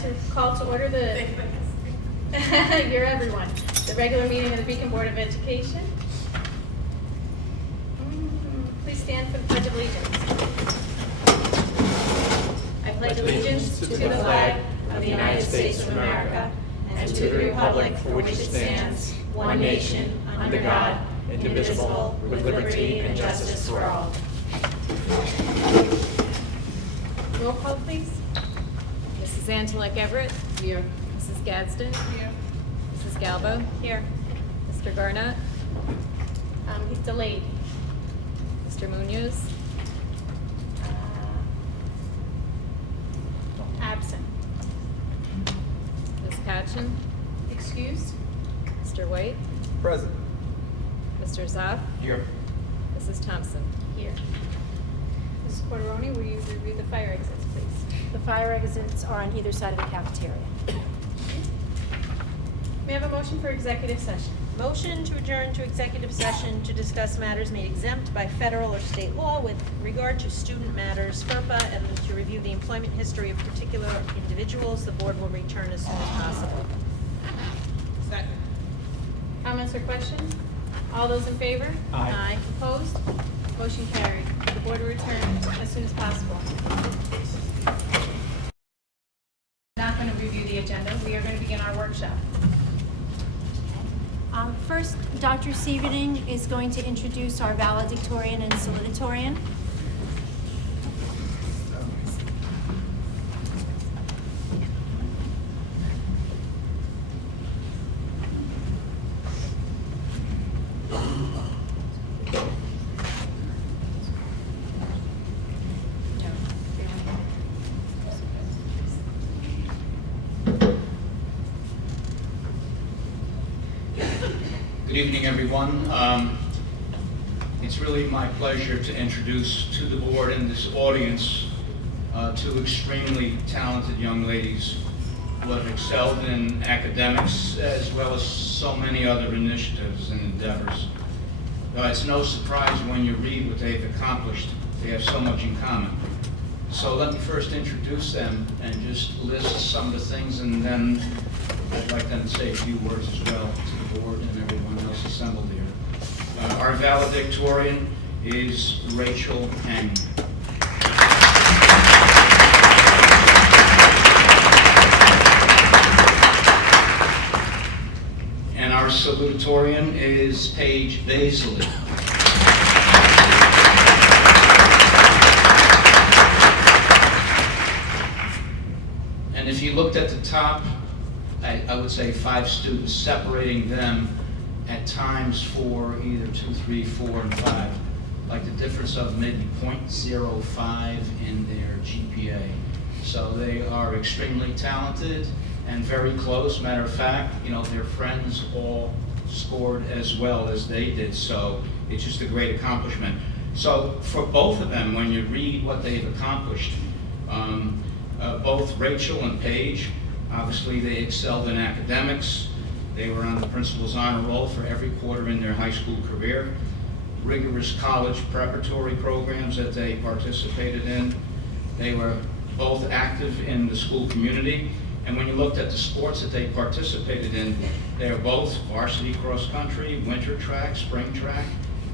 to call to order the, you're everyone, the regular meeting of the Beacon Board of Education. Please stand for the Pledge of Allegiance. I pledge allegiance to the flag of the United States of America and to the republic for which it stands, one nation, under God, indivisible, with liberty and justice for all. Roll call, please. Mrs. Angelique Everett. Here. Mrs. Gadsden. Here. Mrs. Galbo. Here. Mr. Garnett. He's delayed. Mr. Munoz. Absent. Ms. Patchen. Excused. Mr. White. Present. Mr. Zoff. Here. Mrs. Thompson. Here. Mrs. Corderoni, will you review the fire exits, please? The fire exits are on either side of the cafeteria. May I have a motion for executive session? Motion to adjourn to executive session to discuss matters made exempt by federal or state law with regard to student matters, FERPA, and to review the employment history of particular individuals. The board will return as soon as possible. Second. Comments or questions? All those in favor? Aye. Opposed? Motion carried. The board will return as soon as possible. Not going to review the agenda. We are going to begin our workshop. First, Dr. Sieverding is going to introduce our valedictorian and salutatorian. Good evening, everyone. It's really my pleasure to introduce to the board and this audience two extremely talented young ladies who have excelled in academics as well as so many other initiatives and endeavors. It's no surprise when you read what they've accomplished. They have so much in common. So let me first introduce them and just list some of the things, and then I'd like them to say a few words as well to the board and everyone else assembled here. Our valedictorian is Rachel Hang. And our salutatorian is Paige Baisley. And if you looked at the top, I would say 5 students, separating them at times for either 2, 3, 4, and 5, like the difference of maybe 0.05 in their GPA. So they are extremely talented and very close. Matter of fact, you know, their friends all scored as well as they did. So it's just a great accomplishment. So for both of them, when you read what they've accomplished, both Rachel and Paige, obviously they excelled in academics. They were on the principal's honor roll for every quarter in their high school career. Rigorous college preparatory programs that they participated in. They were both active in the school community. And when you looked at the sports that they participated in, they were both varsity cross country, winter track, spring track.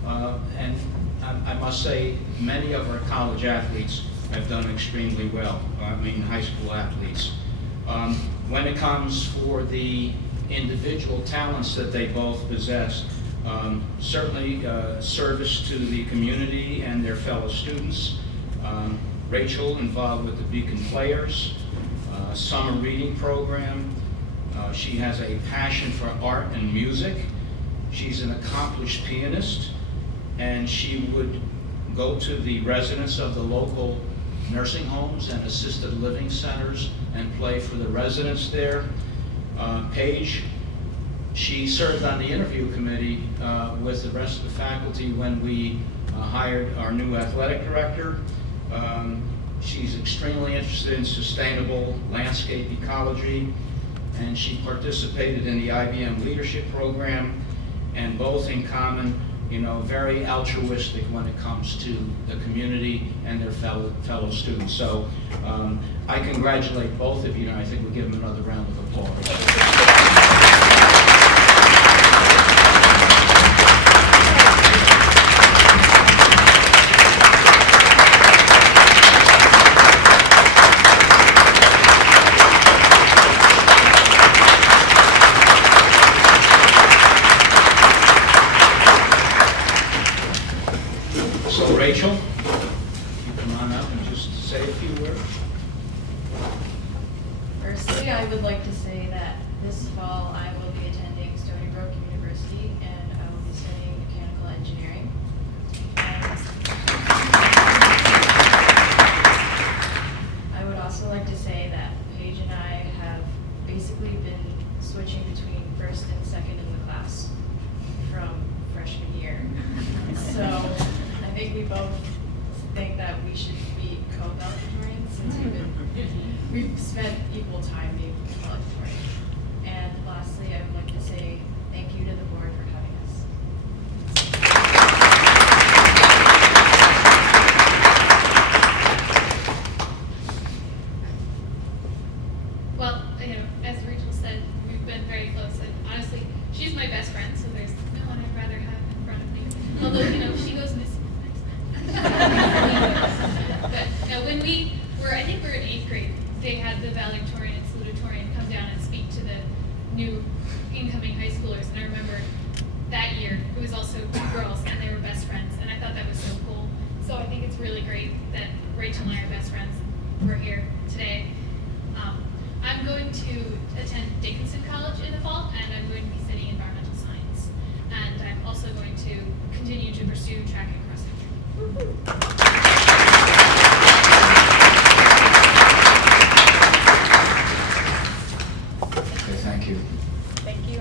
And I must say, many of our college athletes have done extremely well. High school athletes. When it comes for the individual talents that they both possess, certainly service to the community and their fellow students. Rachel involved with the Beacon Players, summer reading program. She has a passion for art and music. She's an accomplished pianist, and she would go to the residents of the local nursing homes and assisted living centers and play for the residents there. Paige, she served on the interview committee with the rest of the faculty when we hired our new athletic director. She's extremely interested in sustainable landscape ecology, and she participated in the IBM leadership program, and both in common very altruistic when it comes to the community and their fellow students. So I congratulate both of you, and I think we'll give them another round of applause. So Rachel, you come on up and just say a few words. Firstly, I would like to say that this fall I will be attending Stony Brook University and I will be studying mechanical engineering. And I would also like to say that Paige and I have basically been switching between first and second in the class from freshman year. So I think we both think that we should be co-valedictorians since we've spent equal time being valedictorian. And lastly, I would like to say thank you to the board for having us. Well, as Rachel said, we've been very close, and honestly, she's my best friend, so there's no one I'd rather have in front of me. Although, she goes missing next time. But no, when we were, I think we were in 8th grade, they had the valedictorian and salutatorian come down and speak to the new incoming high schoolers, and I remember that year, it was also 2 girls, and they were best friends, and I thought that was so cool. So I think it's really great that Rachel and I are best friends. We're here today. I'm going to attend Dickinson College in the fall, and I'm going to be studying environmental science. And I'm also going to continue to pursue track and cross country. Okay, thank you. Thank you.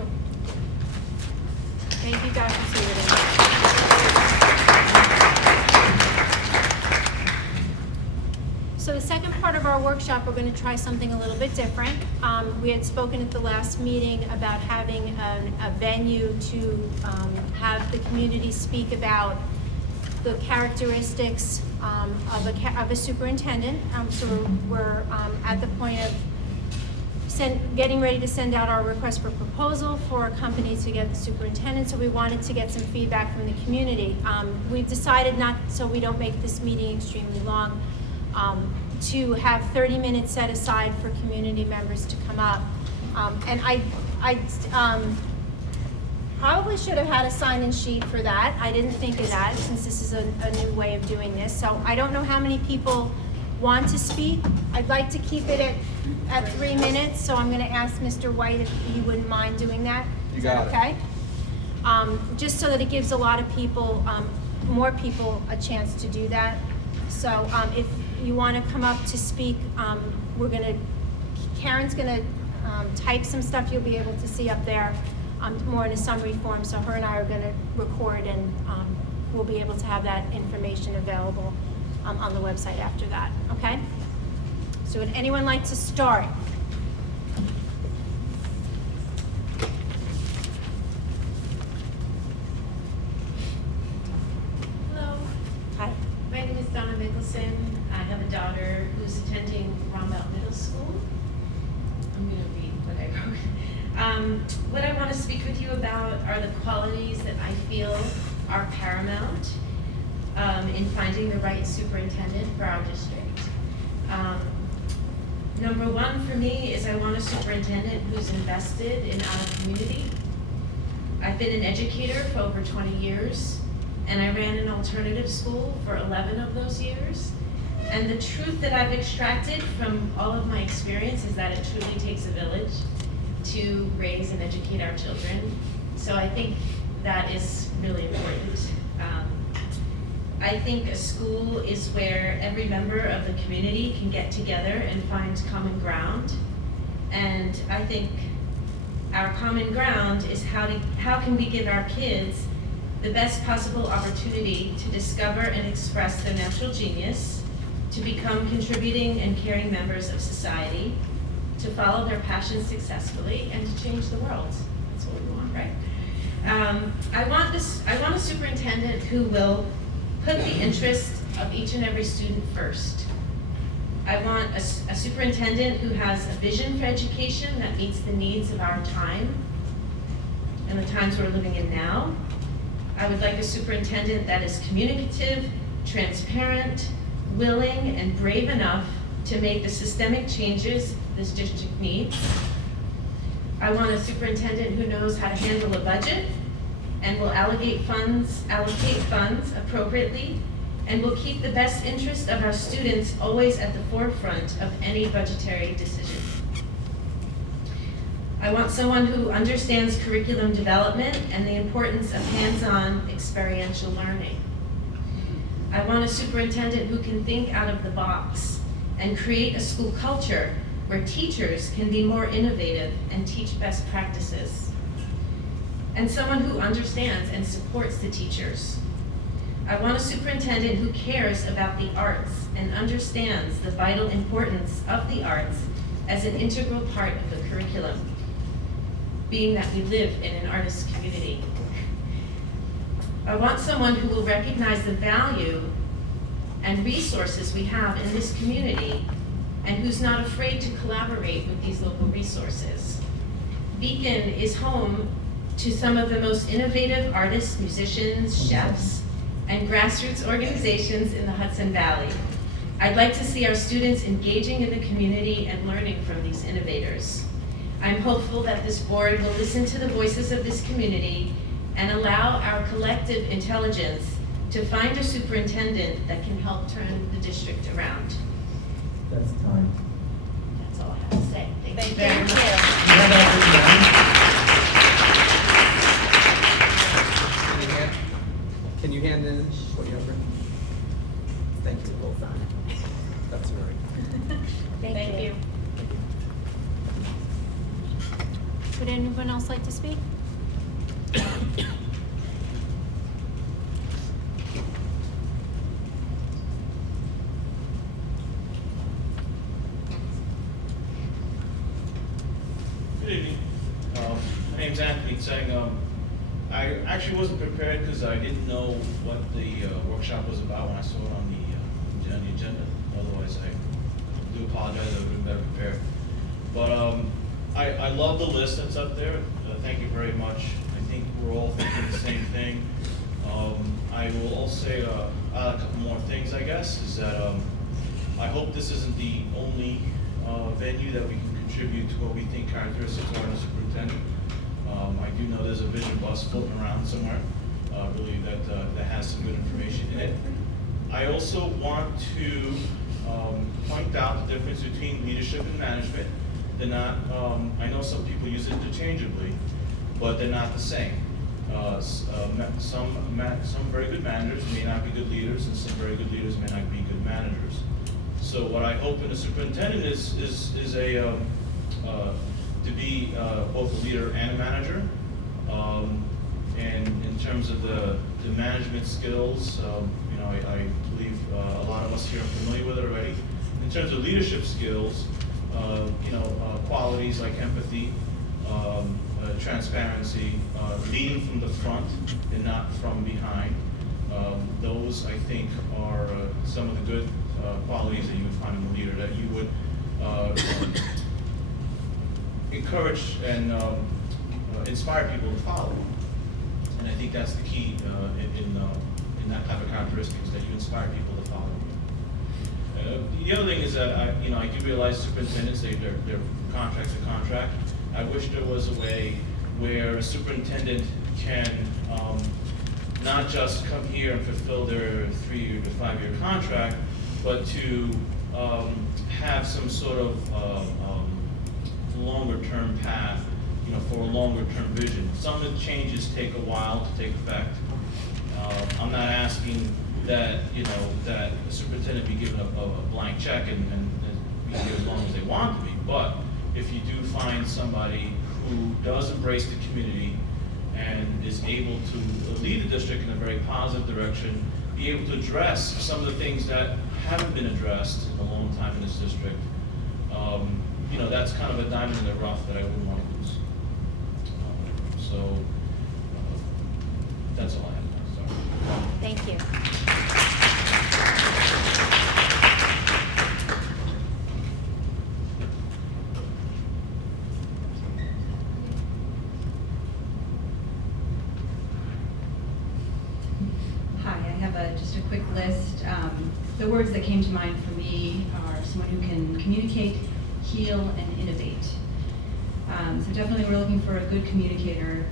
Thank you, Dr. Severson. So the second part of our workshop, we're going to try something a little bit different. We had spoken at the last meeting about having a venue to have the community speak about the characteristics of a superintendent. So we're at the point of getting ready to send out our request for proposal for a company to get the superintendent, so we wanted to get some feedback from the community. We've decided not, so we don't make this meeting extremely long, to have 30 minutes set aside for community members to come up. And I probably should have had a sign-in sheet for that. I didn't think of that since this is a new way of doing this. So I don't know how many people want to speak. I'd like to keep it at 3 minutes, so I'm going to ask Mr. White if you wouldn't mind doing that. You got it. Okay? Just so that it gives a lot of people, more people, a chance to do that. So if you want to come up to speak, Karen's going to type some stuff you'll be able to see up there, more in a summary form. So her and I are going to record, and we'll be able to have that information available on the website after that, okay? So would anyone like to start? Hello, Hi. my name is Donna Mickelson. I have a daughter who's attending Rombelt Middle School. I'm going to read what I wrote. What I want to speak with you about are the qualities that I feel are paramount in finding the right superintendent for our district. Number one for me is I want a superintendent who's invested in our community. I've been an educator for over 20 years, and I ran an alternative school for 11 of those years. And the truth that I've extracted from all of my experience is that it truly takes a village to raise and educate our children. So I think that is really important. I think a school is where every member of the community can get together and find common ground. And I think our common ground is how can we give our kids the best possible opportunity to discover and express their natural genius, to become contributing and caring members of society, to follow their passions successfully, and to change the world. That's what we want, right? I want a superintendent who will put the interests of each and every student first. I want a superintendent who has a vision for education that meets the needs of our time and the times we're living in now. I would like a superintendent that is communicative, transparent, willing, and brave enough to make the systemic changes this district needs. I want a superintendent who knows how to handle a budget and will allocate funds appropriately, and will keep the best interest of our students always at the forefront of any budgetary decision. I want someone who understands curriculum development and the importance of hands-on experiential learning. I want a superintendent who can think out of the box and create a school culture where teachers can be more innovative and teach best practices. And someone who understands and supports the teachers. I want a superintendent who cares about the arts and understands the vital importance of the arts as an integral part of the curriculum, being that we live in an artist community. I want someone who will recognize the value and resources we have in this community and who's not afraid to collaborate with these local resources. Beacon is home to some of the most innovative artists, musicians, chefs, and grassroots organizations in the Hudson Valley. I'd like to see our students engaging in the community and learning from these innovators. I'm hopeful that this board will listen to the voices of this community and allow our collective intelligence to find a superintendent that can help turn the district around. That's time. That's all I have to say. Thank you Thank very much. Can you hand in what you have written? Thank you both. That's all right. Thank you. Would anyone else like to speak? Good evening. My name's Anthony Tseng. I actually wasn't prepared because I didn't know what the workshop was about when I saw it on the agenda. Otherwise, I do apologize, I would have been better prepared. But I love the list that's up there. Thank you very much. I think we're all thinking the same thing. I will also say a couple more things, I guess, is that I hope this isn't the only venue that we can contribute to what we think characteristics are in a superintendent. I do know there's a vision bus floating around somewhere, really that has some good information in it. I also want to point out the difference between leadership and management. They're not, I know some people use it interchangeably, but they're not the same. Some very good managers may not be good leaders, and some very good leaders may not be good managers. So what I hope in a superintendent is to be both a leader and a manager. And in terms of the management skills, you know, I believe a lot of us here are familiar with it already. In terms of leadership skills, you know, qualities like empathy, transparency, leading from the front and not from behind. Those, I think, are some of the good qualities that you would find in a leader that you would encourage and inspire people to follow. And I think that's the key in that type of characteristics, that you inspire people to follow you. The other thing is that I do realize superintendents, their contract's a contract. I wish there was a way where a superintendent can not just come here and fulfill their 3-year to 5-year contract, but to have some sort of longer-term path, you know, for a longer-term vision. Some of the changes take a while to take effect. I'm not asking that, you know, that the superintendent be given a blank check and be here as long as they want to be, but if you do find somebody who does embrace the community and is able to lead the district in a very positive direction, be able to address some of the things that haven't been addressed in a long time in this district, you know, that's kind of a diamond in the rough that I wouldn't want to lose. So That's all I have. Sorry. Thank you. Hi, I have just a quick list. The words that came to mind for me are someone who can communicate, heal, and innovate. So definitely we're looking for a good communicator,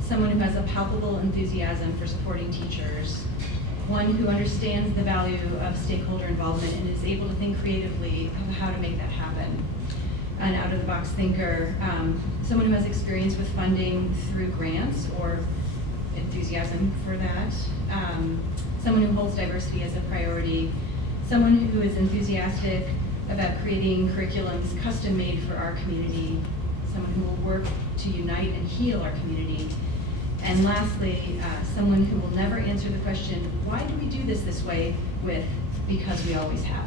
someone who has a palpable enthusiasm for supporting teachers, one who understands the value of stakeholder involvement and is able to think creatively of how to make that happen. An out-of-the-box thinker, someone who has experience with funding through grants or enthusiasm for that, someone who holds diversity as a priority, someone who is enthusiastic about creating curriculums custom-made for our community, someone who will work to unite and heal our community, and lastly, someone who will never answer the question, why do we do this way, with, because we always have.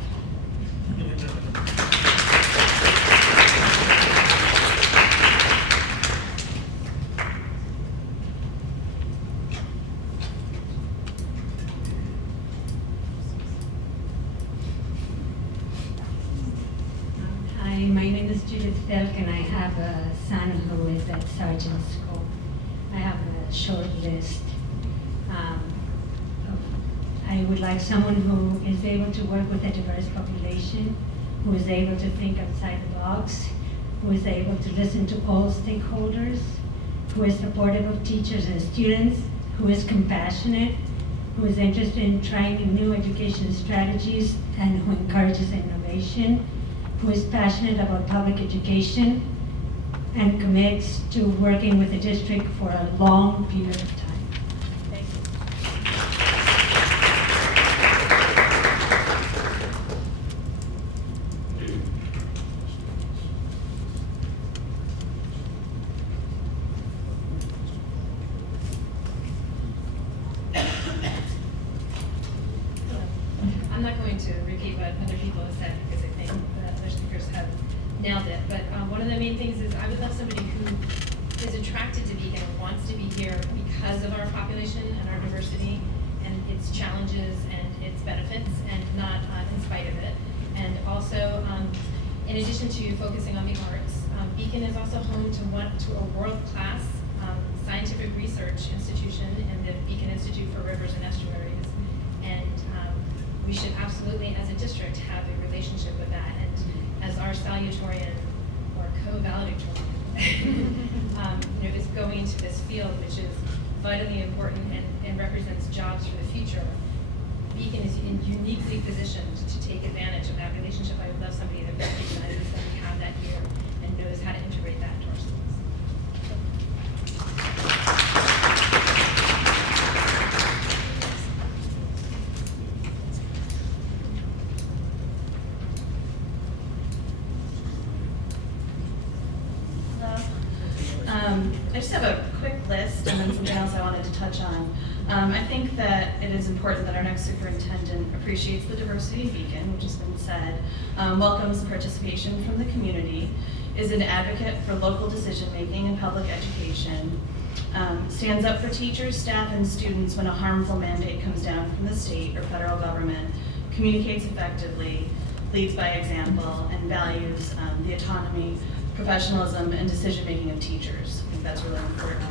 Hi, my name is Judith Felk, and I have a son who is at Sargent School. I have a short list. I would like someone who is able to work with a diverse population, who is able to think outside the box, who is able to listen to all stakeholders, who is supportive of teachers and students, who is compassionate, who is interested in trying new education strategies, and who encourages innovation, who is passionate about public education, and commits to working with the district for a long period of time. Thank you. I'm not going to repeat what other people have said because I think the other speakers have nailed it. But one of the main things is I would love somebody who is attracted to Beacon and wants to be here because of our population and our diversity and its challenges and its benefits, and not in spite of it. And also, in addition to focusing on the arts, Beacon is also home to a world-class scientific research institution in the Beacon Institute for Rivers and Estuaries. And we should absolutely, as a district, have a relationship with that. And as our salutatorian or co-valedictorian, is going into this field, which is vitally important and represents jobs for the future, Beacon is uniquely positioned to take advantage of that relationship. I would love somebody that recognizes that we have that here and knows how to integrate that into our schools. I just have a quick list and then something else I wanted to touch on. I think that it is important that our next superintendent appreciates the diversity of Beacon, which has been said, welcomes participation from the community, is an advocate for local decision-making and public education, stands up for teachers, staff, and students when a harmful mandate comes down from the state or federal government, communicates effectively, leads by example, and values the autonomy, professionalism, and decision-making of teachers. I think that's really important.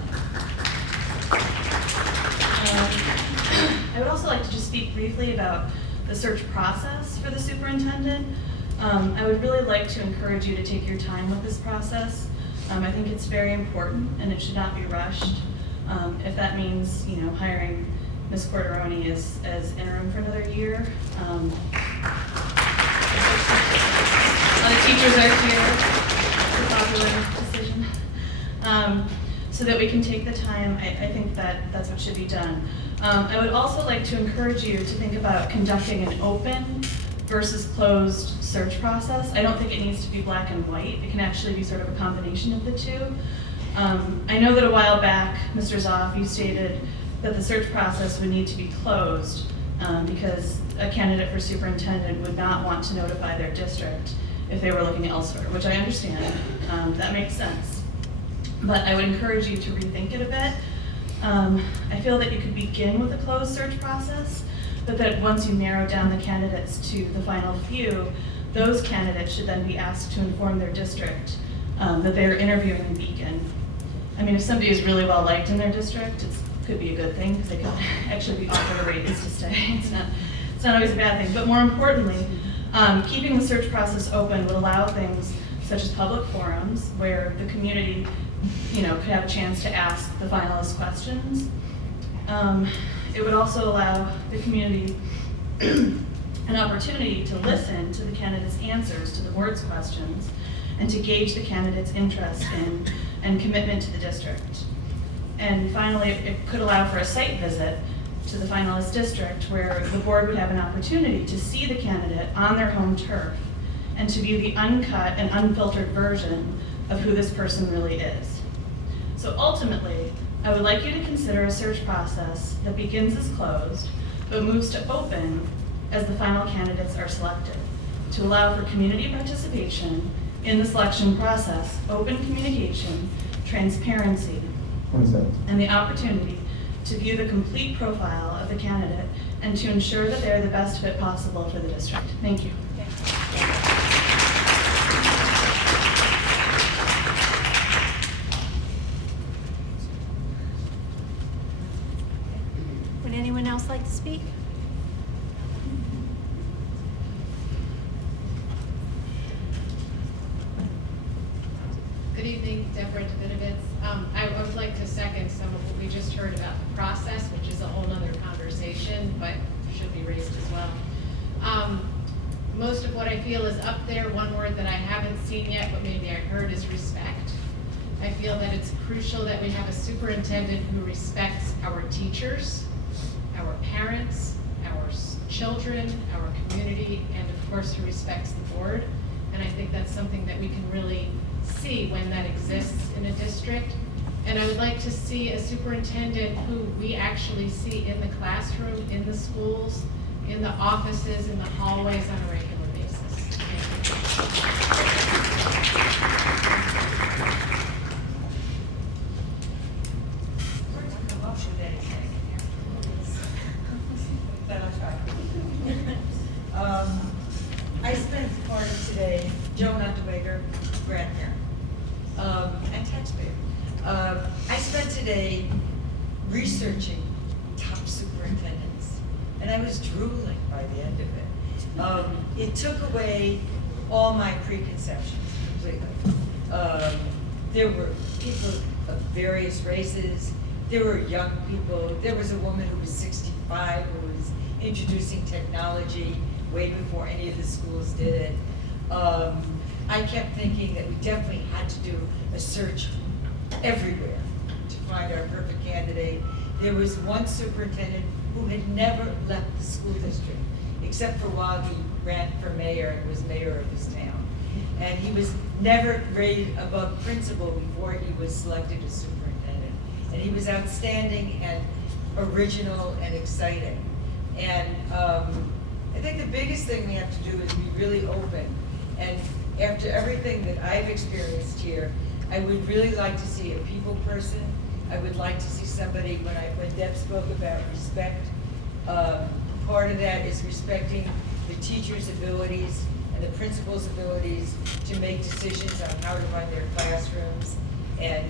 I would also like to just speak briefly about the search process for the superintendent. I would really like to encourage you to take your time with this process. I think it's very important and it should not be rushed. If that means, hiring Ms. Corderoni as interim for another year. A lot of teachers are here. It's a popular decision. So that we can take the time, I think that's what should be done. I would also like to encourage you to think about conducting an open versus closed search process. I don't think it needs to be black and white. It can actually be sort of a combination of the two. I know that a while back, Mr. Zoff, you stated that the search process would need to be closed because a candidate for superintendent would not want to notify their district if they were looking elsewhere, which I understand. That makes sense. But I would encourage you to rethink it a bit. I feel that you could begin with a closed search process, but that once you narrow down the candidates to the final few, those candidates should then be asked to inform their district that they are interviewing in Beacon. I mean, if somebody is really well liked in their district, it could be a good thing because they could actually be offered a raise to stay. It's not always a bad thing. But more importantly, keeping the search process open would allow things such as public forums where the community, could have a chance to ask the finalist questions. It would also allow the community an opportunity to listen to the candidates' answers to the board's questions and to gauge the candidates' interest in and commitment to the district. And finally, it could allow for a site visit to the finalist district where the board would have an opportunity to see the candidate on their home turf and to view the uncut and unfiltered version of who this person really is. So ultimately, I would like you to consider a search process that begins as closed but moves to open as the final candidates are selected, to allow for community participation in the selection process, open communication, transparency, and the opportunity to view the complete profile of the candidate and to ensure that they're the best fit possible for the district. Thank you. Would anyone else like to speak? Good evening, Deborah Davidovitz. I would like to second some of what we just heard about the process, which is a whole other conversation, but should be raised as well. Most of what I feel is up there. One word that I haven't seen yet, but maybe I heard, is respect. I feel that it's crucial that we have a superintendent who respects our teachers, our parents, our children, our community, and of course who respects the board. And I think that's something that we can really see when that exists in a district. And I would like to see a superintendent who we actually see in the classroom, in the schools, in the offices, in the hallways on a regular basis. I spent part of today, Joan Unterweger, grandparent, and taxpayer. I spent today researching top superintendents, and I was drooling by the end of it. It took away all my preconceptions completely. There were people of various races, there were young people, there was a woman who was 65 who was introducing technology way before any of the schools did it. I kept thinking that we definitely had to do a search everywhere to find our perfect candidate. There was one superintendent who had never left the school district, except for while he ran for mayor and was mayor of his town. And he was never rated above principal before he was selected as superintendent. And he was outstanding and original and exciting. And I think the biggest thing we have to do is be really open. And after everything that I've experienced here, I would really like to see a people person. I would like to see somebody, when Deb spoke about respect, part of that is respecting the teacher's abilities and the principal's abilities to make decisions on how to run their classrooms. And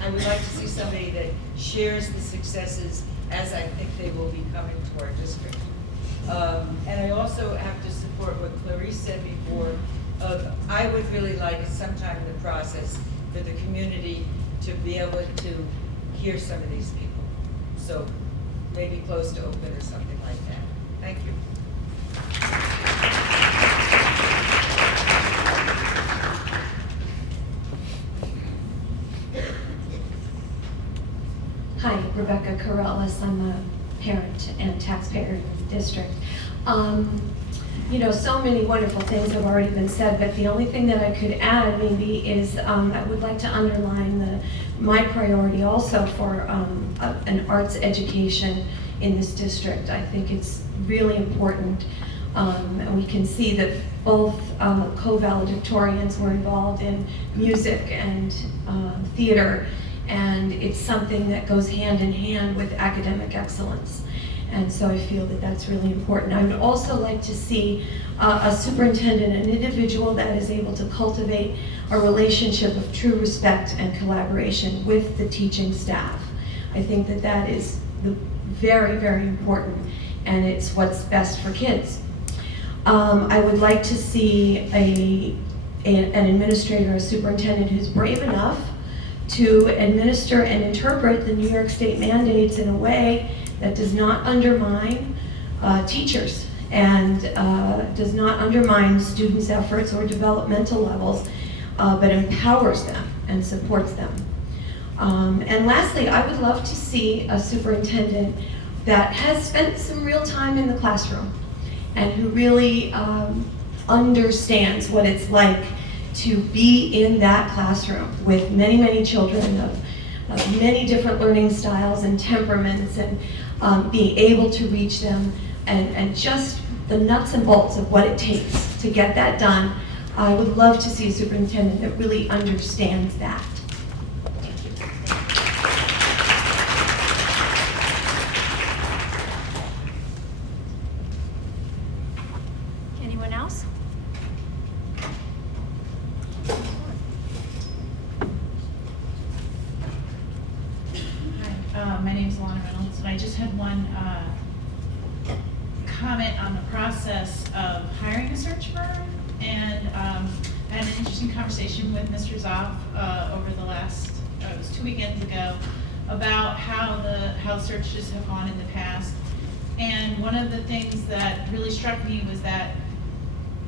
I would like to see somebody that shares the successes as I think they will be coming to our district. And I also have to support what Clarice said before. I would really like sometime in the process for the community to be able to hear some of these people. So maybe close to open or something like that. Thank you. Hi, Rebecca Corrales. I'm a parent and taxpayer in the district. So many wonderful things have already been said, but the only thing that I could add maybe is I would like to underline my priority also for an arts education in this district. I think it's really important. And we can see that both co-valedictorians were involved in music and theater, and it's something that goes hand in hand with academic excellence. And so I feel that that's really important. I would also like to see a superintendent, an individual that is able to cultivate a relationship of true respect and collaboration with the teaching staff. I think that that is very, very important, and it's what's best for kids. I would like to see an administrator, a superintendent who's brave enough to administer and interpret the New York State mandates in a way that does not undermine teachers and does not undermine students' efforts or developmental levels, but empowers them and supports them. And lastly, I would love to see a superintendent that has spent some real time in the classroom and who really understands what it's like to be in that classroom with many, many children of many different learning styles and temperaments, and being able to reach them, and just the nuts and bolts of what it takes to get that done. I would love to see a superintendent that really understands that. Anyone else? Hi, my name is Alana Reynolds, and I just had one comment on the process of hiring a search firm. And I had an interesting conversation with Mr. Zoff over the last, it was 2 weekends ago, about how the searches have gone in the past. And one of the things that really struck me was that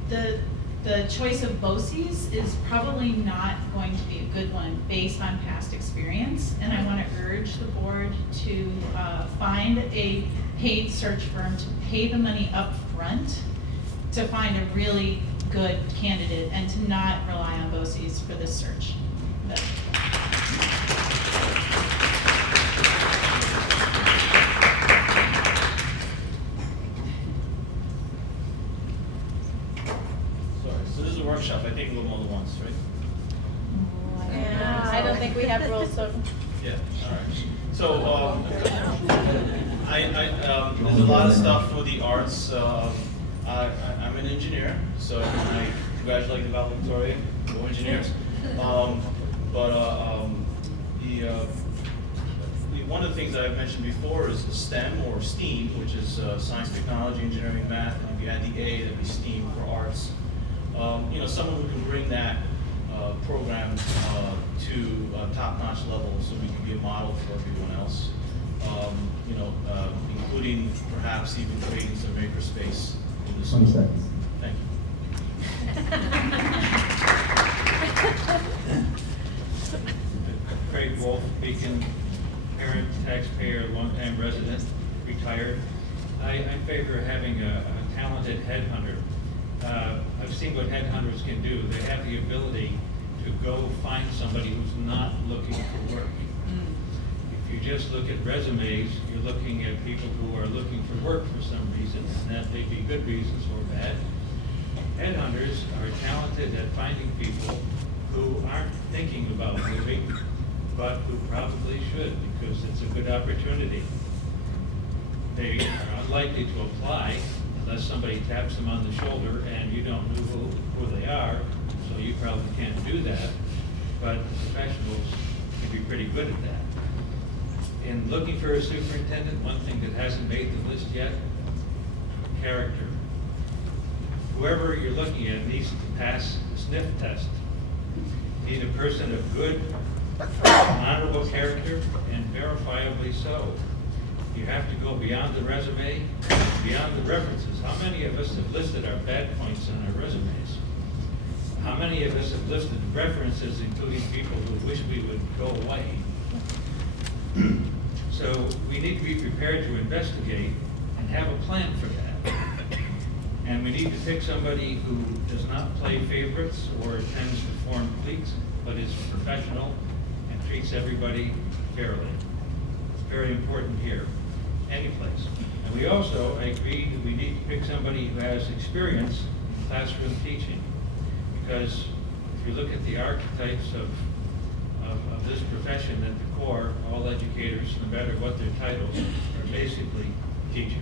the choice of BOCES is probably not going to be a good one based on past experience. And I want to urge the board to find a paid search firm to pay the money up front to find a really good candidate and to not rely on BOCES for this search. So this is a workshop, I think we'll go more than once, right? Yeah, I don't think we have rules, so. Yeah, all right. So, there's a lot of stuff for the arts. I'm an engineer, so I congratulate the valedictorian, go engineers. One of the things that I've mentioned before is STEM or STEAM, which is science, technology, engineering, math. And if you add the A, that'd be STEAM for arts. Someone who can bring that program to a top-notch level, so we can be a model for everyone else. Including perhaps even creating some makerspace in the school. 1 second. Thank you. Craig Wolf, Beacon, parent, taxpayer, longtime resident, retired. I favor having a talented headhunter. I've seen what headhunters can do. They have the ability to go find somebody who's not looking for work. If you just look at resumes, you're looking at people who are looking for work for some reason, and that may be good reasons or bad. Headhunters are talented at finding people who aren't thinking about moving, but who probably should, because it's a good opportunity. They are unlikely to apply unless somebody taps them on the shoulder and you don't know who they are, so you probably can't do that, but professionals can be pretty good at that. In looking for a superintendent, one thing that hasn't made the list yet, character. Whoever you're looking at needs to pass the sniff test. Need a person of good, honorable character, and verifiably so. You have to go beyond the resume, beyond the references. How many of us have listed our bad points on our resumes? How many of us have listed references, including people who wish we would go away? So we need to be prepared to investigate and have a plan for that. And we need to pick somebody who does not play favorites or tends to form cliques, but is professional and treats everybody fairly. It's very important here, any place. And we also, I agree that we need to pick somebody who has experience in classroom teaching. Because if you look at the archetypes of of this profession at the core, all educators, no matter what their titles, are basically teachers.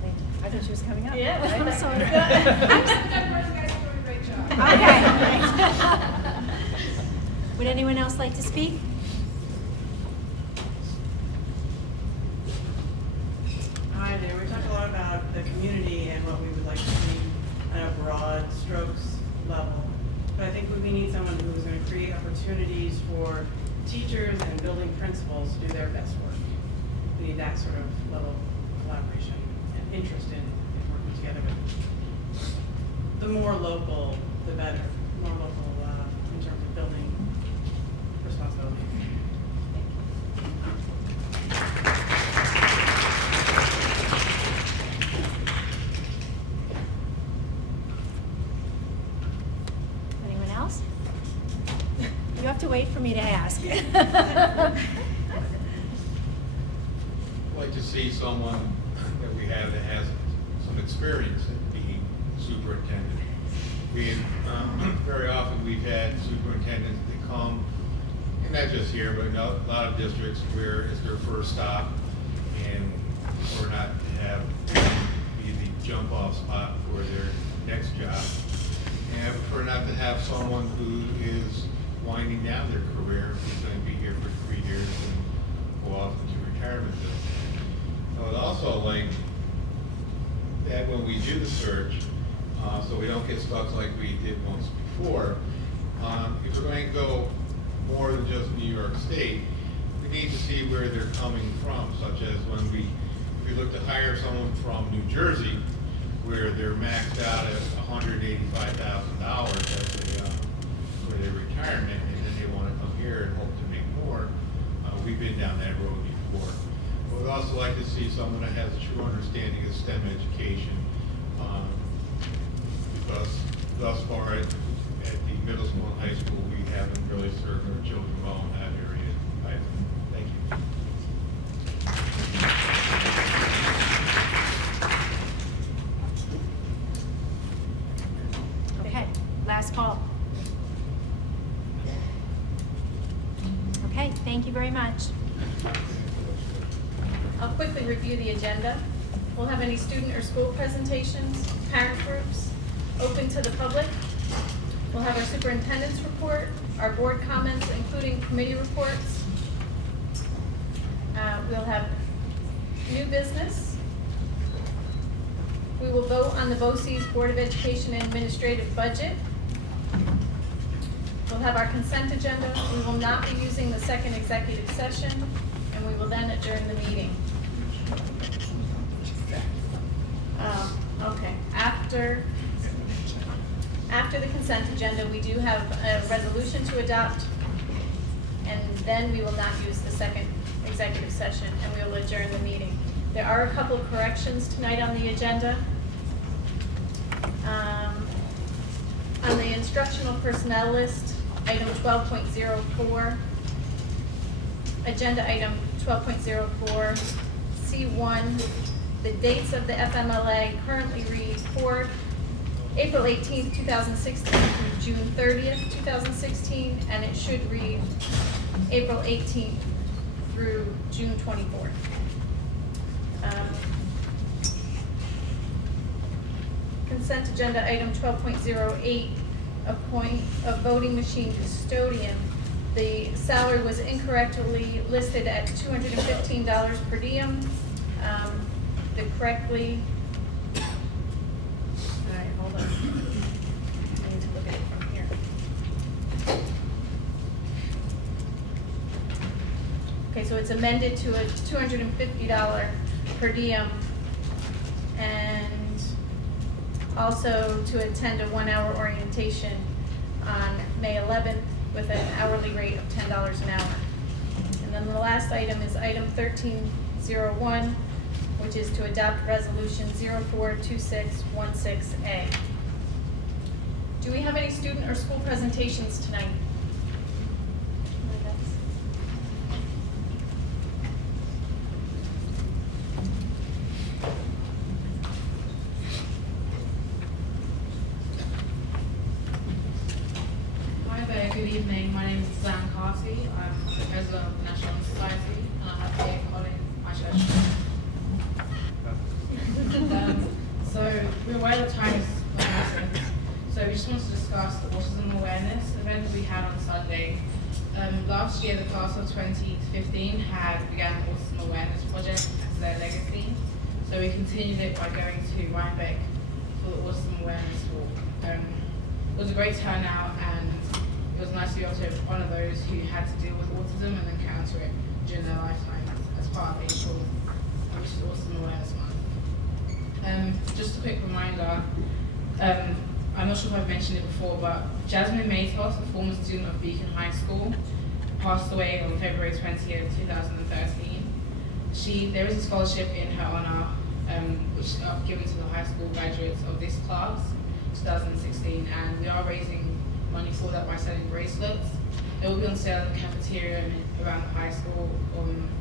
Thank you. I thought she was coming up. Yeah, I I'm thought- sorry. Okay. Would anyone else like to speak? Hi there. We talked a lot about the community and what we would like to see at a broad strokes level. But I think we need someone who is going to create opportunities for teachers and building principals to do their best work. We need that sort of level of collaboration and interest in working together. But the more local, the better. More local in terms of building responsibility. Anyone else? You have to wait for me to ask. I'd like to see someone that we have that has some experience in being superintendent. Very often we've had superintendents that come, and not just here, but in a lot of districts where it's their first stop, and or not to have be the jump off spot for their next job. And I prefer not to have someone who is winding down their career, who's going to be here for 3 years and go off into retirement. I would also like that when we do the search, so we don't get stuck like we did once before, if we're going to go more than just New York State, we need to see where they're coming from, such as when if we look to hire someone from New Jersey, where they're maxed out at $185,000 for their retirement, and then they want to come here and hope to make more. We've been down that road before. But we'd also like to see someone that has a true understanding of STEM education, because thus far at the middle school and high school, we haven't really served our children well in that area either. Thank you. Okay, last call. Okay, thank you very much. I'll quickly review the agenda. We'll have any student or school presentations, parent groups, open to the public. We'll have our superintendent's report, our board comments, including committee reports. We'll have new business. We will vote on the BOCES Board of Education and Administrative budget. We'll have our consent agenda. We will not be using the second executive session, and we will then adjourn the meeting. Okay, after the consent agenda, we do have a resolution to adopt, and then we will not use the second executive session, and we will adjourn the meeting. There are a couple of corrections tonight on the agenda. On the instructional personnel list, item 12.04, agenda item 12.04, C1, the dates of the FMLA currently read for April 18th, 2016 through June 30th, 2016, and it should read April 18th through June 24th. Consent agenda item 12.08, appoint a voting machine custodian. The salary was incorrectly listed at $215 per diem. The correctly, all right, hold on. I need to look at it from here. Okay, so it's amended to a $250 per diem, and also to attend a 1-hour orientation on May 11th with an hourly rate of $10 an hour. And then the last item is item 1301, which is to adopt resolution 042616A. Do we have any student or school presentations tonight? Good evening. My name is Sam Carty. I'm the president of the National Honor Society, and I have Dave Collins, my church. So we're aware that time is limited. So we just wanted to discuss the autism awareness event that we had on Sunday. Last year, the class of 2015 began an autism awareness project as their legacy. So we continued it by going to Rhinebeck for the autism awareness walk. It was a great turnout, and it was nice to be able to honor those who had to deal with autism and encounter it during their lifetime as part of April, which is Autism Awareness Month. Just a quick reminder, I'm not sure if I've mentioned it before, but Jasmine Matos, a former student of Beacon High School, passed away on February 20th, 2013. There is a scholarship in her honor, which is given to the high school graduates of this class, 2016, and we are raising money for that by selling bracelets. It will be on sale in the cafeteria and around the high school.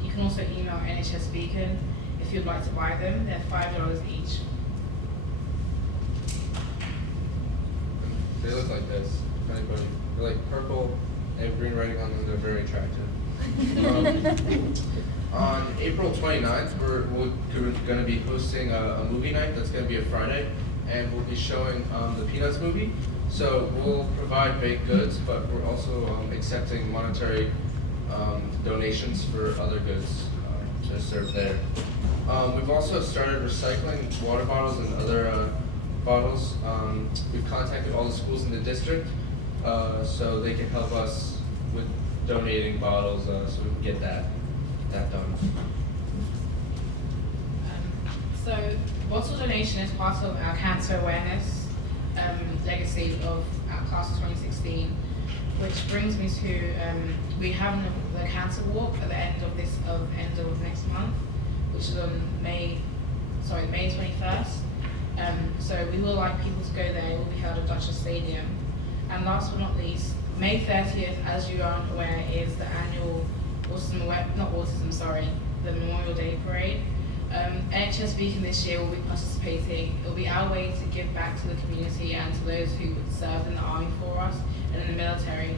You can also email NHS Beacon if you'd like to buy them. They're $5 each. They look like this, if anybody. They're like purple, they have green writing on them, they're very attractive. On April 29th, we're going to be hosting a movie night that's going to be a Friday, and we'll be showing the Peanuts movie. So we'll provide baked goods, but we're also accepting monetary donations for other goods to serve there. We've also started recycling water bottles and other bottles. We've contacted all the schools in the district so they can help us with donating bottles so we can get that done. So bottle donation is part of our cancer awareness legacy of our class of 2016, which brings me to we have the cancer walk at the end of next month, which is on May 21st. So we will like people to go there. It will be held at Dutchess Stadium. And last but not least, May 30th, as you are aware, is the annual the Memorial Day Parade. NHS Beacon this year will be participating. It will be our way to give back to the community and to those who served in the army for us and in the military.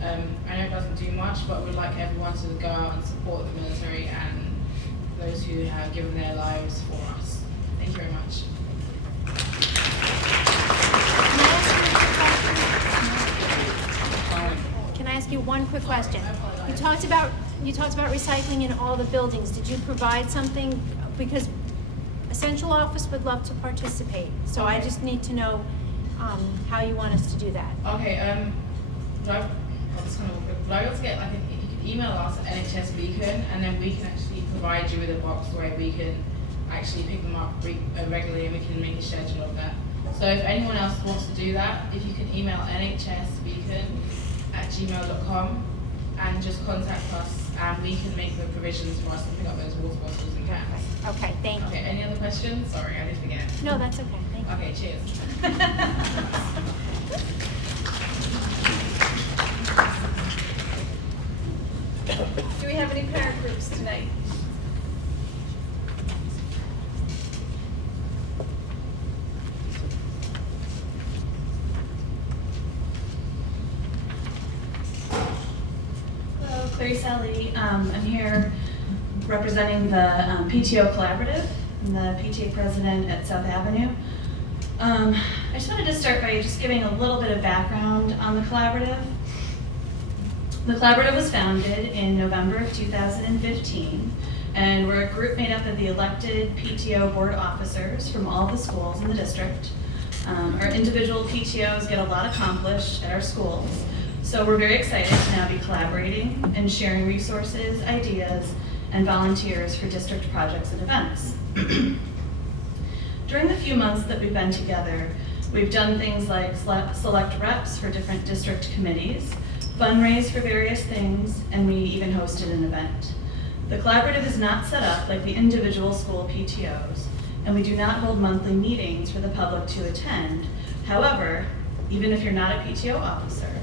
I know it doesn't do much, but we'd like everyone to go out and support the military and those who have given their lives for us. Thank you very much. Can I ask you one quick question? You talked about recycling in all the buildings. Did you provide something? Because a central office would love to participate. So I just need to know how you want us to do that. Okay. Would I be able to get if you could email us at NHS Beacon, and then we can actually provide you with a box where we can actually pick them up regularly, and we can make a schedule of that. So if anyone else wants to do that, if you can email nhsbeacon@gmail.com and just contact us, and we can make the provisions for us to pick up those water bottles and cans. Okay, thank you. Okay, any other questions? Sorry, I did forget. No, that's okay. Thank you. Okay, cheers. Do we have any parent groups tonight? Hello, Clarice Ellie. I'm here representing the PTO Collaborative. I'm the PTA president at South Avenue. I just wanted to start by just giving a little bit of background on the Collaborative. The Collaborative was founded in November of 2015, and we're a group made up of the elected PTO board officers from all the schools in the district. Our individual PTOs get a lot accomplished at our schools, so we're very excited to now be collaborating and sharing resources, ideas, and volunteers for district projects and events. During the few months that we've been together, we've done things like select reps for different district committees, fundraise for various things, and we even hosted an event. The Collaborative is not set up like the individual school PTOs, and we do not hold monthly meetings for the public to attend. However, even if you're not a PTO officer,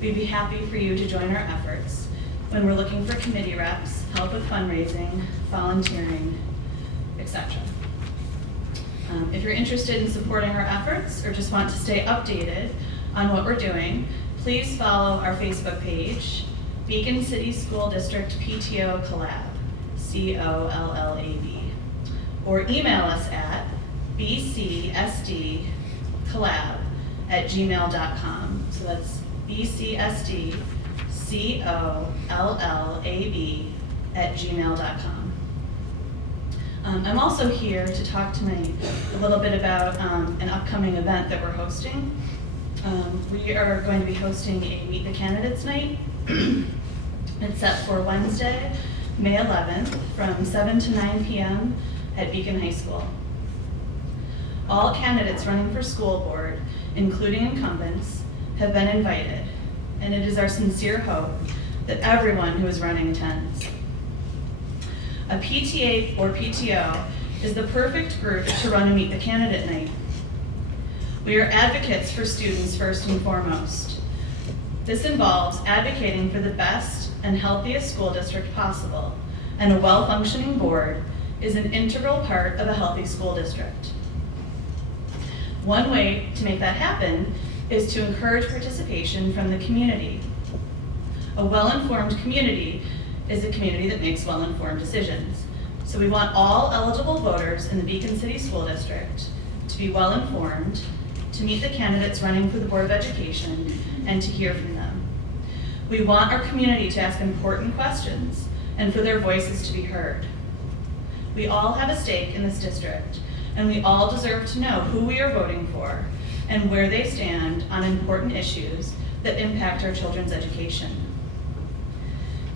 we'd be happy for you to join our efforts when we're looking for committee reps, help with fundraising, volunteering, etc. If you're interested in supporting our efforts or just want to stay updated on what we're doing, please follow our Facebook page, Beacon City School District PTO Collab, COLLAB, or email us at bcsdcollab@gmail.com. So that's bcsdcollab@gmail.com. I'm also here to talk tonight a little bit about an upcoming event that we're hosting. We are going to be hosting a Meet the Candidates Night. It's set for Wednesday, May 11th, from 7 to 9 p.m. at Beacon High School. All candidates running for school board, including incumbents, have been invited, and it is our sincere hope that everyone who is running attends. A PTA or PTO is the perfect group to run a Meet the Candidate Night. We are advocates for students first and foremost. This involves advocating for the best and healthiest school district possible, and a well-functioning board is an integral part of a healthy school district. One way to make that happen is to encourage participation from the community. A well-informed community is a community that makes well-informed decisions. So we want all eligible voters in the Beacon City School District to be well-informed, to meet the candidates running for the Board of Education, and to hear from them. We want our community to ask important questions and for their voices to be heard. We all have a stake in this district, and we all deserve to know who we are voting for and where they stand on important issues that impact our children's education.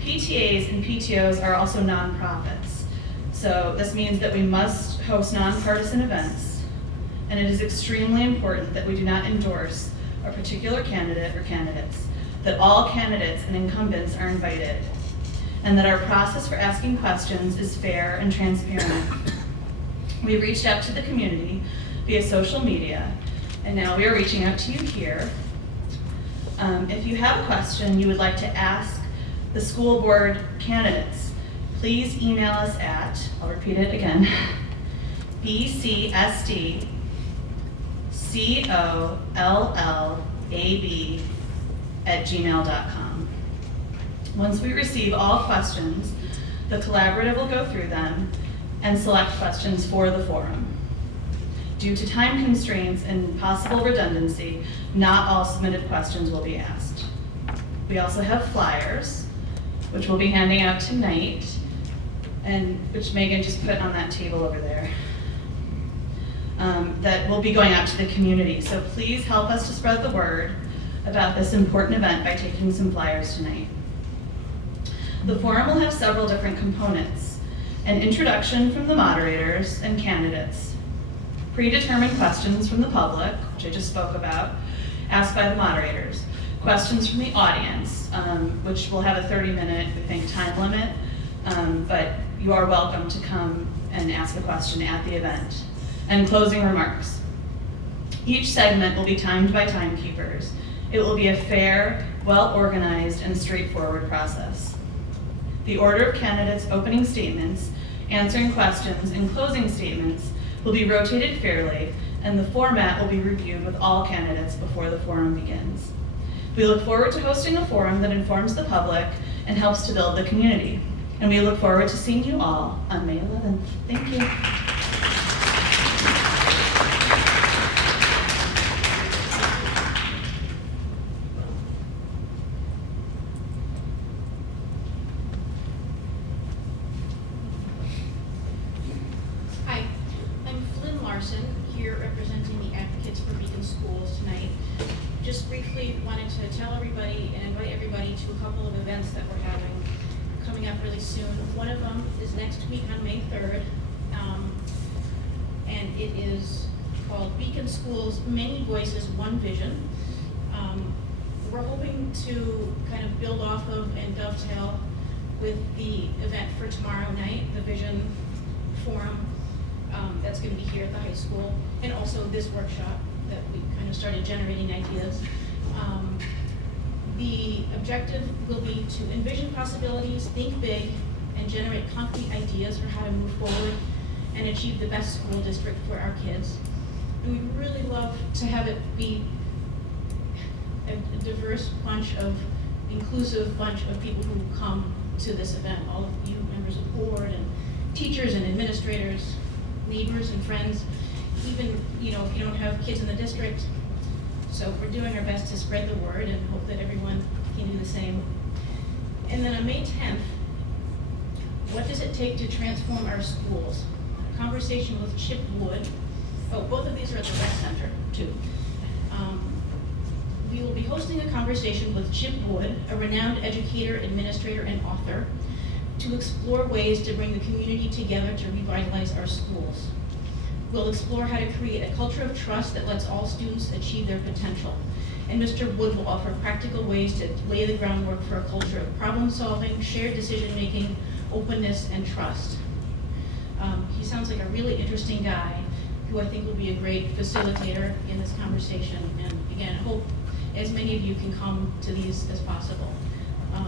PTAs and PTOs are also nonprofits, so this means that we must host nonpartisan events, and it is extremely important that we do not endorse a particular candidate or candidates, that all candidates and incumbents are invited, and that our process for asking questions is fair and transparent. We reached out to the community via social media, and now we are reaching out to you here. If you have a question you would like to ask the school board candidates, please email us at, I'll repeat it again, bcsdcollab@gmail.com. Once we receive all questions, the collaborative will go through them and select questions for the forum. Due to time constraints and possible redundancy, not all submitted questions will be asked. We also have flyers, which we'll be handing out tonight, and which Megan just put on that table over there, that will be going out to the community. So please help us to spread the word about this important event by taking some flyers tonight. The forum will have several different components: an introduction from the moderators and candidates, predetermined questions from the public, which I just spoke about, asked by the moderators, questions from the audience, which will have a 30-minute, I think, time limit, but you are welcome to come and ask a question at the event, and closing remarks. Each segment will be timed by timekeepers. It will be a fair, well-organized, and straightforward process. The order of candidates' opening statements, answering questions, and closing statements will be rotated fairly, and the format will be reviewed with all candidates before the forum begins. We look forward to hosting a forum that informs the public and helps to build the community. And we look forward to seeing you all on May 11th. Thank you. Hi, I'm Flynn Larson, here representing the advocates for Beacon Schools tonight. Just briefly wanted to tell everybody and invite everybody to a couple of events that we're having coming up really soon. One of them is next week on May 3rd, and it is called Beacon Schools Many Voices, One Vision. We're hoping to kind of build off of and dovetail with the event for tomorrow night, the Vision Forum that's going to be here at the high school, and also this workshop that we kind of started generating ideas. The objective will be to envision possibilities, think big, and generate concrete ideas for how to move forward and achieve the best school district for our kids. And we'd really love to have it be a diverse bunch of, inclusive bunch of people who come to this event. All of you members of the board and teachers and administrators, neighbors and friends, even, you know, if you don't have kids in the district. So we're doing our best to spread the word and hope that everyone can do the same. And then on May 10th, what does it take to transform our schools? A conversation with Chip Wood. Oh, both of these are at the rec center, too. We will be hosting a conversation with Chip Wood, a renowned educator, administrator, and author, to explore ways to bring the community together to revitalize our schools. We'll explore how to create a culture of trust that lets all students achieve their potential. And Mr. Wood will offer practical ways to lay the groundwork for a culture of problem solving, shared decision making, openness, and trust. He sounds like a really interesting guy who I think will be a great facilitator in this conversation. And again, hope as many of you can come to these as possible. I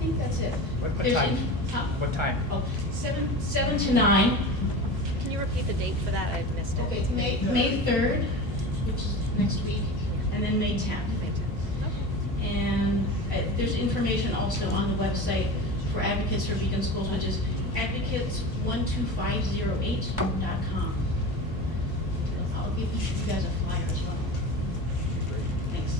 think that's it. What There's time? What time? Oh, 7 to 9. Can you repeat the date for that? I've missed it. Okay, it's May 3rd, which is next week, and then May 10th. And there's information also on the website for Advocates for Beacon Schools, which is advocates12508.com. I'll give each of you guys a flyer as well. Thanks.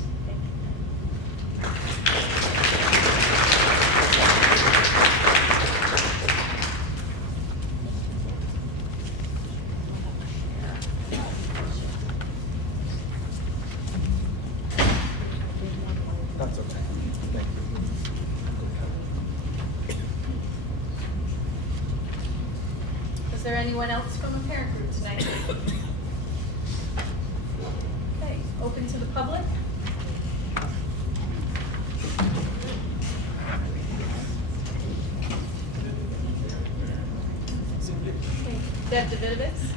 That's okay. Thank you. Is there anyone else from a parent group tonight? Okay, open to the public? Deb Davidovitz?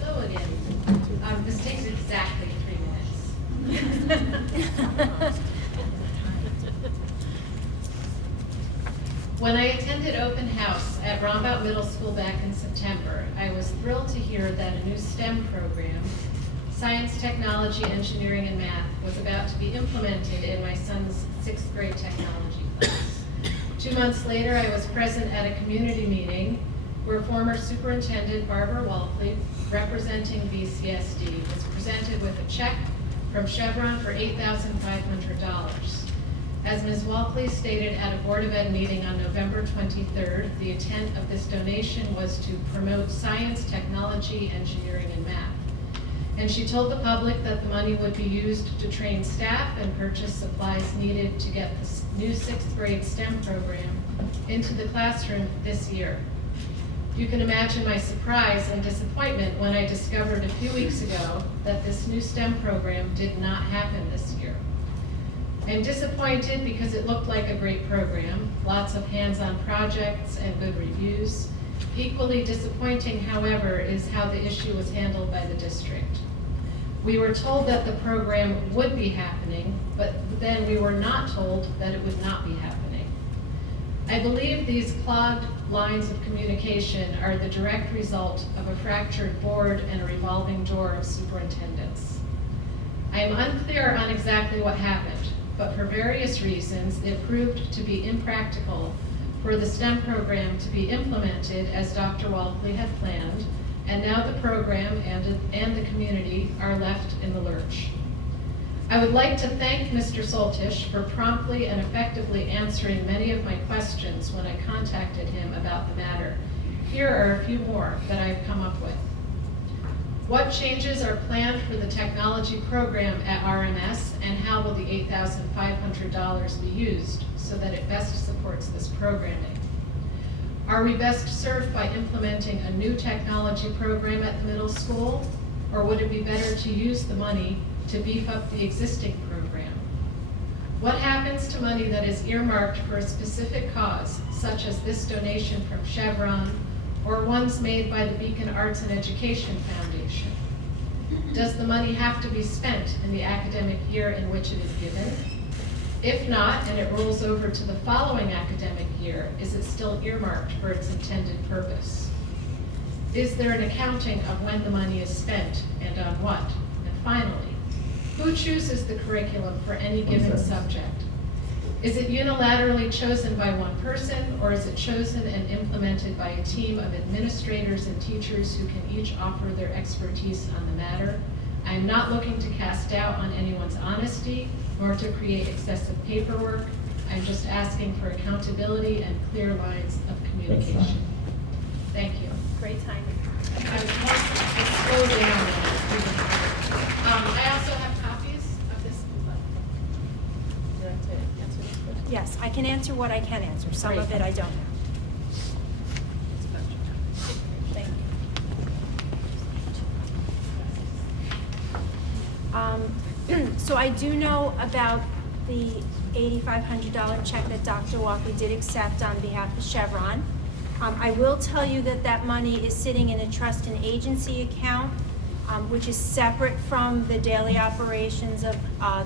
Hello again. This takes exactly 3 minutes. When I attended open house at Rombout Middle School back in September, I was thrilled to hear that a new STEM program, Science, Technology, Engineering, and Math, was about to be implemented in my son's 6th grade technology class. 2 months later, I was present at a community meeting where former Superintendent Barbara Walkley, representing BCSD, was presented with a check from Chevron for $8,500. As Ms. Walkley stated at a Board of Ed meeting on November 23rd, the intent of this donation was to promote science, technology, engineering, and math. And she told the public that the money would be used to train staff and purchase supplies needed to get the new 6th grade STEM program into the classroom this year. You can imagine my surprise and disappointment when I discovered a few weeks ago that this new STEM program did not happen this year. I'm disappointed because it looked like a great program, lots of hands-on projects and good reviews. Equally disappointing, however, is how the issue was handled by the district. We were told that the program would be happening, but then we were not told that it would not be happening. I believe these clogged lines of communication are the direct result of a fractured board and a revolving door of superintendents. I am unclear on exactly what happened, but for various reasons, it proved to be impractical for the STEM program to be implemented as Dr. Walkley had planned, and now the program and the community are left in the lurch. I would like to thank Mr. Soltish for promptly and effectively answering many of my questions when I contacted him about the matter. Here are a few more that I've come up with. What changes are planned for the technology program at RMS, and how will the $8,500 be used so that it best supports this programming? Are we best served by implementing a new technology program at the middle school, or would it be better to use the money to beef up the existing program? What happens to money that is earmarked for a specific cause, such as this donation from Chevron, or ones made by the Beacon Arts and Education Foundation? Does the money have to be spent in the academic year in which it is given? If not, and it rolls over to the following academic year, is it still earmarked for its intended purpose? Is there an accounting of when the money is spent and on what? And finally, who chooses the curriculum for any given subject? Is it unilaterally chosen by one person, or is it chosen and implemented by a team of administrators and teachers who can each offer their expertise on the matter? I am not looking to cast doubt on anyone's honesty, nor to create excessive paperwork. I'm just asking for accountability and clear lines of communication. Thank you. Great timing. I was slow down. I also have copies of this. Would you like to answer this question? Yes, I can answer what I can answer. Some of it I don't know. Thank you. So I do know about the $8,500 check that Dr. Walkley did accept on behalf of Chevron. I will tell you that that money is sitting in a trust and agency account, which is separate from the daily operations of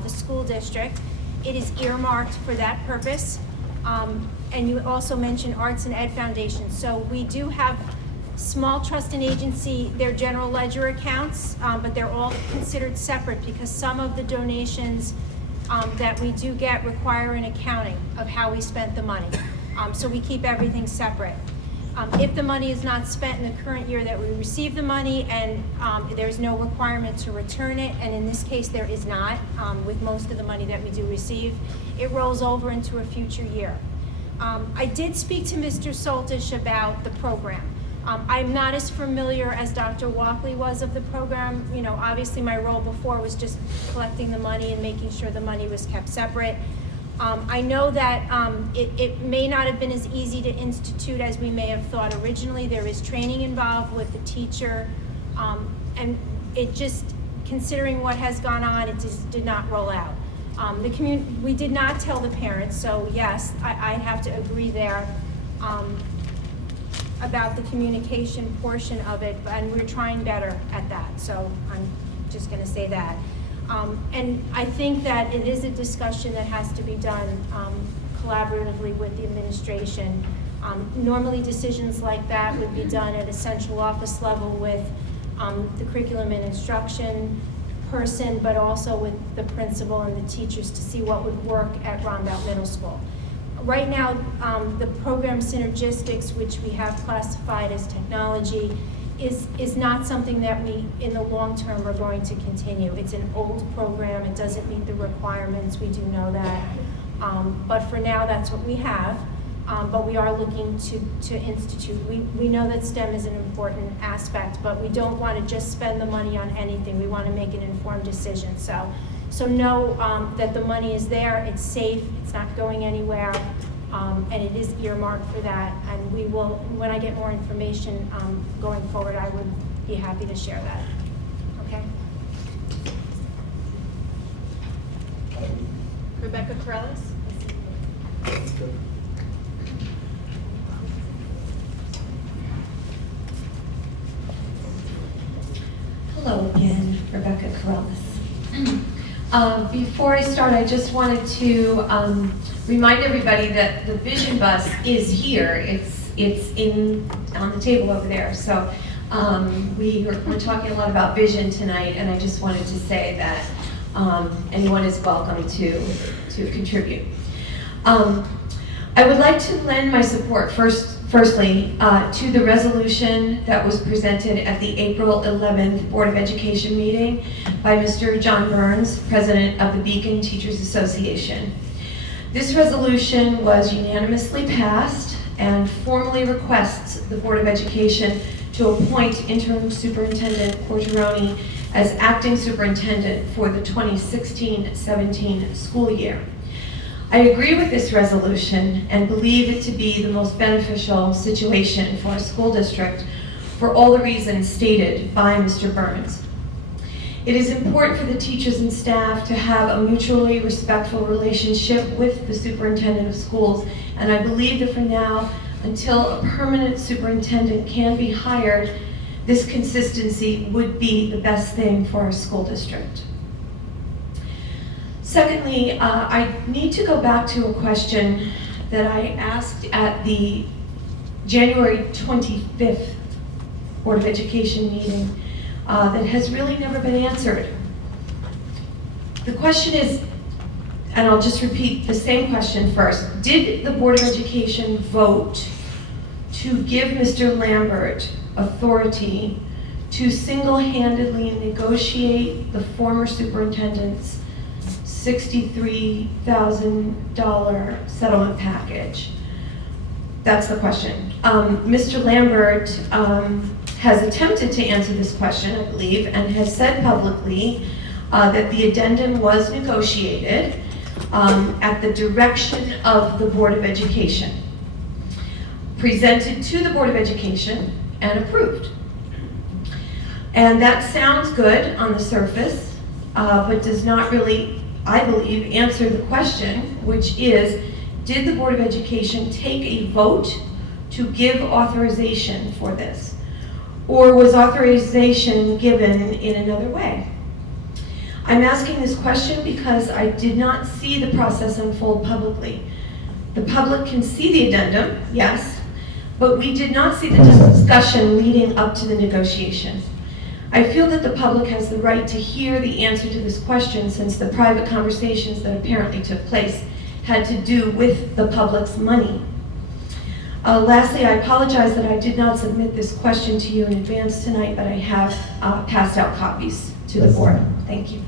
the school district. It is earmarked for that purpose. And you also mentioned Arts and Ed Foundation. So we do have small trust and agency, they're general ledger accounts, but they're all considered separate because some of the donations that we do get require an accounting of how we spent the money. So we keep everything separate. If the money is not spent in the current year that we receive the money and there's no requirement to return it, and in this case there is not, with most of the money that we do receive, it rolls over into a future year. I did speak to Mr. Soltish about the program. I'm not as familiar as Dr. Walkley was of the program. You know, obviously my role before was just collecting the money and making sure the money was kept separate. I know that it may not have been as easy to institute as we may have thought originally. There is training involved with the teacher, and it just, considering what has gone on, it just did not roll out. We did not tell the parents, so yes, I'd have to agree there about the communication portion of it, and we're trying better at that, so I'm just going to say that. And I think that it is a discussion that has to be done collaboratively with the administration. Normally decisions like that would be done at a central office level with the curriculum and instruction person, but also with the principal and the teachers to see what would work at Rondout Middle School. Right now, the program Synergistics, which we have classified as technology, is not something that we, in the long term, are going to continue. It's an old program. It doesn't meet the requirements. We do know that. But for now, that's what we have. But we are looking to institute. We know that STEM is an important aspect, but we don't want to just spend the money on anything. We want to make an informed decision. So know that the money is there. It's safe. It's not going anywhere. And it is earmarked for that, and we will, when I get more information going forward, I would be happy to share that. Okay? Rebecca Corrales? Hello again, Rebecca Corrales. Before I start, I just wanted to remind everybody that the Vision Bus is here. It's on the table over there. So we're talking a lot about vision tonight, and I just wanted to say that anyone is welcome to contribute. I would like to lend my support firstly to the resolution that was presented at the April 11th Board of Education meeting by Mr. John Burns, President of the Beacon Teachers Association. This resolution was unanimously passed and formally requests the Board of Education to appoint Interim Superintendent Quarteroni as acting superintendent for the 2016-17 school year. I agree with this resolution and believe it to be the most beneficial situation for a school district for all the reasons stated by Mr. Burns. It is important for the teachers and staff to have a mutually respectful relationship with the superintendent of schools, and I believe that for now, until a permanent superintendent can be hired, this consistency would be the best thing for our school district. Secondly, I need to go back to a question that I asked at the January 25th Board of Education meeting that has really never been answered. The question is, and I'll just repeat the same question first. Did the Board of Education vote to give Mr. Lambert authority to single-handedly negotiate the former superintendent's $63,000 settlement package? That's the question. Mr. Lambert has attempted to answer this question, I believe, and has said publicly that the addendum was negotiated at the direction of the Board of Education, presented to the Board of Education, and approved. And that sounds good on the surface, but does not really, I believe, answer the question, which is, did the Board of Education take a vote to give authorization for this? Or was authorization given in another way? I'm asking this question because I did not see the process unfold publicly. The public can see the addendum, yes, but we did not see the discussion leading up to the negotiation. I feel that the public has the right to hear the answer to this question, since the private conversations that apparently took place had to do with the public's money. Lastly, I apologize that I did not submit this question to you in advance tonight, but I have passed out copies to the board. Thank you.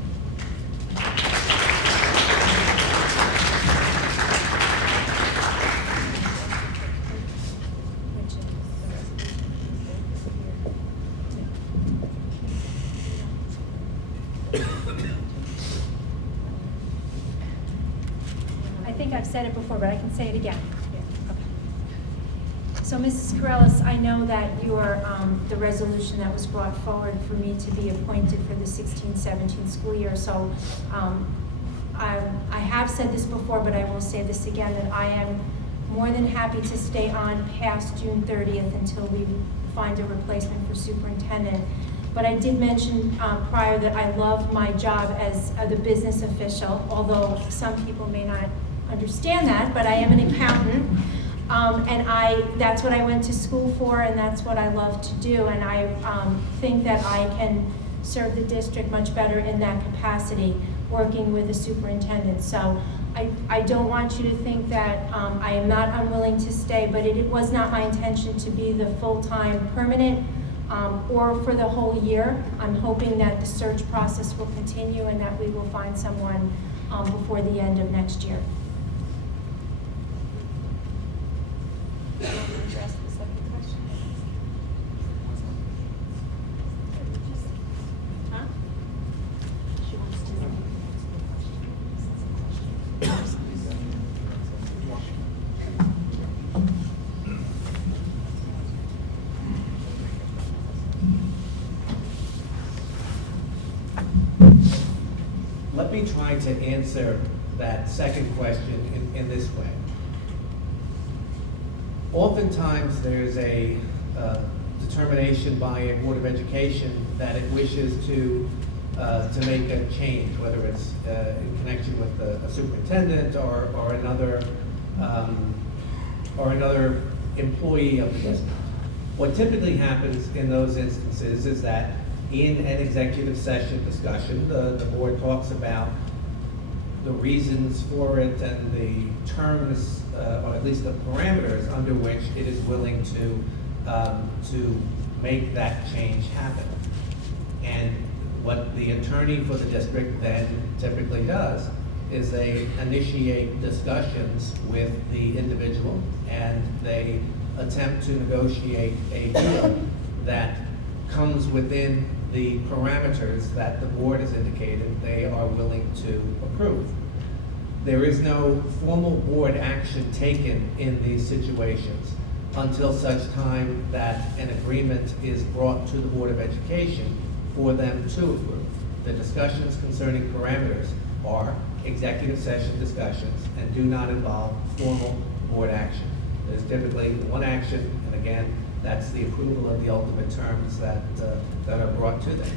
I think I've said it before, but I can say it again. Okay. So Mrs. Corellis, I know that your, the resolution that was brought forward for me to be appointed for the 16-17 school year, so I have said this before, but I will say this again, that I am more than happy to stay on past June 30th until we find a replacement for superintendent. But I did mention prior that I love my job as the business official, although some people may not understand that, but I am an accountant. And that's what I went to school for, and that's what I love to do. And I think that I can serve the district much better in that capacity, working with a superintendent. So I don't want you to think that I am not unwilling to stay, but it was not my intention to be the full-time permanent or for the whole year. I'm hoping that the search process will continue and that we will find someone before the end of next year. Let me try to answer that second question in this way. Oftentimes there's a determination by a Board of Education that it wishes to make a change, whether it's in connection with a superintendent or another employee of the district. What typically happens in those instances is that in an executive session discussion, the board talks about the reasons for it and the terms, or at least the parameters under which it is willing to make that change happen. And what the attorney for the district then typically does is they initiate discussions with the individual, and they attempt to negotiate a deal that comes within the parameters that the board has indicated they are willing to approve. There is no formal board action taken in these situations until such time that an agreement is brought to the Board of Education for them to approve. The discussions concerning parameters are executive session discussions and do not involve formal board action. There's typically one action, and again, that's the approval of the ultimate terms that are brought to them.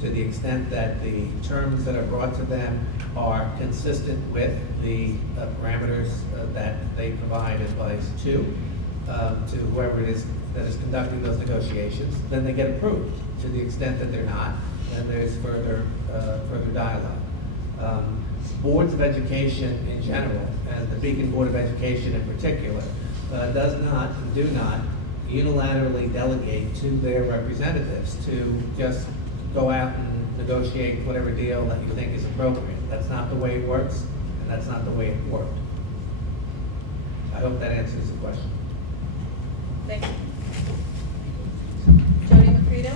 to the extent that the terms that are brought to them are consistent with the parameters that they provide advice to whoever it is that is conducting those negotiations, then they get approved. To the extent that they're not, then there's further dialogue. Boards of education in general, and the Beacon Board of Education in particular, does not and do not unilaterally delegate to their representatives to just go out and negotiate whatever deal that you think is appropriate. That's not the way it works, and that's not the way it worked. I hope that answers the question. Thank you. Jody McCredo?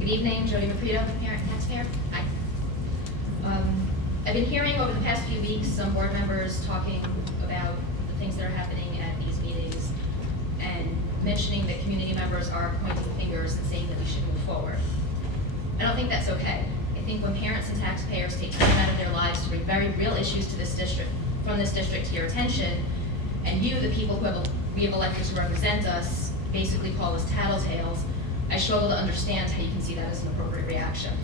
Good evening, Jody McCredo, parent and taxpayer. Hi. I've been hearing over the past few weeks some board members talking about the things that are happening at these meetings and mentioning that community members are pointing fingers and saying that we should move forward. I don't think that's okay. I think when parents and taxpayers take time out of their lives to bring very real issues to this district, from this district to your attention, and you, the people we have elected to represent us, basically call us tattletales, I struggle to understand how you can see that as an appropriate reaction.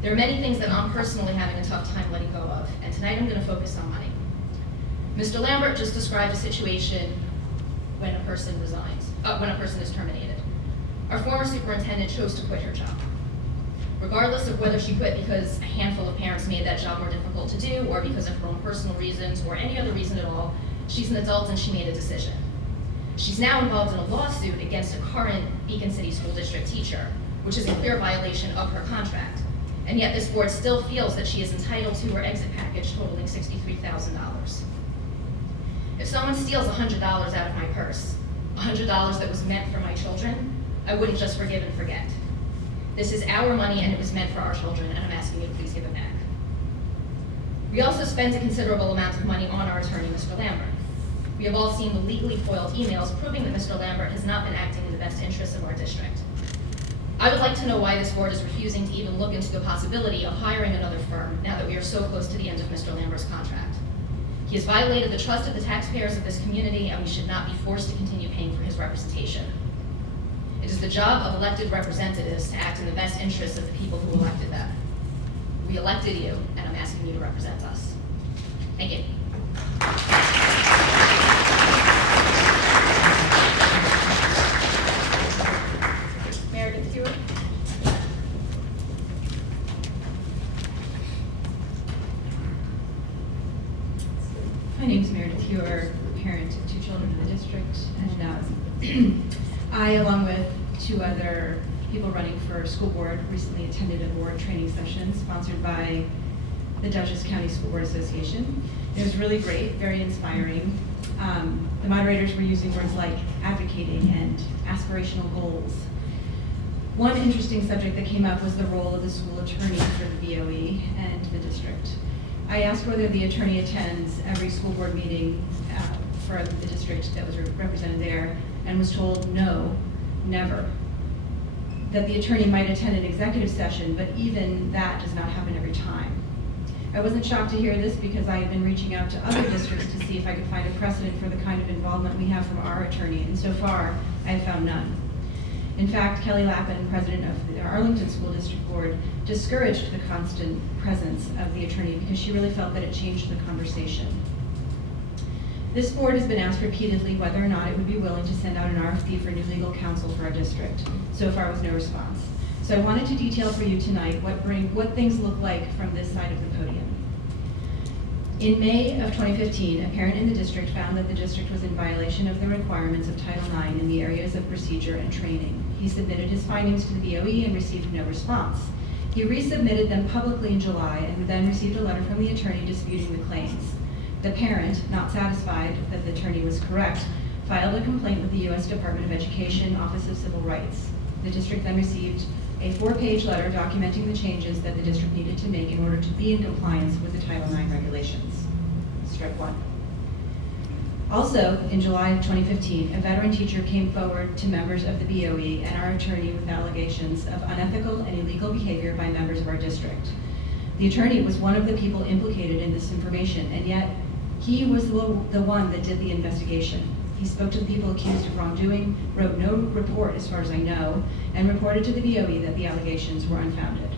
There are many things that I'm personally having a tough time letting go of, and tonight I'm going to focus on money. Mr. Lambert just described a situation when a person resigns, when a person is terminated. Our former superintendent chose to quit her job. Regardless of whether she quit because a handful of parents made that job more difficult to do, or because of her own personal reasons, or any other reason at all, she's an adult and she made a decision. She's now involved in a lawsuit against a current Beacon City School District teacher, which is a clear violation of her contract. And yet this board still feels that she is entitled to her exit package totaling $63,000. If someone steals $100 out of my purse, $100 that was meant for my children, I wouldn't just forgive and forget. This is our money and it was meant for our children, and I'm asking you to please give it back. We also spent a considerable amount of money on our attorney, Mr. Lambert. We have all seen the legally foiled emails proving that Mr. Lambert has not been acting in the best interests of our district. I would like to know why this board is refusing to even look into the possibility of hiring another firm now that we are so close to the end of Mr. Lambert's contract. He has violated the trust of the taxpayers of this community, and we should not be forced to continue paying for his representation. It is the job of elected representatives to act in the best interests of the people who elected them. We elected you, and I'm asking you to represent us. Thank you. Meredith Hewitt? My name is Meredith Hewer, parent of 2 children in the district, and I, along with 2 other people running for school board, recently attended a board training session sponsored by the Dutchess County School Board Association. It was really great, very inspiring. The moderators were using words like advocating and aspirational goals. One interesting subject that came up was the role of the school attorney for the BOE and the district. I asked whether the attorney attends every school board meeting for the district that was represented there, and was told no, never. That the attorney might attend an executive session, but even that does not happen every time. I wasn't shocked to hear this because I had been reaching out to other districts to see if I could find a precedent for the kind of involvement we have from our attorney, and so far, I have found none. In fact, Kelly Lappin, president of the Arlington School District Board, discouraged the constant presence of the attorney because she really felt that it changed the conversation. This board has been asked repeatedly whether or not it would be willing to send out an RFP for new legal counsel for our district. So far was no response. So I wanted to detail for you tonight what things look like from this side of the podium. In May of 2015, a parent in the district found that the district was in violation of the requirements of Title IX in the areas of procedure and training. He submitted his findings to the BOE and received no response. He resubmitted them publicly in July and then received a letter from the attorney disputing the claims. The parent, not satisfied that the attorney was correct, filed a complaint with the U.S. Department of Education, Office of Civil Rights. The district then received a 4-page letter documenting the changes that the district needed to make in order to be in compliance with the Title IX regulations. Strike 1. Also, in July of 2015, a veteran teacher came forward to members of the BOE and our attorney with allegations of unethical and illegal behavior by members of our district. The attorney was one of the people implicated in this information, and yet he was the one that did the investigation. He spoke to the people accused of wrongdoing, wrote no report as far as I know, and reported to the BOE that the allegations were unfounded.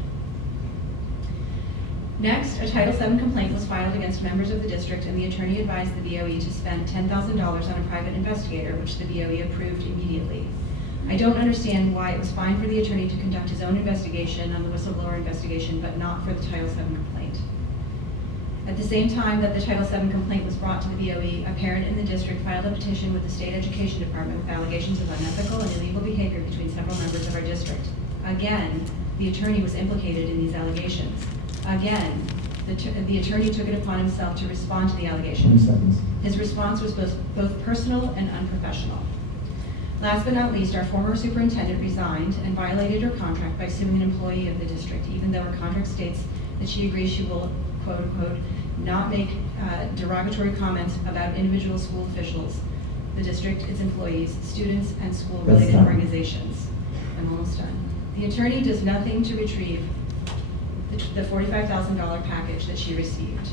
Next, a Title VII complaint was filed against members of the district, and the attorney advised the BOE to spend $10,000 on a private investigator, which the BOE approved immediately. I don't understand why it was fine for the attorney to conduct his own investigation on the whistleblower investigation, but not for the Title VII complaint. At the same time that the Title VII complaint was brought to the BOE, a parent in the district filed a petition with the State Education Department with allegations of unethical and illegal behavior between several members of our district. Again, the attorney was implicated in these allegations. Again, the attorney took it upon himself to respond to the allegations. His response was both personal and unprofessional. Last but not least, our former superintendent resigned and violated her contract by suing an employee of the district, even though her contract states that she agrees she will, quote unquote, not make derogatory comments about individual school officials, the district, its employees, students, and school-related organizations. I'm almost done. The attorney does nothing to retrieve the $45,000 package that she received.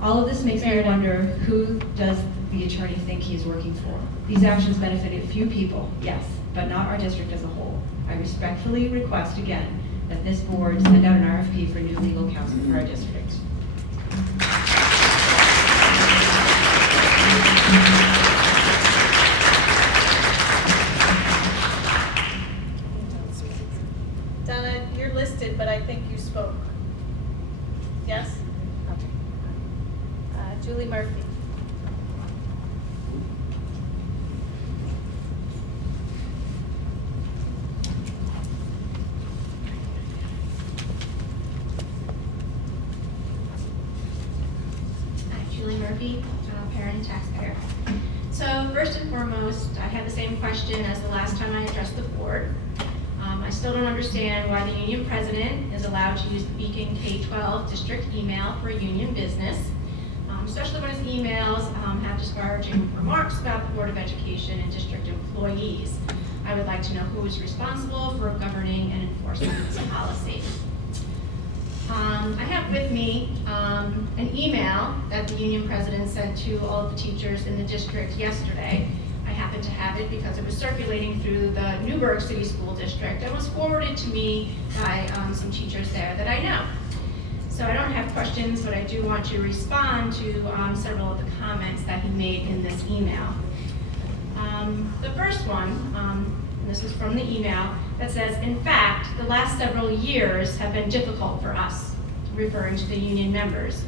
All of this makes me wonder, who does the attorney think he is working for? These actions benefited a few people, yes, but not our district as a whole. I respectfully request again that this board send out an RFP for new legal counsel for our district. Donna, you're listed, but I think you spoke. Yes? Okay. Julie Murphy. Julie Murphy, parent and taxpayer. So first and foremost, I have the same question as the last time I addressed the board. I still don't understand why the union president is allowed to use the Beacon K-12 district email for a union business, especially when his emails have disparaging remarks about the Board of Education and district employees. I would like to know who is responsible for governing and enforcing this policy. I have with me an email that the union president sent to all of the teachers in the district yesterday. I happen to have it because it was circulating through the Newburgh City School District and was forwarded to me by some teachers there that I know. So I don't have questions, but I do want to respond to several of the comments that he made in this email. The first one, and this is from the email, that says, in fact, the last several years have been difficult for us, referring to the union members,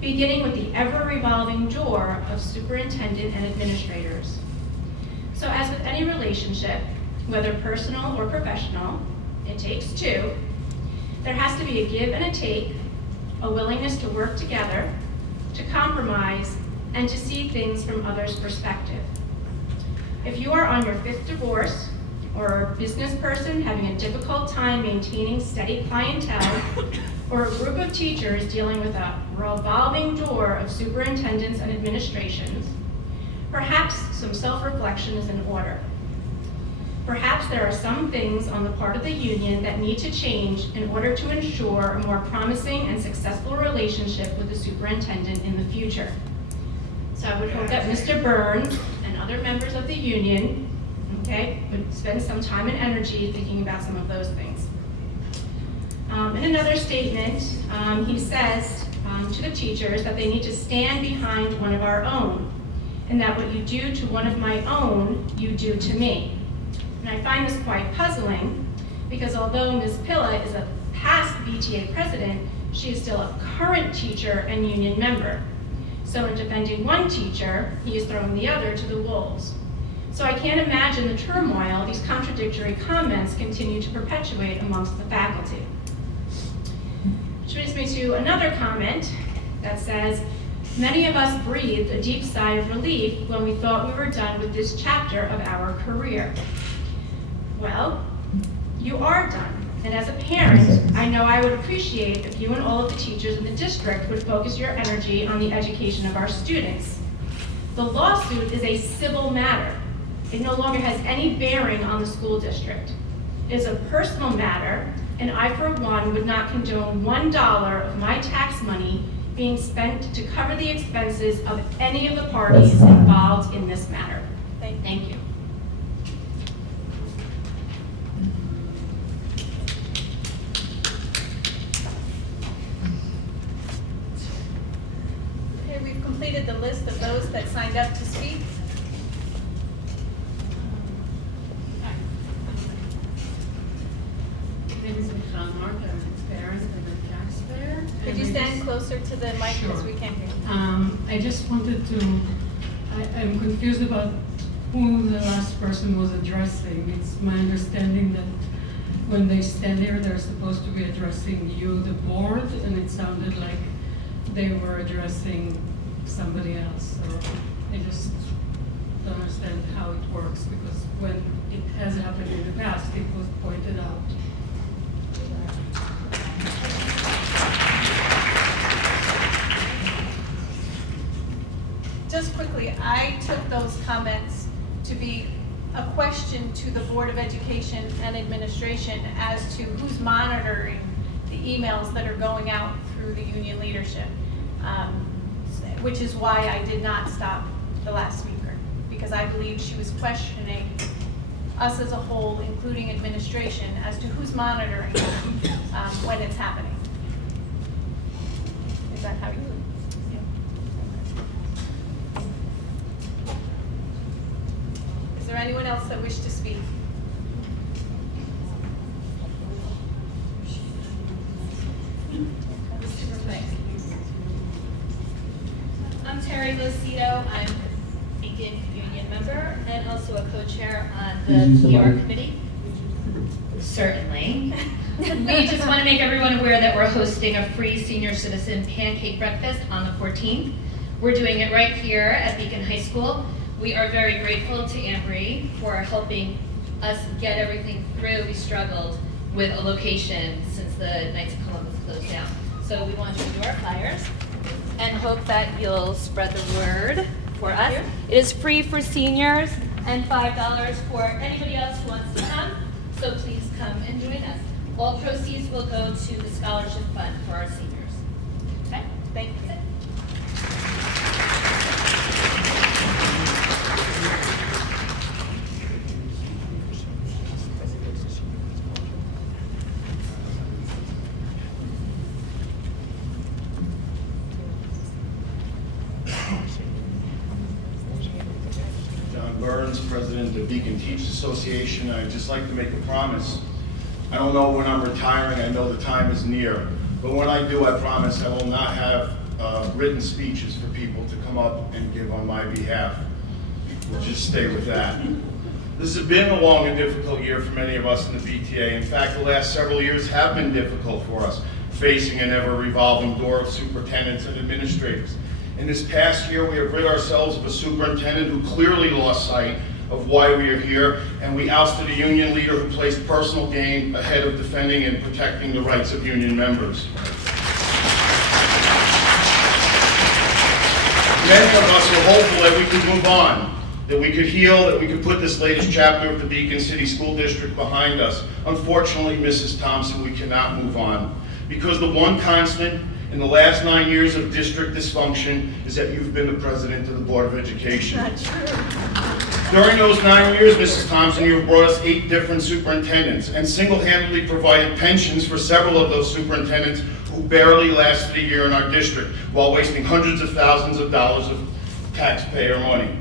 beginning with the ever-revolving door of superintendent and administrators. So as with any relationship, whether personal or professional, it takes two. There has to be a give and a take, a willingness to work together, to compromise, and to see things from others' perspective. If you are on your fifth divorce, or a business person having a difficult time maintaining steady clientele, or a group of teachers dealing with a revolving door of superintendents and administrations, perhaps some self-reflection is in order. Perhaps there are some things on the part of the union that need to change in order to ensure a more promising and successful relationship with the superintendent in the future. So I would hope that Mr. Burns and other members of the union, would spend some time and energy thinking about some of those things. In another statement, he says to the teachers that they need to stand behind one of our own, and that what you do to one of my own, you do to me. And I find this quite puzzling, because although Ms. Pilla is a past BTA president, she is still a current teacher and union member. So in defending one teacher, he is throwing the other to the wolves. So I can't imagine the turmoil these contradictory comments continue to perpetuate amongst the faculty. Which brings me to another comment that says, many of us breathed a deep sigh of relief when we thought we were done with this chapter of our career. Well, you are done. And as a parent, I know I would appreciate if you and all of the teachers in the district would focus your energy on the education of our students. The lawsuit is a civil matter. It no longer has any bearing on the school district. It is a personal matter and I, for one, would not condone $1 of my tax money being spent to cover the expenses of any of the parties involved in this matter. Thank you. Okay, we've completed the list of those that signed up to speak. My name is Michal Mark, I'm a parent and a taxpayer. Could you stand closer to the mic because we can't hear you? I just wanted to, I'm confused about who the last person was addressing. It's my understanding that when they stand here, they're supposed to be addressing you, the board, and it sounded like they were addressing somebody else. So I just don't understand how it works, because when it has happened in the past, it was pointed out. Just quickly, I took those comments to be a question to the Board of Education and Administration as to who's monitoring the emails that are going out through the union leadership, which is why I did not stop the last speaker, because I believe she was questioning us as a whole, including administration, as to who's monitoring when it's happening. Is that how you? Is there anyone else that wished to speak? I'm Terry Lucido. I'm a Beacon Union member and also a co-chair on the PR committee. Certainly. We just want to make everyone aware that we're hosting a free senior citizen pancake breakfast on the 14th. We're doing it right here at Beacon High School. We are very grateful to Ambry for helping us get everything through. We struggled with a location since the Knights of Columbus closed down. So we want you to do our flyers and hope that you'll spread the word for us. It is free for seniors and $5 for anybody else who wants to come. So please come and join us. All proceeds will go to the scholarship fund for our seniors. Okay? Thank you. John Burns, President of the Beacon Teachers Association. I'd just like to make a promise. I don't know when I'm retiring. I know the time is near. But when I do, I promise I will not have written speeches for people to come up and give on my behalf. We'll just stay with that. This has been a long and difficult year for many of us in the BTA. In fact, the last several years have been difficult for us, facing an ever-revolving door of superintendents and administrators. In this past year, we have rid ourselves of a superintendent who clearly lost sight of why we are here, and we ousted a union leader who placed personal gain ahead of defending and protecting the rights of union members. Many of us were hopeful that we could move on, that we could heal, that we could put this latest chapter of the Beacon City School District behind us. Unfortunately, Mrs. Thompson, we cannot move on, because the one constant in the last 9 years of district dysfunction is that you've been the president of the Board of Education. Not true. During those 9 years, Mrs. Thompson, you have brought us 8 different superintendents and single-handedly provided pensions for several of those superintendents who barely lasted a year in our district while wasting hundreds of thousands of dollars of taxpayer money.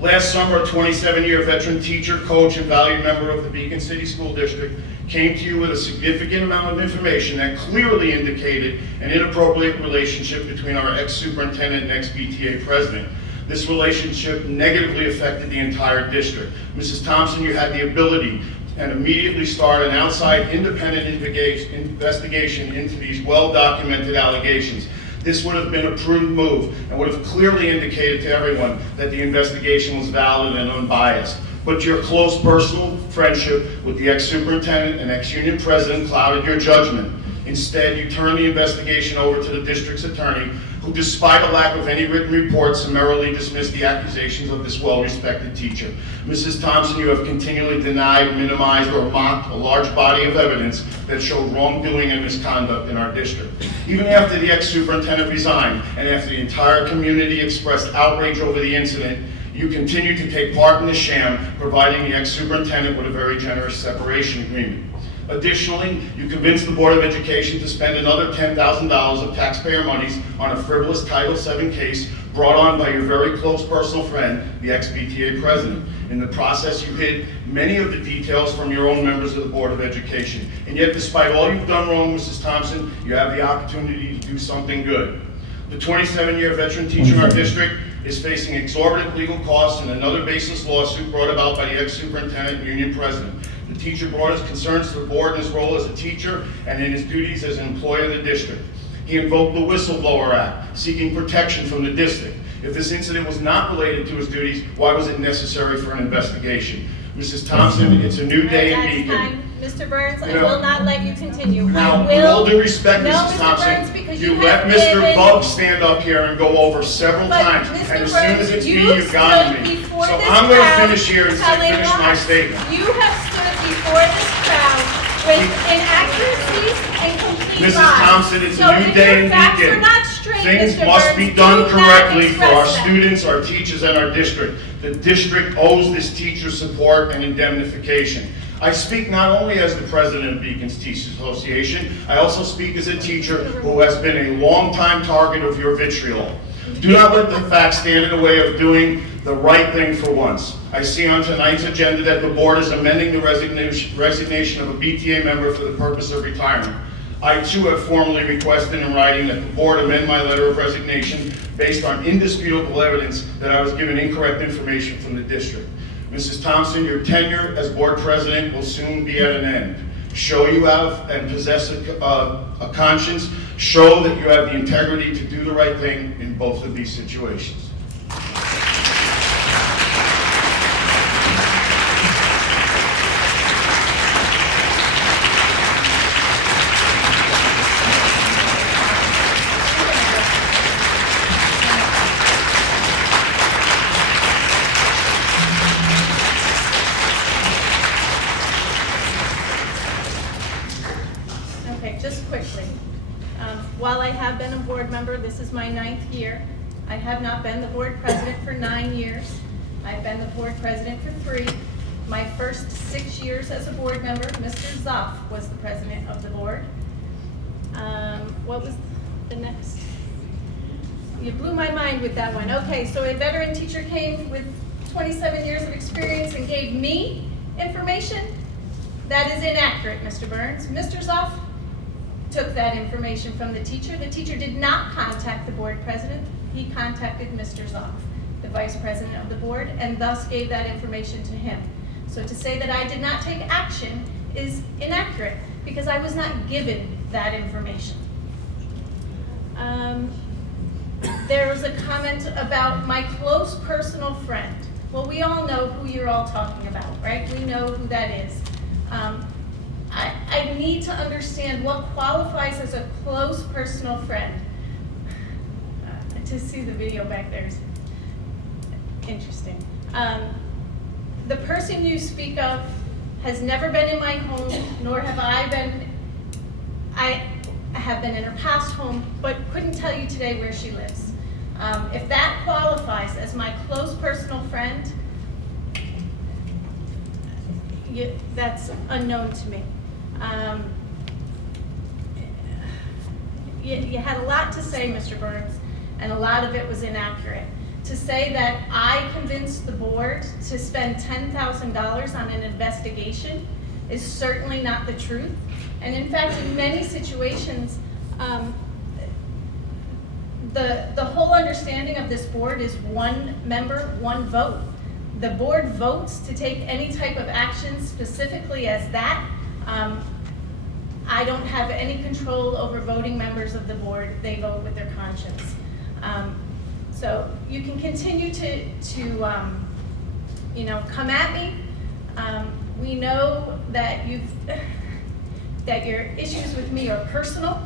Last summer, a 27-year veteran teacher, coach, and valued member of the Beacon City School District came to you with a significant amount of information that clearly indicated an inappropriate relationship between our ex-superintendent and ex-BTA president. This relationship negatively affected the entire district. Mrs. Thompson, you had the ability and immediately start an outside independent investigation into these well-documented allegations. This would have been a prudent move and would have clearly indicated to everyone that the investigation was valid and unbiased. But your close personal friendship with the ex-superintendent and ex-union president clouded your judgment. Instead, you turned the investigation over to the district's attorney, who, despite a lack of any written report, summarily dismissed the accusations of this well-respected teacher. Mrs. Thompson, you have continually denied, minimized, or mocked a large body of evidence that showed wrongdoing and misconduct in our district. Even after the ex-superintendent resigned, and after the entire community expressed outrage over the incident, you continue to take part in the sham, providing the ex-superintendent with a very generous separation agreement. Additionally, you convinced the Board of Education to spend another $10,000 of taxpayer monies on a frivolous Title VII case brought on by your very close personal friend, the ex-BTA president. In the process, you hid many of the details from your own members of the Board of Education. And yet, despite all you've done wrong, Mrs. Thompson, you have the opportunity to do something good. The 27-year veteran teacher in our district is facing exorbitant legal costs in another baseless lawsuit brought about by the ex-superintendent and union president. The teacher brought his concerns to the board in his role as a teacher and in his duties as an employee of the district. He invoked the Whistleblower Act, seeking protection from the district. If this incident was not related to his duties, why was it necessary for an investigation? Mrs. Thompson, it's a new day in Beacon. That's fine. Mr. Burns, I You know, will not let you continue. Now, I with will. all due respect, No, Mrs. Mr. Thompson, Burns, because you you let have Mr. given- Bug stand up here and go over several But, times, Mr. and as soon as Burns, it's me, you you've gotten stood me. before So this I'm going to crowd finish here and telling finish my lies. statement. You have stood before this crowd with inaccuracies and complete Mrs. lies. Thompson, it's So a new if day your in facts Beacon. are not straight, Things Mr. must Burns, be done do not correctly for our express them. students, our teachers, and our district. The district owes this teacher support and indemnification. I speak not only as the president of Beacon's Teachers Association, I also speak as a teacher who has been a longtime target of your vitriol. Do not let the facts stand in the way of doing the right thing for once. I see on tonight's agenda that the board is amending the resignation of a BTA member for the purpose of retirement. I too have formally requested in writing that the board amend my letter of resignation based on indisputable evidence that I was given incorrect information from the district. Mrs. Thompson, your tenure as board president will soon be at an end. Show you have and possess a conscience. Show that you have the integrity to do the right thing in both of these situations. Okay, just quickly. While I have been a board member, this is my 9th year. I have not been the board president for 9 years. I've been the board president for 3. My first 6 years as a board member, Mr. Zoff was the president of the board. What was the next? You blew my mind with that one. Okay, so a veteran teacher came with 27 years of experience and gave me information. That is inaccurate, Mr. Burns. Mr. Zoff took that information from the teacher. The teacher did not contact the board president. He contacted Mr. Zoff, the vice president of the board, and thus gave that information to him. So to say that I did not take action is inaccurate because I was not given that information. There was a comment about my close personal friend. Well, we all know who you're all talking about, right? We know who that is. I need to understand what qualifies as a close personal friend. To see the video back there is interesting. The person you speak of has never been in my home, nor have I been. I have been in her past home, but couldn't tell you today where she lives. If that qualifies as my close personal friend, that's unknown to me. You had a lot to say, Mr. Burns, and a lot of it was inaccurate. To say that I convinced the board to spend $10,000 on an investigation is certainly not the truth. And in fact, in many situations, the whole understanding of this board is one member, one vote. The board votes to take any type of action specifically as that. I don't have any control over voting members of the board. They vote with their conscience. So you can continue to come at me. We know that that your issues with me are personal.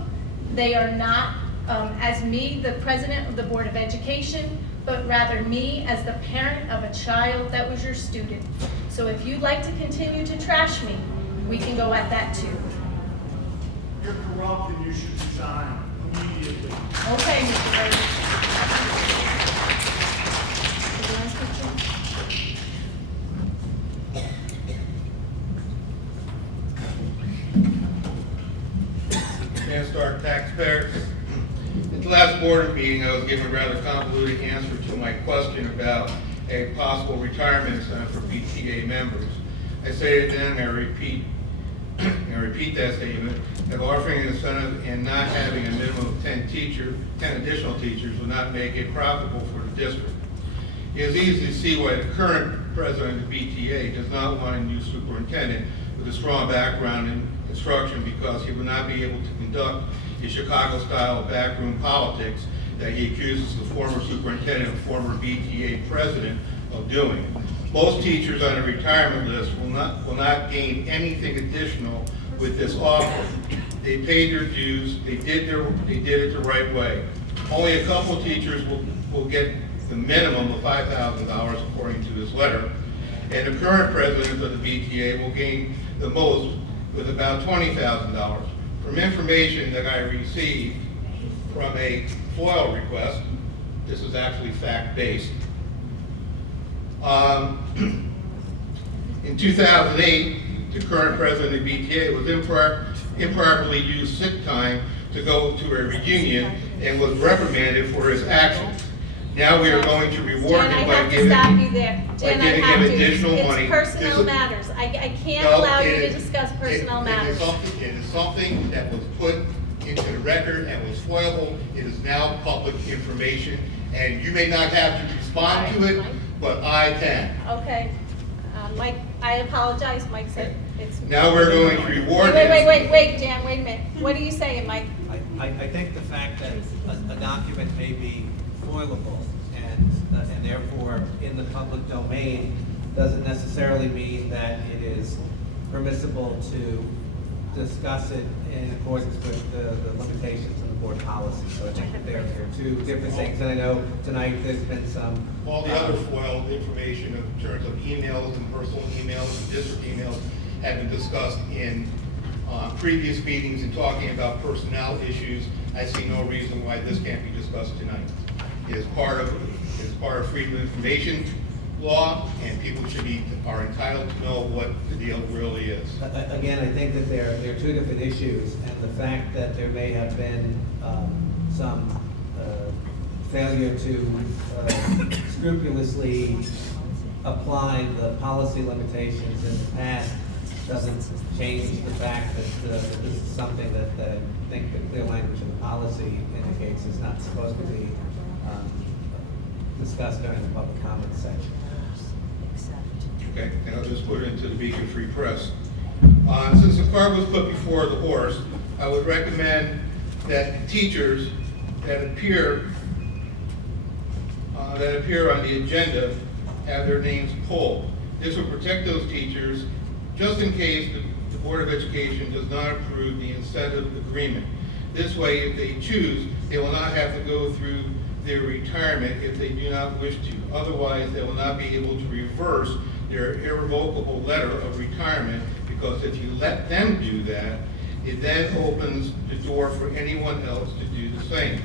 They are not as me, the president of the Board of Education, but rather me as the parent of a child that was your student. So if you'd like to continue to trash me, we can go at that too. You're corrupt and you should resign immediately. Okay, Mr. Rhodes. Dan Stark, taxpayer. At the last board meeting, I was given a rather convoluted answer to my question about a possible retirement incentive for PTA members. I stated then, I repeat that statement, that offering an incentive and not having a minimum of 10 additional teachers will not make it profitable for the district. It is easy to see why the current president of the BTA does not want a new superintendent with a strong background in instruction, because he will not be able to conduct the Chicago-style backroom politics that he accuses the former superintendent and former BTA president of doing. Most teachers on the retirement list will not gain anything additional with this offer. They paid their dues. They did it the right way. Only a couple of teachers will get the minimum of $5,000 according to this letter, and the current president of the BTA will gain the most with about $20,000. From information that I received from a FOIL request, this is actually fact-based. In 2008, the current president of BTA was improperly used sick time to go to a reunion and was reprimanded for his actions. Now we are going to reward him by giving him additional money. It's personnel matters. I can't allow you to discuss personnel matters. It is something that was put into the record and was foilable. It is now public information, and you may not have to respond to it, but I can. Okay. Mike, I apologize. Mike said it's... Now we're going to reward him. Wait, Dan, wait a minute. What are you saying, Mike? I think the fact that a document may be foilable and therefore in the public domain doesn't necessarily mean that it is permissible to discuss it in accordance with the limitations of the board policy. So I think that there are two different things, and I know tonight there's been some... All the other FOIL information in terms of emails and personal emails and district emails have been discussed in previous meetings and talking about personnel issues. I see no reason why this can't be discussed tonight. It is part of freedom of information law, and people are entitled to know what the deal really is. Again, I think that there are two different issues, and the fact that there may have been some failure to scrupulously apply the policy limitations in the past doesn't change the fact that this is something that I think the clear language in the policy indicates is not supposed to be discussed during the public comment section. Okay, and I'll just put it into the Beacon Free Press. Since the cart was put before the horse, I would recommend that the teachers that appear on the agenda have their names pulled. This will protect those teachers just in case the Board of Education does not approve the incentive agreement. This way, if they choose, they will not have to go through their retirement if they do not wish to. Otherwise, they will not be able to reverse their irrevocable letter of retirement, because if you let them do that, it then opens the door for anyone else to do the same,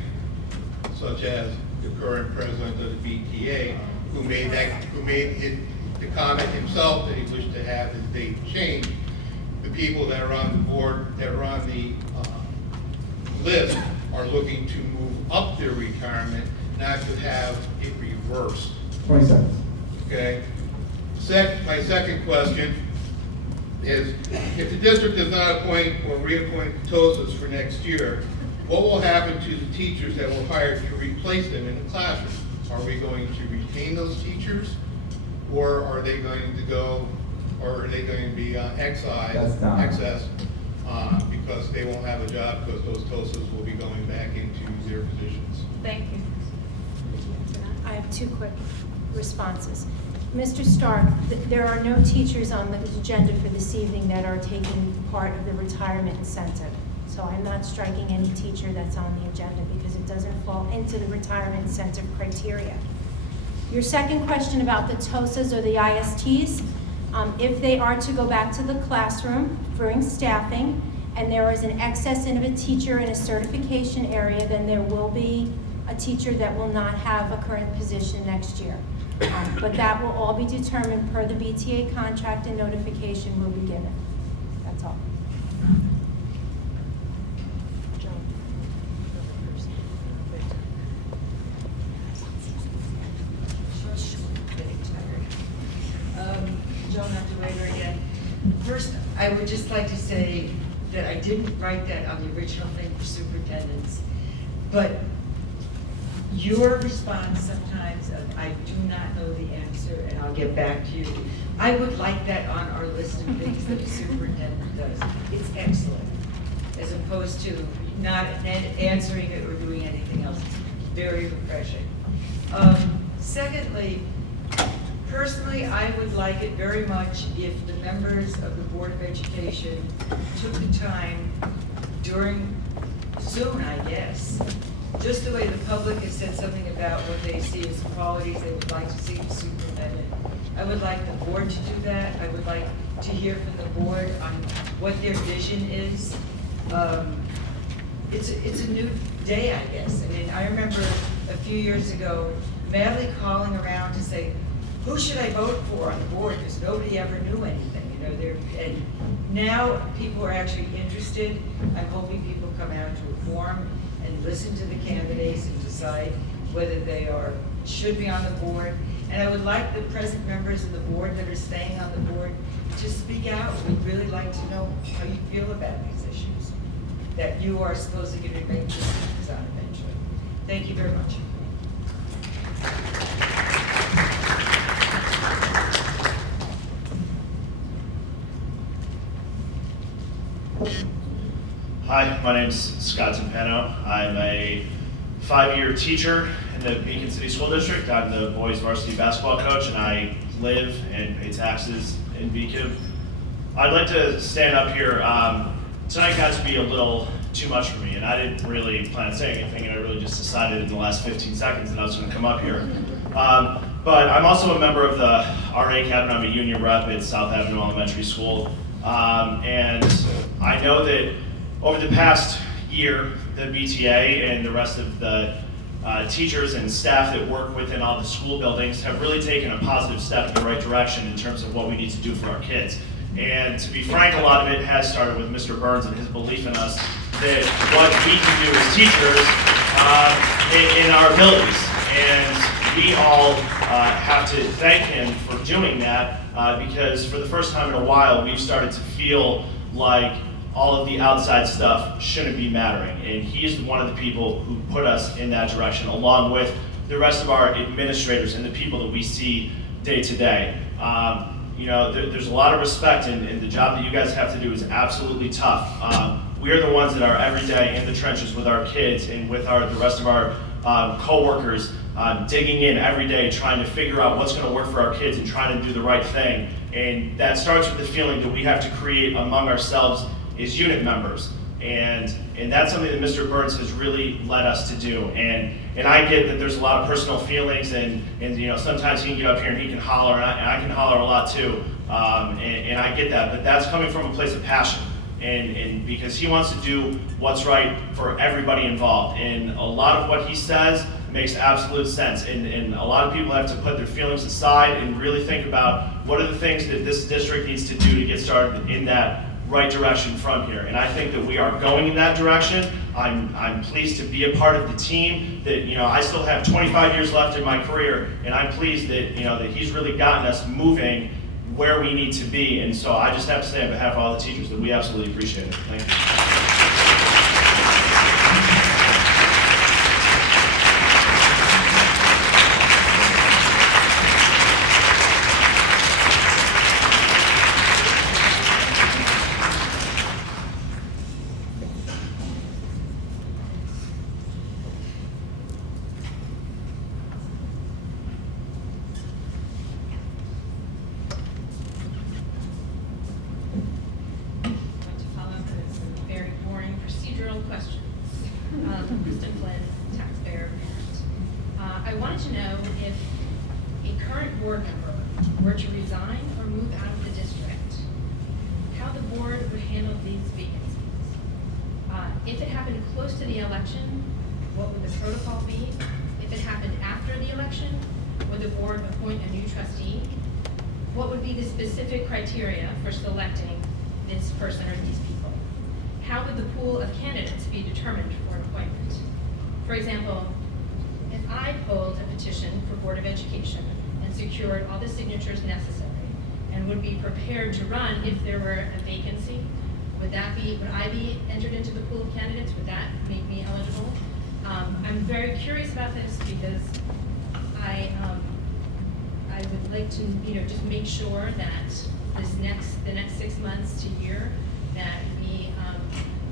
such as the current president of the BTA, who made the comment himself that he wished to have his date changed. The people that are on the board, that are on the list, are looking to move up their retirement, not to have it reversed. 20 seconds. Okay. My second question is, if the district does not appoint or reappoint TOSAs for next year, what will happen to the teachers that were hired to replace them in the classroom? Are we going to retain those teachers, or are they going to go, or are they going to be excess because they won't have a job, because those TOSAs will be going back into their positions? Thank you. I have two quick responses. Mr. Stark, there are no teachers on the agenda for this evening that are taking part of the retirement incentive. So I'm not striking any teacher that's on the agenda because it doesn't fall into the retirement incentive criteria. Your second question about the TOSAs or the ISTs, if they are to go back to the classroom during staffing and there is an excess of a teacher in a certification area, then there will be a teacher that will not have a current position next year. But that will all be determined per the BTA contract and notification will be given. That's all. Joan Underwriter again. First, I would just like to say that I didn't write that on the original thing for superintendents, but your response sometimes of, I do not know the answer and I'll get back to you. I would like that on our list of things that a superintendent does. It's excellent, as opposed to not answering it or doing anything else. It's very refreshing. Secondly, personally, I would like it very much if the members of the Board of Education took the time soon, I guess, just the way the public has said something about what they see as qualities they would like to see in a superintendent. I would like the board to do that. I would like to hear from the board on what their vision is. It's a new day, I guess. I mean, I remember a few years ago madly calling around to say, who should I vote for on the board? Because nobody ever knew anything, you know. And now people are actually interested. I'm hoping people come out to a forum and listen to the candidates and decide whether they should be on the board. And I would like the present members of the board that are staying on the board to speak out. We'd really like to know how you feel about these issues that you are supposedly going to make decisions on eventually. Thank you very much. Hi, my name's Scott Timpano. I'm a 5-year teacher in the Beacon City School District. I'm the boys varsity basketball coach, and I live and pay taxes in Beacon. I'd like to stand up here. Tonight got to be a little too much for me, and I didn't really plan on saying anything, and I really just decided in the last 15 seconds that I was going to come up here. But I'm also a member of the RA Cabinet. I'm a union rep at South Avenue Elementary School. And I know that over the past year, the BTA and the rest of the teachers and staff that work within all the school buildings have really taken a positive step in the right direction in terms of what we need to do for our kids. And to be frank, a lot of it has started with Mr. Burns and his belief in us that what we can do as teachers in our abilities. And we all have to thank him for doing that because for the first time in a while, we've started to feel like all of the outside stuff shouldn't be mattering. And he's one of the people who put us in that direction, along with the rest of our administrators and the people that we see day to day. You know, there's a lot of respect, and the job that you guys have to do is absolutely tough. We are the ones that are every day in the trenches with our kids and with the rest of our co-workers, digging in every day, trying to figure out what's going to work for our kids and trying to do the right thing. And that starts with the feeling that we have to create among ourselves as unit members. And that's something that Mr. Burns has really led us to do. And I get that there's a lot of personal feelings, and you know, sometimes he can get up here and he can holler, and I can holler a lot too. And I get that, but that's coming from a place of passion. And because he wants to do what's right for everybody involved. And a lot of what he says makes absolute sense. And a lot of people have to put their feelings aside and really think about what are the things that this district needs to do to get started in that right direction from here. And I think that we are going in that direction. I'm pleased to be a part of the team that, you know, I still have 25 years left in my career, and I'm pleased that, you know, that he's really gotten us moving where we need to be. And so I just have to say on behalf of all the teachers that we absolutely appreciate it. Thank you. procedural questions. Kristen Flynn, taxpayer parent. I wanted to know if a current board member were to resign or move out of the district, how the board would handle these vacancies. If it happened close to the election, what would the protocol be? If it happened after the election, would the board appoint a new trustee? What would be the specific criteria for selecting this person or these people? How would the pool of candidates be determined for appointment? For example, if I pulled a petition for Board of Education and secured all the signatures necessary and would be prepared to run if there were a vacancy, would I be entered into the pool of candidates? Would that make me eligible? I'm very curious about this because I would like to, just make sure that the next 6 months to year, that we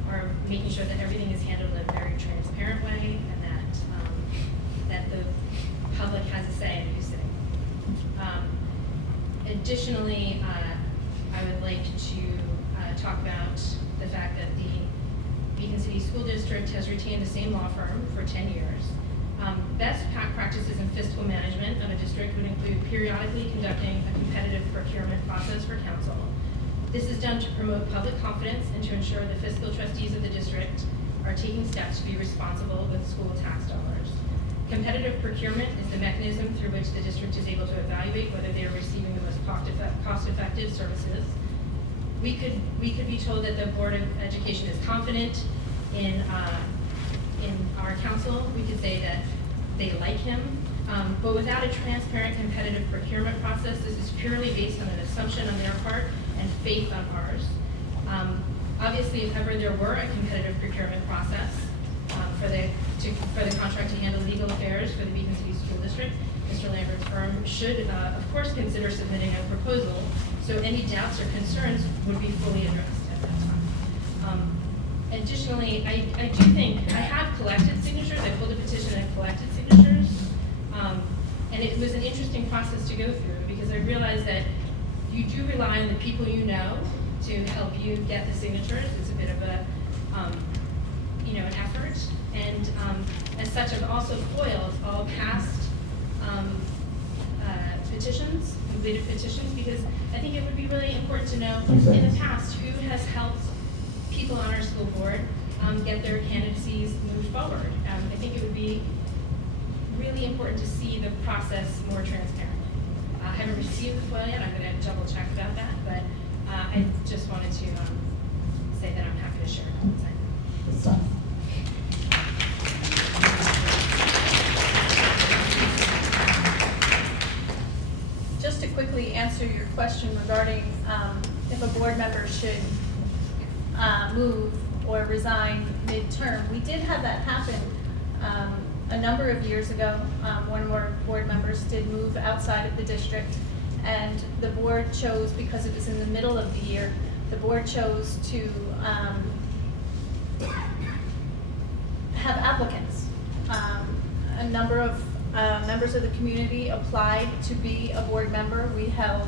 are making sure that everything is handled in a very transparent way, and that the public has a say in who's sitting. Additionally, I would like to talk about the fact that the Beacon City School District has retained the same law firm for 10 years. Best practices in fiscal management of a district would include periodically conducting a competitive procurement process for council. This is done to promote public confidence and to ensure the fiscal trustees of the district are taking steps to be responsible with school tax dollars. Competitive procurement is the mechanism through which the district is able to evaluate whether they are receiving the most cost-effective services. We could be told that the Board of Education is confident in our council. We could say that they like him, but without a transparent competitive procurement process, this is purely based on an assumption on their part and faith on ours. Obviously, if ever there were a competitive procurement process for the contract to handle legal affairs for the Beacon City School District, Mr. Lambert's firm should, of course, consider submitting a proposal so any doubts or concerns would be fully addressed at that time. Additionally, I do think I have collected signatures. I pulled a petition and collected signatures. And it was an interesting process to go through because I realized that you do rely on the people you know to help you get the signatures. It's a bit of a, an effort. And as such, I've also foiled all past petitions, completed petitions, because I think it would be really important to know in the past who has helped people on our school board get their candidacies moved forward. I think it would be really important to see the process more transparently. I haven't received the FOIL yet. I'm going to double check about that, but I just wanted to say that I'm happy to share it. Just to quickly answer your question regarding if a board member should move or resign midterm, we did have that happen a number of years ago. One of our board members did move outside of the district, and the board chose, because it was in the middle of the year, the board chose to have applicants. A number of members of the community applied to be a board member. We held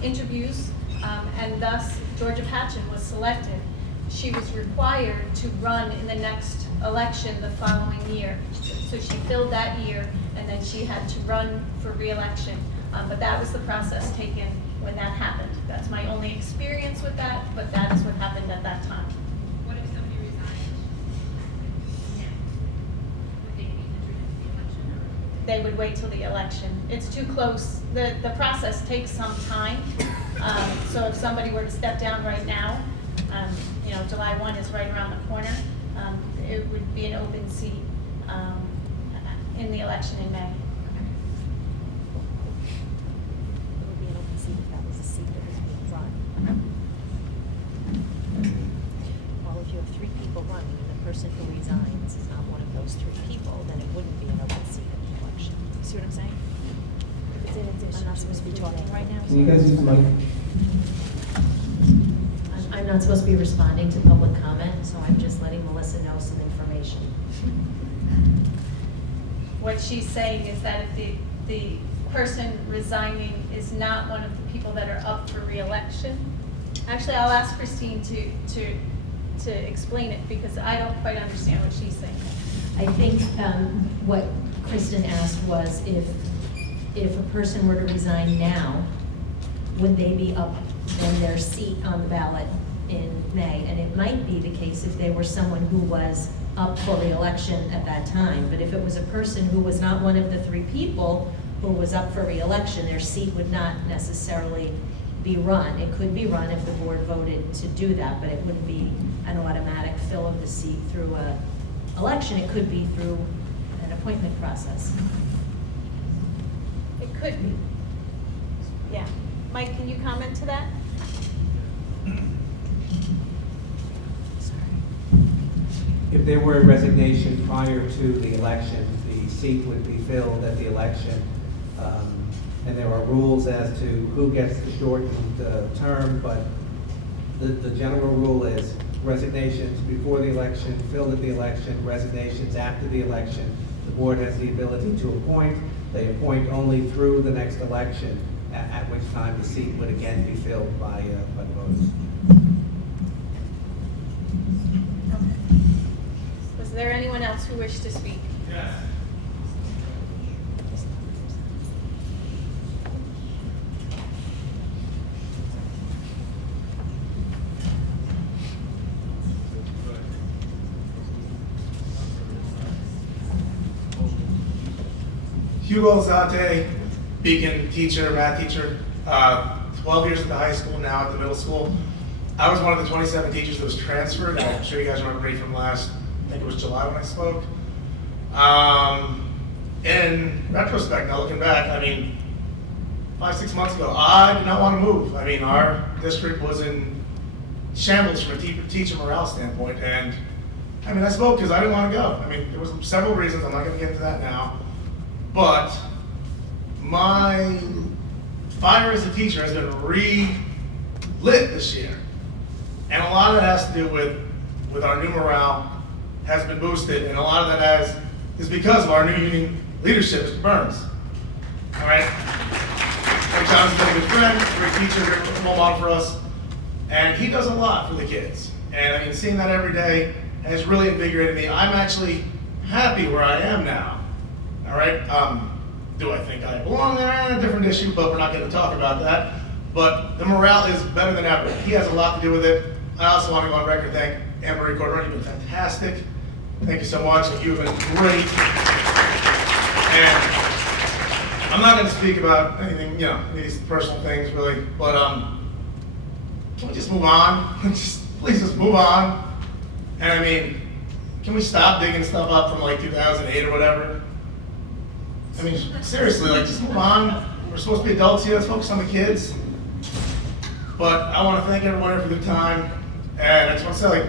interviews, and thus Georgia Patchen was selected. She was required to run in the next election the following year. So she filled that year, and then she had to run for re-election. But that was the process taken when that happened. That's my only experience with that, but that is what happened at that time. What if somebody resigned now? Would they be entered into the election? They would wait till the election. It's too close. The process takes some time. So if somebody were to step down right now, July 1 is right around the corner, it would be an open seat in the election in May. It would be an open seat if that was a seat that was being run. Well, if you have 3 people running and the person who resigns is not one of those 3 people, then it wouldn't be an open seat in the election. You see what I'm saying? If it's in addition, I'm not supposed to be talking right now. Can you guys use the mic? I'm not supposed to be responding to public comment, so I'm just letting Melissa know some information. What she's saying is that if the person resigning is not one of the people that are up for re-election, actually I'll ask Christine to to explain it, because I don't quite understand what she's saying. I think what Kristen asked was if a person were to resign now, would they be up in their seat on the ballot in May? And it might be the case if they were someone who was up for re-election at that time. But if it was a person who was not one of the three people who was up for re-election, their seat would not necessarily be run. It could be run if the board voted to do that, but it wouldn't be an automatic fill of the seat through a election. It could be through an appointment process. It could be. Yeah. Mike, can you comment to that? If there were a resignation prior to the election, the seat would be filled at the election. And there are rules as to who gets the shortened term, but the general rule is resignations before the election, filled at the election, resignations after the election. The board has the ability to appoint. They appoint only through the next election, at which time the seat would again be filled by the voters. Was there anyone else who wished to speak? Yes. Hugo Zate, Beacon teacher, math teacher, 12 years at the high school, now at the middle school. I was one of the 27 teachers that was transferred. I'm sure you guys remember me from last, I think it was July when I spoke. In retrospect, now looking back, I mean, 5-6 months ago, I did not want to move. I mean, our district was in shambles from a teacher morale standpoint, and I mean, I spoke because I didn't want to go. I mean, there was several reasons, I'm not going to get into that now. But my fire as a teacher has been relit this year. And a lot of that has to do with our new morale has been boosted, and a lot of that is because of our new union leadership, Mr. Burns. All right? Greg Johnson's been a good friend, great teacher, great role model for us, and he does a lot for the kids. And I mean, seeing that every day has really invigorated me. I'm actually happy where I am now. All right, do I think I belong there? A different issue, but we're not going to talk about that. But the morale is better than ever. He has a lot to do with it. I also want to go on record and thank Anne-Marie Cordero. You've been fantastic. Thank you so much. You've been great. And I'm not going to speak about anything, you know, these personal things really, but can we just move on? Please just move on. And I mean, can we stop digging stuff up from like 2008 or whatever? I mean, seriously, like, just move on. We're supposed to be adults here. Let's focus on the kids. But I want to thank everyone here for their time. And I just want to say, like,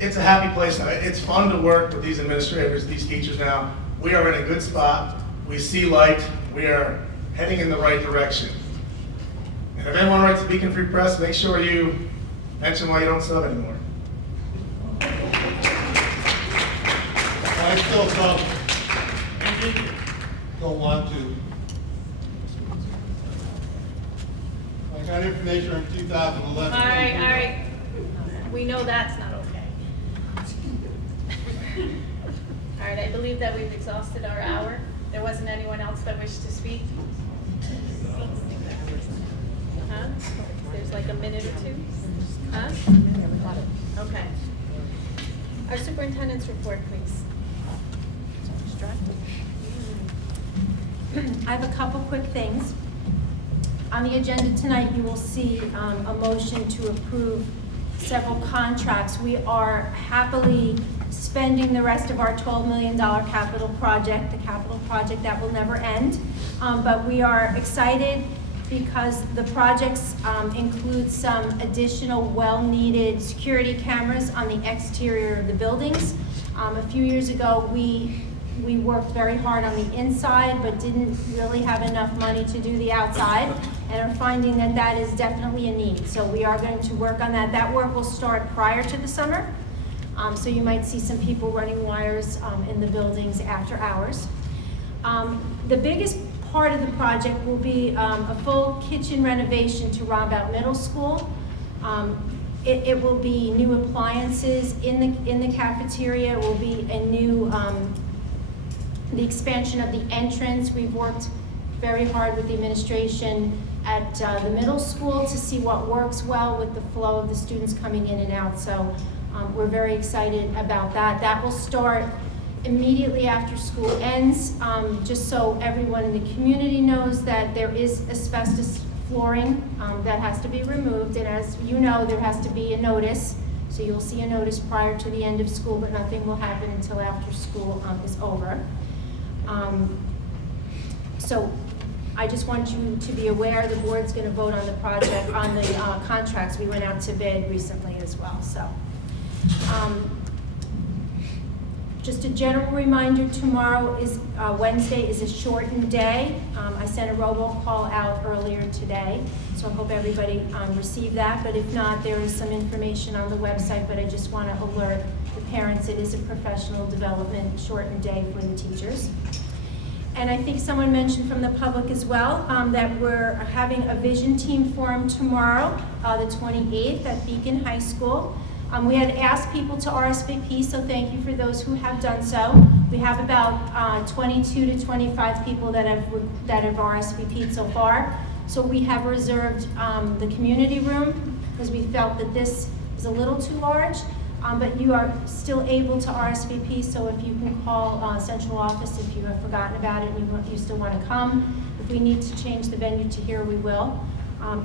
it's a happy place now. It's fun to work with these administrators, these teachers now. We are in a good spot. We see light. We are heading in the right direction. And if anyone writes to Beacon Free Press, make sure you mention why you don't sub anymore. I still don't want to. I got information from 2011. All right. We know that's not okay. All right, I believe that we've exhausted our hour. There wasn't anyone else that wished to speak? Huh? There's like a minute or two? Huh? Okay. Our superintendent's report, please. I have a couple quick things. On the agenda tonight, you will see a motion to approve several contracts. We are happily spending the rest of our $12 million capital project, the capital project that will never end. But we are excited because the projects include some additional well-needed security cameras on the exterior of the buildings. A few years ago, we worked very hard on the inside, but didn't really have enough money to do the outside, and are finding that that is definitely a need. So we are going to work on that. That work will start prior to the summer. So you might see some people running wires in the buildings after hours. The biggest part of the project will be a full kitchen renovation to Rombout Middle School. It will be new appliances in the cafeteria. It will be a new, the expansion of the entrance. We've worked very hard with the administration at the middle school to see what works well with the flow of the students coming in and out. So we're very excited about that. That will start immediately after school ends, just so everyone in the community knows that there is asbestos flooring that has to be removed. And as you know, there has to be a notice. So you'll see a notice prior to the end of school, but nothing will happen until after school is over. So I just want you to be aware the board's going to vote on the project, on the contracts. We went out to bid recently as well. So just a general reminder, tomorrow is Wednesday is a shortened day. I sent a robocall out earlier today, so I hope everybody received that. But if not, there is some information on the website, but I just want to alert the parents it is a professional development shortened day for the teachers. And I think someone mentioned from the public as well that we're having a vision team forum tomorrow, the 28th at Beacon High School. We had asked people to RSVP, so thank you for those who have done so. We have about 22 to 25 people that have RSVP'd so far. So we have reserved the community room because we felt that this is a little too large. But you are still able to RSVP, so if you can call central office if you have forgotten about it and you still want to come. If we need to change the venue to here, we will.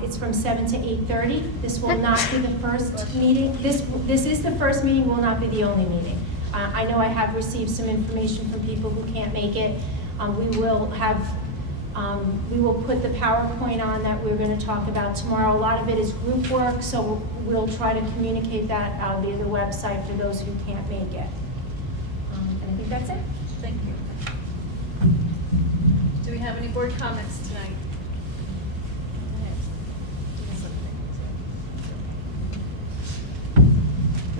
It's from 7 to 8:30. This will not be the first meeting. This is the first meeting, will not be the only meeting. I know I have received some information from people who can't make it. We will put the PowerPoint on that we're going to talk about tomorrow. A lot of it is group work, so we'll try to communicate that via the website for those who can't make it. And I think that's it. Thank you. Do we have any board comments tonight?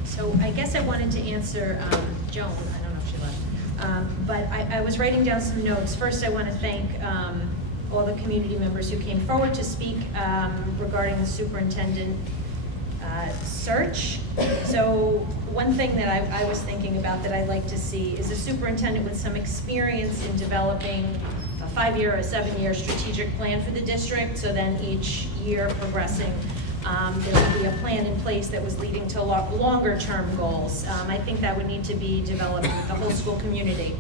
So I guess I wanted to answer Joan. I don't know if she left. But I was writing down some notes. First, I want to thank all the community members who came forward to speak regarding the superintendent search. So one thing that I was thinking about that I'd like to see is a superintendent with some experience in developing a 5-year or a 7-year strategic plan for the district, so then each year progressing. There would be a plan in place that was leading to longer term goals. I think that would need to be developed with the whole school community.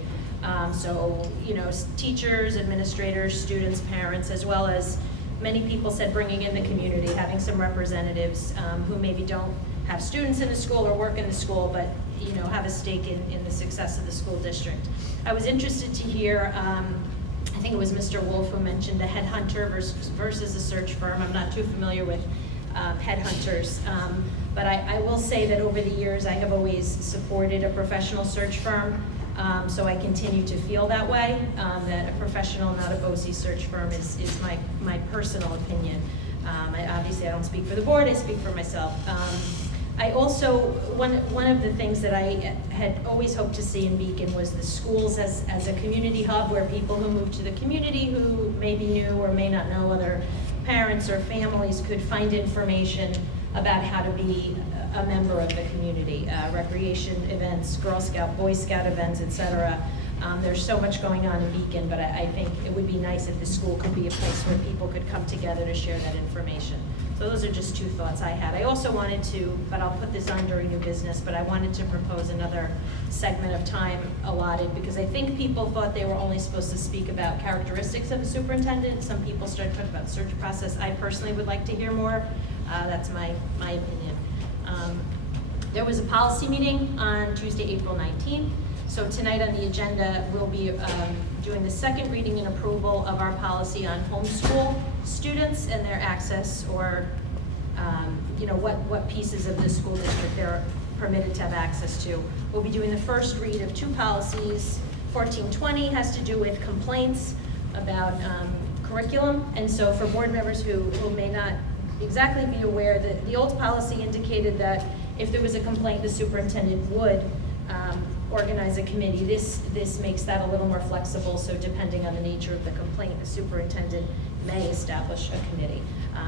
So, you know, teachers, administrators, students, parents, as well as many people said bringing in the community, having some representatives who maybe don't have students in the school or work in the school, but, you know, have a stake in the success of the school district. I was interested to hear, I think it was Mr. Wolf who mentioned a headhunter versus a search firm. I'm not too familiar with headhunters, but I will say that over the years I have always supported a professional search firm, so I continue to feel that way, that a professional, not a BOCES search firm is my personal opinion. Obviously I don't speak for the board, I speak for myself. I also, one of the things that I had always hoped to see in Beacon was the schools as a community hub where people who move to the community who maybe knew or may not know other parents or families could find information about how to be a member of the community, recreation events, Girl Scout, Boy Scout events, etc. There's so much going on in Beacon, but I think it would be nice if the school could be a place where people could come together to share that information. So those are just two thoughts I had. I also wanted to, but I'll put this on during new business, but I wanted to propose another segment of time allotted because I think people thought they were only supposed to speak about characteristics of a superintendent. Some people started talking about the search process. I personally would like to hear more. That's my opinion. There was a policy meeting on Tuesday, April 19th. So tonight on the agenda, we'll be doing the second reading and approval of our policy on homeschool students and their access or, you know, what pieces of the school district they're permitted to have access to. We'll be doing the first read of two policies. 1420 has to do with complaints about curriculum. And so for board members who may not exactly be aware, that the old policy indicated that if there was a complaint, the superintendent would organize a committee. This makes that a little more flexible, so depending on the nature of the complaint, the superintendent may establish a committee.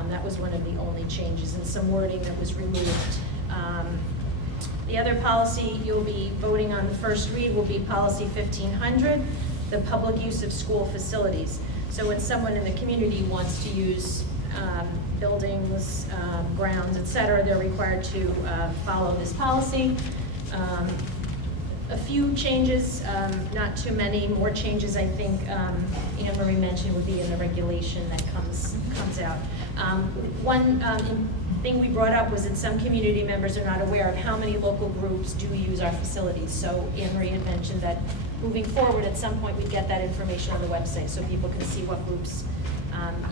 That was one of the only changes, and some wording that was removed. The other policy you'll be voting on the first read will be policy 1500, the public use of school facilities. So when someone in the community wants to use buildings, grounds, et cetera, they're required to follow this policy. A few changes, not too many. More changes, I think, Anne Marie mentioned would be in the regulation that comes out. One thing we brought up was that some community members are not aware of how many local groups do use our facilities. So Anne Marie had mentioned that moving forward, at some point, we'd get that information on the website so people can see what groups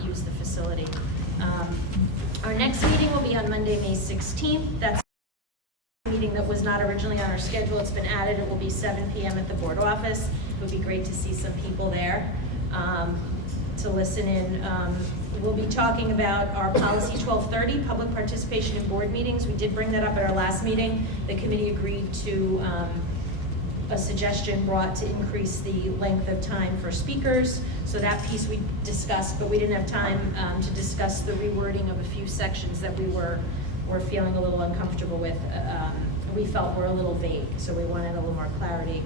use the facility. Our next meeting will be on Monday, May 16th. That's a meeting that was not originally on our schedule. It's been added. It will be 7 p.m. at the board office. It would be great to see some people there to listen in. We'll be talking about our policy 1230, public participation in board meetings. We did bring that up at our last meeting. The committee agreed to a suggestion brought to increase the length of time for speakers. So that piece we discussed, but we didn't have time to discuss the rewording of a few sections that we were feeling a little uncomfortable with. We felt were a little vague, so we wanted a little more clarity.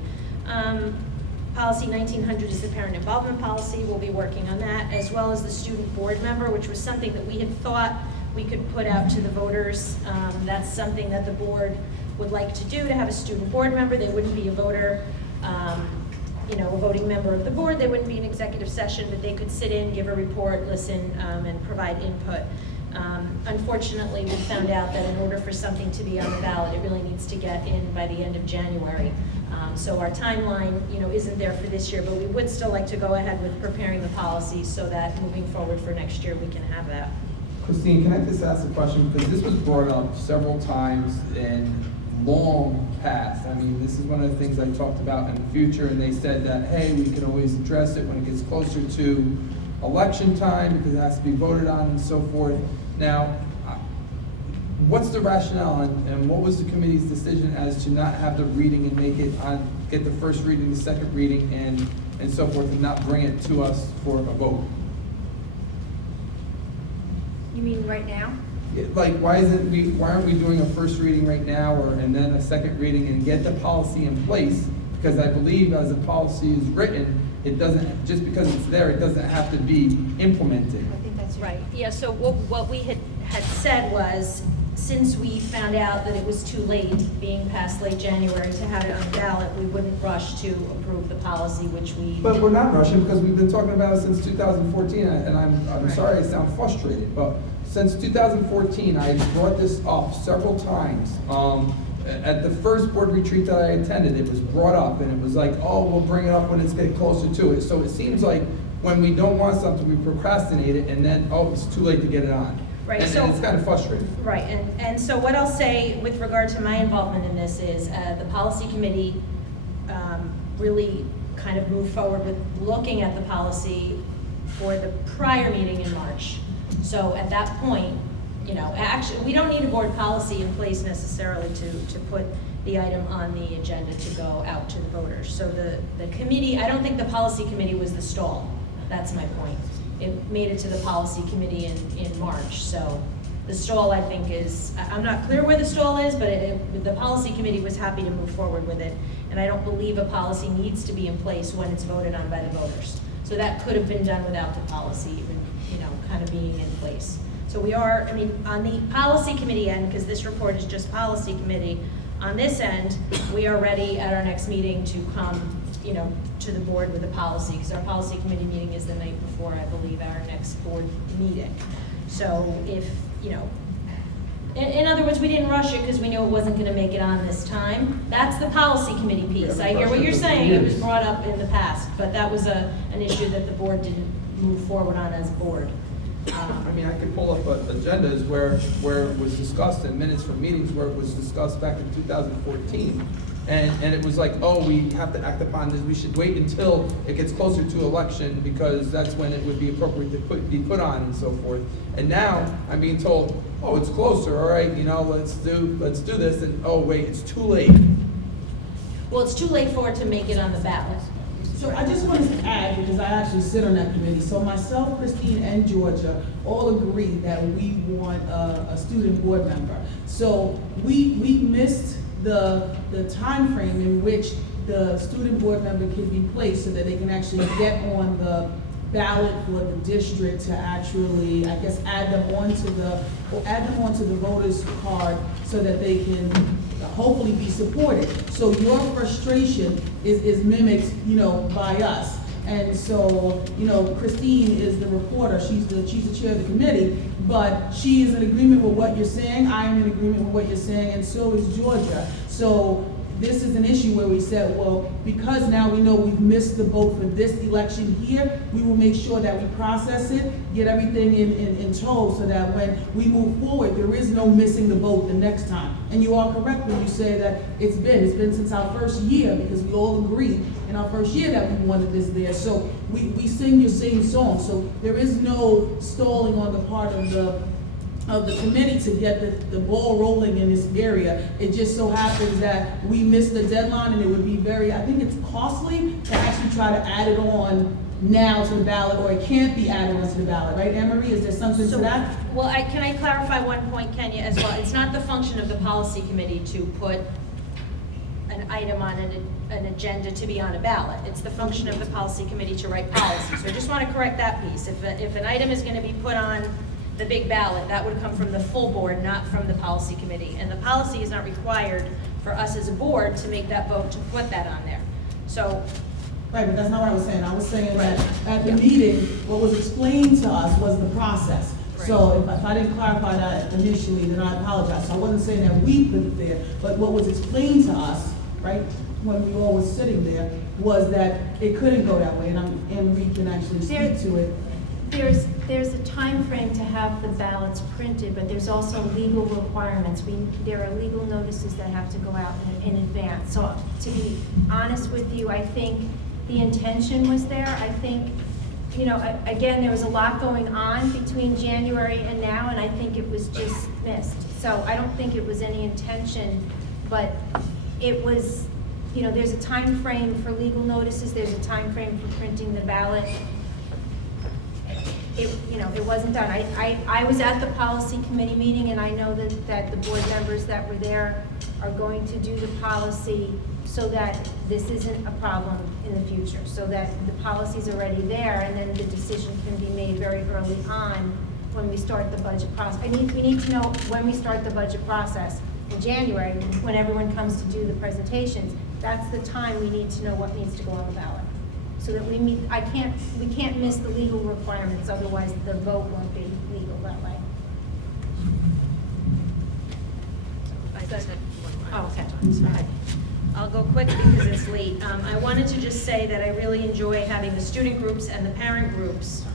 Policy 1900 is the parent involvement policy. We'll be working on that, as well as the student board member, which was something that we had thought we could put out to the voters. That's something that the board would like to do, to have a student board member. They wouldn't be a voter, a voting member of the board. They wouldn't be in executive session, but they could sit in, give a report, listen, and provide input. Unfortunately, we found out that in order for something to be on the ballot, it really needs to get in by the end of January. So our timeline, isn't there for this year, but we would still like to go ahead with preparing the policy so that moving forward for next year, we can have that. Christine, can I just ask a question? Because this was brought up several times in long past. I mean, this is one of the things I talked about in the future, and they said that, hey, we can always address it when it gets closer to election time because it has to be voted on and so forth. Now, what's the rationale and what was the committee's decision as to not have the reading and get the first reading, the second reading, and so forth, and not bring it to us for a vote? You mean right now? Like, why aren't we doing a first reading right now and then a second reading and get the policy in place? Because I believe as the policy is written, it doesn't, just because it's there, it doesn't have to be implemented. I think that's right. Yeah, so what we had said was, since we found out that it was too late, being past late January, to have it on the ballot, we wouldn't rush to approve the policy, which we... But we're not rushing because we've been talking about it since 2014, and I'm sorry I sound frustrated, but since 2014, I brought this up several times. At the first board retreat that I attended, it was brought up, and it was like, oh, we'll bring it up when it's getting closer to it. So it seems like when we don't want something, we procrastinate it, and then, oh, it's too late to get it on. Right, and so it's kind of frustrating. Right, and so what I'll say with regard to my involvement in this is the policy committee really kind of moved forward with looking at the policy for the prior meeting in March. So at that point, actually, we don't need a board policy in place necessarily to put the item on the agenda to go out to the voters. So the committee, I don't think the policy committee was the stall. That's my point. It made it to the policy committee in March. So the stall, I think, is, I'm not clear where the stall is, but the policy committee was happy to move forward with it. And I don't believe a policy needs to be in place when it's voted on by the voters. So that could have been done without the policy even, kind of being in place. So we are, on the policy committee end, because this report is just policy committee, on this end, we are ready at our next meeting to come, to the board with a policy, because our policy committee meeting is the night before, I believe, our next board meeting. So if, in other words, we didn't rush it because we knew it wasn't going to make it on this time. That's the policy committee piece. I hear what you're saying. It was brought up in the past, but that was an issue that the board didn't move forward on as a board. I could pull up agendas where it was discussed and minutes from meetings where it was discussed back in 2014. And it was like, oh, we have to act upon this. We should wait until it gets closer to election because that's when it would be appropriate to be put on and so forth. And now I'm being told, oh, it's closer. All right, let's do this. And oh, wait, it's too late. Well, it's too late for it to make it on the ballot. So I just wanted to add, because I actually sit on that committee, so myself, Christine, and Georgia all agree that we want a student board member. So we missed the time frame in which the student board member can be placed so that they can actually get on the ballot for the district to actually, I guess, add them onto the voters card so that they can hopefully be supported. So your frustration is mimicked, by us. And so, Christine is the reporter, she's the chair of the committee, but she is in agreement with what you're saying, I am in agreement with what you're saying, and so is Georgia. So this is an issue where we said, well, because now we know we've missed the boat for this election here, we will make sure that we process it, get everything in tow so that when we move forward, there is no missing the boat the next time. And you are correct when you say that it's been since our first year, because we all agreed in our first year that we wanted this there. So we sing your same song. So there is no stalling on the part of the committee to get the ball rolling in this area. It just so happens that we missed the deadline, and it would be I think it's costly to actually try to add it on now to the ballot, or it can't be added onto the ballot, right, Anne Marie? Is there something to that? Well, can I clarify one point, Kenya, as well? It's not the function of the policy committee to put an item on an agenda to be on a ballot. It's the function of the policy committee to write policy. So I just want to correct that piece. If an item is going to be put on the big ballot, that would come from the full board, not from the policy committee. And the policy is not required for us as a board to make that vote to put that on there. So. Right, but that's not what I was saying. I was saying that at the meeting, what was explained to us was the process. Right. So if I didn't clarify that initially, then I apologize. So I wasn't saying that we put it there, but what was explained to us, right, when we all were sitting there, was that it couldn't go that way, and Anne Marie can actually speak to it. There's a time frame to have the ballots printed, but there's also legal requirements. There are legal notices that have to go out in advance. So to be honest with you, I think the intention was there. I think, again, there was a lot going on between January and now, and I think it was just missed. So I don't think it was any intention, but it was, there's a time frame for legal notices, there's a time frame for printing the ballot. It wasn't done. I was at the policy committee meeting, and I know that the board members that were there are going to do the policy so that this isn't a problem in the future, so that the policy's already there, and then the decision can be made very early on when we start the budget process. We need to know when we start the budget process in January, when everyone comes to do the presentations. That's the time we need to know what needs to go on the ballot. So that we can't miss the legal requirements, otherwise the vote won't be legal that way. Oh, okay. Sorry. I'll go quick because it's late. I wanted to just say that I really enjoy having the student groups and the parent groups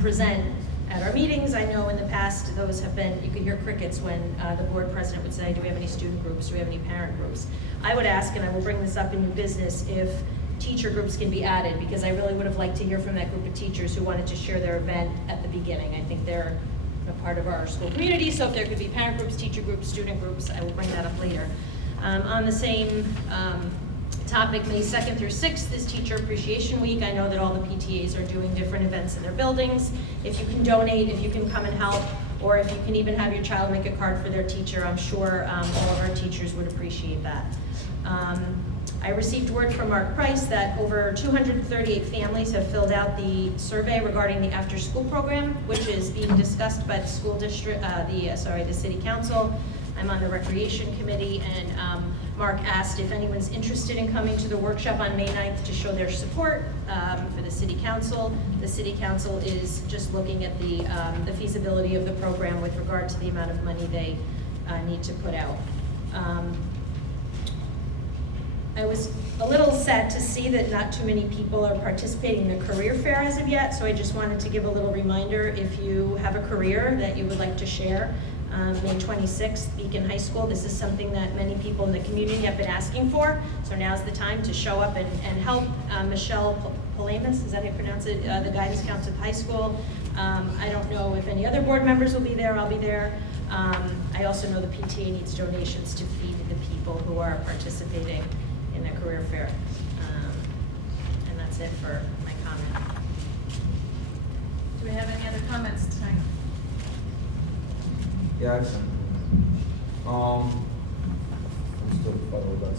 present at our meetings. I know in the past those have been, you could hear crickets when the board president would say, do we have any student groups, do we have any parent groups? I would ask, and I will bring this up in new business, if teacher groups can be added, because I really would have liked to hear from that group of teachers who wanted to share their event at the beginning. I think they're a part of our school community, so if there could be parent groups, teacher groups, student groups, I will bring that up later. On the same topic, May 2nd through 6th is Teacher Appreciation Week. I know that all the PTAs are doing different events in their buildings. If you can donate, if you can come and help, or if you can even have your child make a card for their teacher, I'm sure all of our teachers would appreciate that. I received word from Mark Price that over 238 families have filled out the survey regarding the after-school program, which is being discussed by the school district, the city council. I'm on the recreation committee, and Mark asked if anyone's interested in coming to the workshop on May 9th to show their support for the city council. The city council is just looking at the feasibility of the program with regard to the amount of money they need to put out. I was a little sad to see that not too many people are participating in the career fair as of yet, so I just wanted to give a little reminder, if you have a career that you would like to share, May 26th, Beacon High School. This is something that many people in the community have been asking for, so now's the time to show up and help. Michelle Palamas, is that how you pronounce it, the guidance counselor at the high school. I don't know if any other board members will be there. I'll be there. I also know the PTA needs donations to feed the people who are participating in the career fair. And That's it for my comment. Do we have any other comments tonight? Yeah, I have some. I'm still following that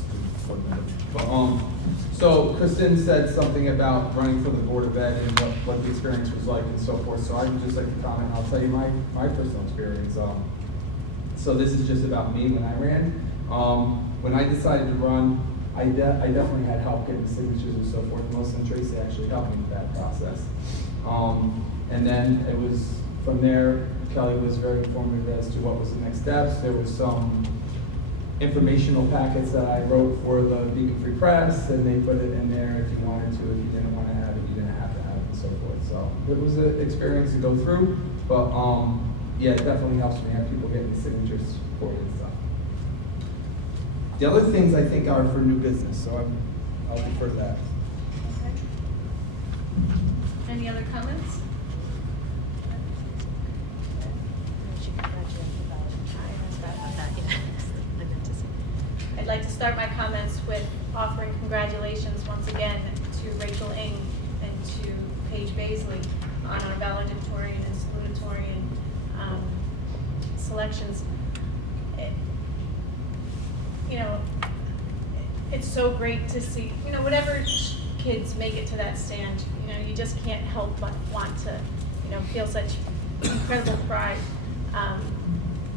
but so Kristen said something about running for the Board of Ed and what the experience was like and so forth. So I would just like to comment. I'll tell you my personal experience. So this is just about me when I ran. When I decided to run, I definitely had help getting signatures and so forth. Melissa and Tracy actually helped me with that process. And then it was from there. Kelly was very informative as to what was the next steps. There was some informational packets that I wrote for the Beacon Free Press, and they put it in there if you wanted to. If you didn't want to have it, you didn't have to have it, and so forth. So it was an experience to go through, but yeah, it definitely helps me have people getting signatures for it and stuff. The other things I think are for new business, so I'll defer to that. Any other comments? I'd like to start my comments with offering congratulations once again to Rachel Ng and to Paige Baisley on our valedictorian and salutatorian selections. It's so great to see, whatever kids make it to that stand, you just can't help but want to, feel such incredible pride.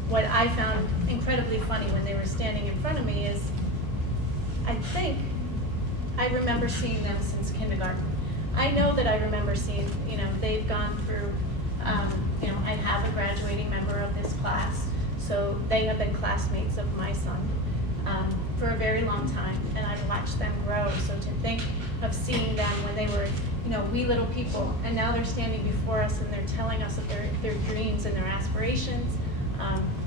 What I found incredibly funny when they were standing in front of me is, I think I remember seeing them since kindergarten. I know that I remember seeing, they've gone through, I have a graduating member of this class, so they have been classmates of my son for a very long time, and I've watched them grow. So to think of seeing them when they were, wee little people, and now they're standing before us and they're telling us of their dreams and their aspirations,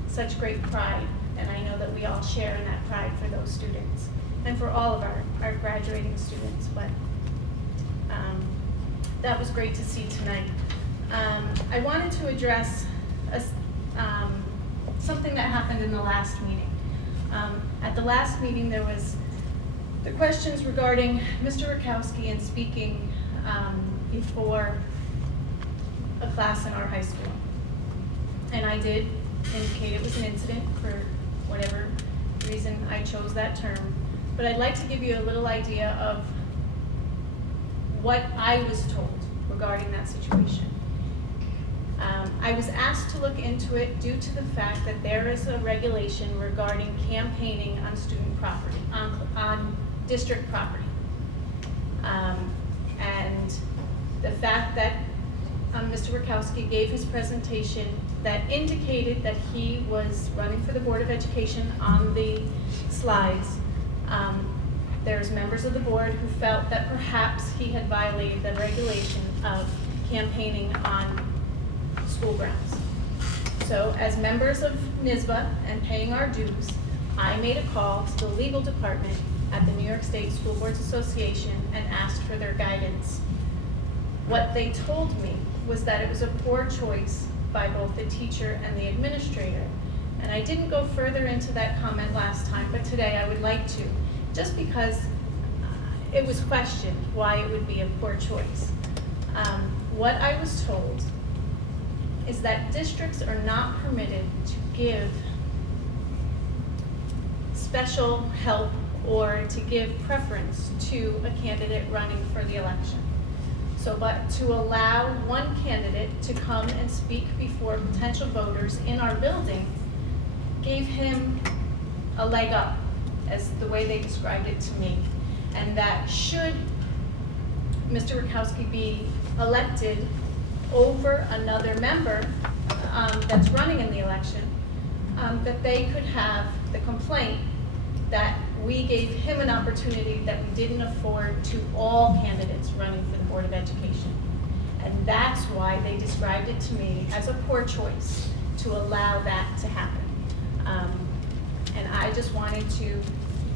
such great pride, and I know that we all share in that pride for those students and for all of our graduating students. But that was great to see tonight. I wanted to address something that happened in the last meeting. At the last meeting, there was the questions regarding Mr. Rakowski and speaking before a class in our high school. And I did indicate it was an incident for whatever reason I chose that term. But I'd like to give you a little idea of what I was told regarding that situation. I was asked to look into it due to the fact that there is a regulation regarding campaigning on student property, on district property. And the fact that Mr. Rakowski gave his presentation that indicated that he was running for the Board of Education on the slides, there's members of the board who felt that perhaps he had violated the regulation of campaigning on school grounds. So as members of NYSBA and paying our dues, I made a call to the legal department at the New York State School Boards Association and asked for their guidance. What they told me was that it was a poor choice by both the teacher and the administrator. And I didn't go further into that comment last time, but today I would like to, just because it was questioned why it would be a poor choice. What I was told is that districts are not permitted to give special help or to give preference to a candidate running for the election. So, but to allow one candidate to come and speak before potential voters in our building gave him a leg up, as the way they described it to me. And that should Mr. Rakowski be elected over another member that's running in the election, that they could have the complaint that we gave him an opportunity that we didn't afford to all candidates running for the Board of Education. And that's why they described it to me as a poor choice to allow that to happen. And I just wanted to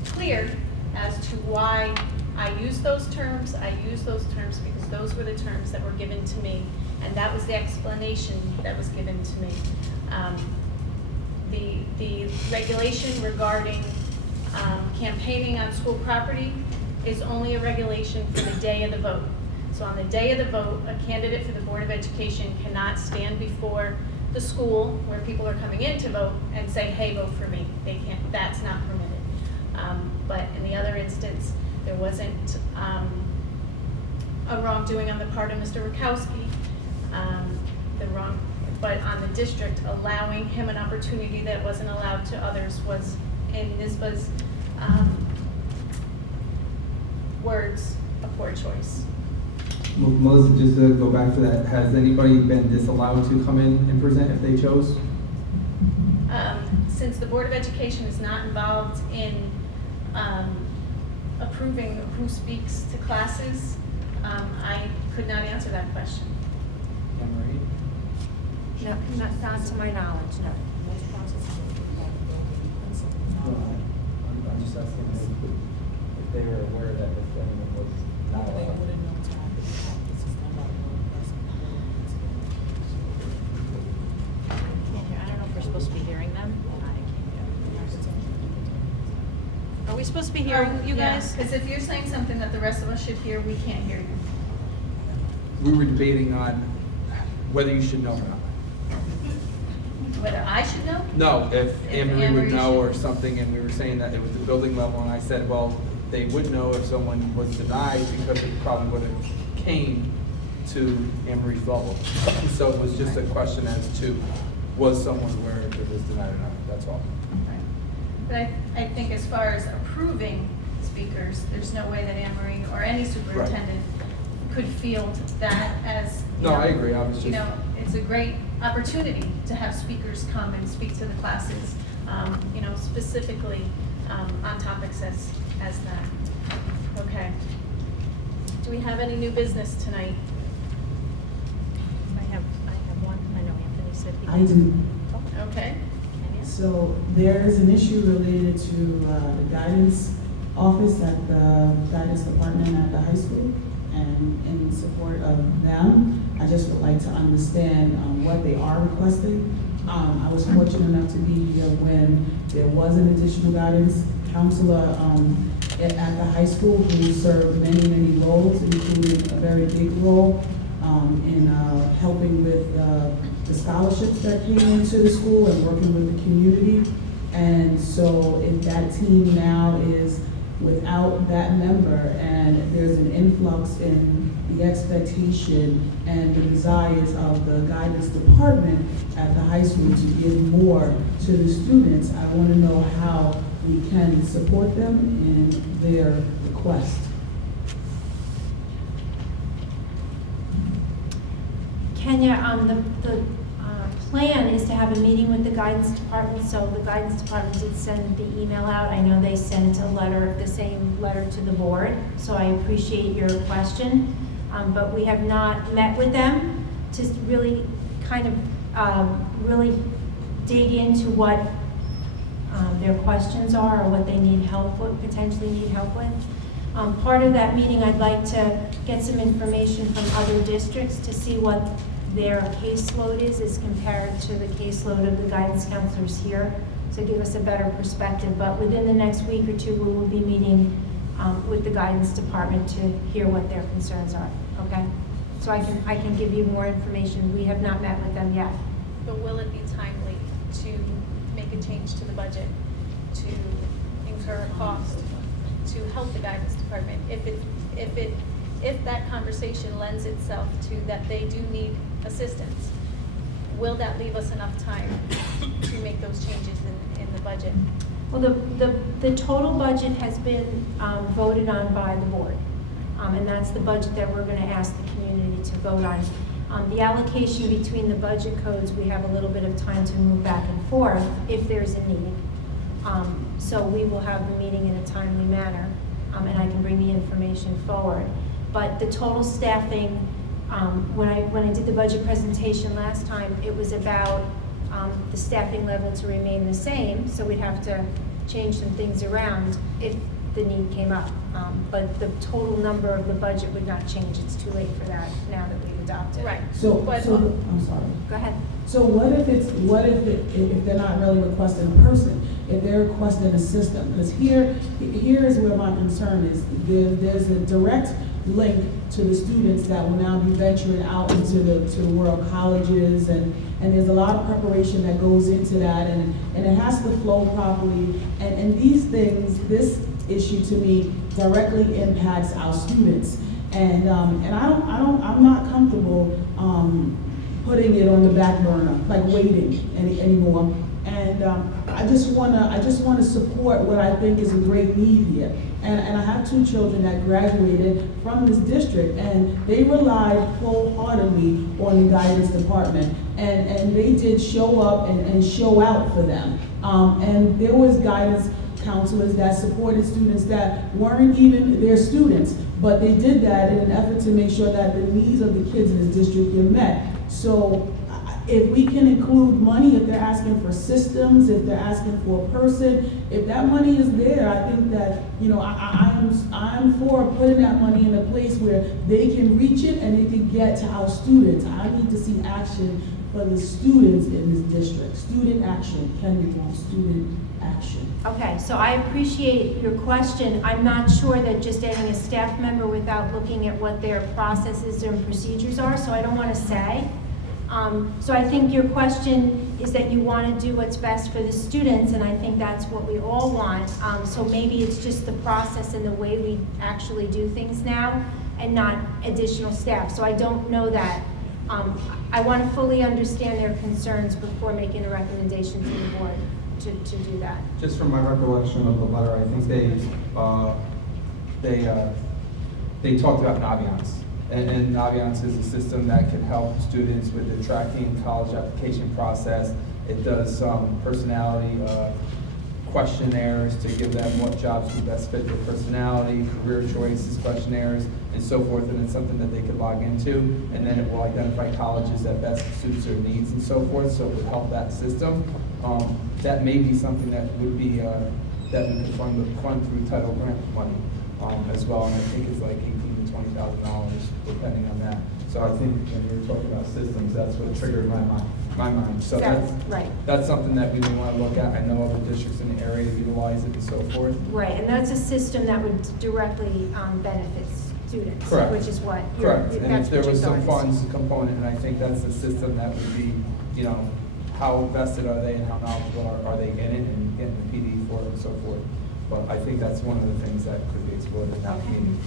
clear as to why I use those terms. I use those terms because those were the terms that were given to me, and that was the explanation that was given to me. The regulation regarding campaigning on school property is only a regulation for the day of the vote. So on the day of the vote, a candidate for the Board of Education cannot stand before the school where people are coming in to vote and say, hey, vote for me. They can't, that's not permitted. But in the other instance, there wasn't a wrongdoing on the part of Mr. Rakowski. But on the district, allowing him an opportunity that wasn't allowed to others was, and this was words of poor choice. Melissa, just to go back to that, has anybody been disallowed to come in and present if they chose? Since the Board of Education is not involved in approving who speaks to classes, I could not answer that question. Anne-Marie? No, not to my knowledge, no. I'm just asking if they were aware that if anyone was not allowed. I don't know if we're supposed to be hearing them. Are we supposed to be hearing you guys? Because if you're saying something that the rest of us should hear, we can't hear you. We were debating on whether you should know or not. Whether I should know? No, if Anne-Marie would Anne-Marie know should. or something, and we were saying that it was the building level, and I said, well, they would know if someone was denied because it probably would have came to Anne-Marie's level. So it was just a question as to, was someone aware if it was denied or not, that's all. But I think as far as approving speakers, there's no way that Anne-Marie or any superintendent could field that as, you No, know, I agree, I was just. you know, it's a great opportunity to have speakers come and speak to the classes, you know, specifically on topics as that. Okay. Do we have any new business tonight? I have one. I know Anthony said he. I do. Okay. So there is an issue related to the guidance office at the guidance department at the high school. And in support of them, I just would like to understand what they are requesting. I was fortunate enough to be here when there was an additional guidance counselor at the high school who served many, many roles, including a very big role in helping with the scholarships that came into the school and working with the community. And so if that team now is without that member and there's an influx in the expectation and the desires of the guidance department at the high school to give more to the students, I want to know how we can support them in their request. Kenya, the plan is to have a meeting with the guidance department, so the guidance department did send the email out. I know they sent a letter, the same letter to the board, so I appreciate your question. But we have not met with them to really kind of really dig into what their questions are or what they need help with, potentially need help with. Part of that meeting, I'd like to get some information from other districts to see what their caseload is compared to the caseload of the guidance counselors here, to give us a better perspective. But within the next week or two, we will be meeting with the guidance department to hear what their concerns are, okay? So I can give you more information. We have not met with them yet. But will it be timely to make a change to the budget, to incur a cost, to help the guidance department? If that conversation lends itself to that they do need assistance, will that leave us enough time to make those changes in the budget? Well, the total budget has been voted on by the board, and that's the budget that we're going to ask the community to vote on. The allocation between the budget codes, we have a little bit of time to move back and forth if there's a need. So we will have the meeting in a timely manner, and I can bring the information forward. But the total staffing, when I did the budget presentation last time, it was about the staffing level to remain the same, so we'd have to change some things around. If the need came up. But the total number of the budget would not change. It's too late for that now that we've adopted. Right. So, I'm sorry. Go ahead. So what if they're not really requesting a person, if they're requesting a system? Because here is where my concern is. There's a direct link to the students that will now be venturing out into the world, colleges, and there's a lot of preparation that goes into that, and it has to flow properly. And these things, this issue to me directly impacts our students. And I'm not comfortable putting it on the back burner, like waiting anymore. And I just wanna support what I think is a great need here. And I have 2 children that graduated from this district, and they relied wholeheartedly on the guidance department. And they did show up and show out for them. And there was guidance counselors that supported students that weren't even their students, but they did that in an effort to make sure that the needs of the kids in this district get met. So if we can include money, if they're asking for systems, if they're asking for a person, if that money is there, I think that, I'm for putting that money in a place where they can reach it and they can get to our students. I need to see action for the students in this district. Student action, Kennedy wants student action. Okay, so I appreciate your question. I'm not sure that just adding a staff member without looking at what their processes and procedures are, so I don't want to say. So I think your question is that you want to do what's best for the students, and I think that's what we all want. So maybe it's just the process and the way we actually do things now, and not additional staff. So I don't know that. I want to fully understand their concerns before making a recommendation to the board to do that. Just from my recollection of the letter, I think they talked about Naviance. And Naviance is a system that can help students with the tracking college application process. It does some personality questionnaires to give them what jobs would best fit their personality, career choices questionnaires, and so forth. And it's something that they could log into, and then it will identify colleges that best suits their needs and so forth. So it would help that system. That may be something that would be that we could fund through title grant money as well. And I think it's like $18,000 to $20,000 depending on that. So I think when you were talking about systems, that's what triggered my mind. So that's something that we may want to look at. I know other districts in the area utilize it and so forth. Right, and that's a system that would directly benefit students. Correct. Which is what Correct. And if there was some thought is. funds component, and I think that's the system that would be, how vested are they and how knowledgeable are they in it and getting the PD for it and so forth. But I think that's one of the things that could be explored in that meeting.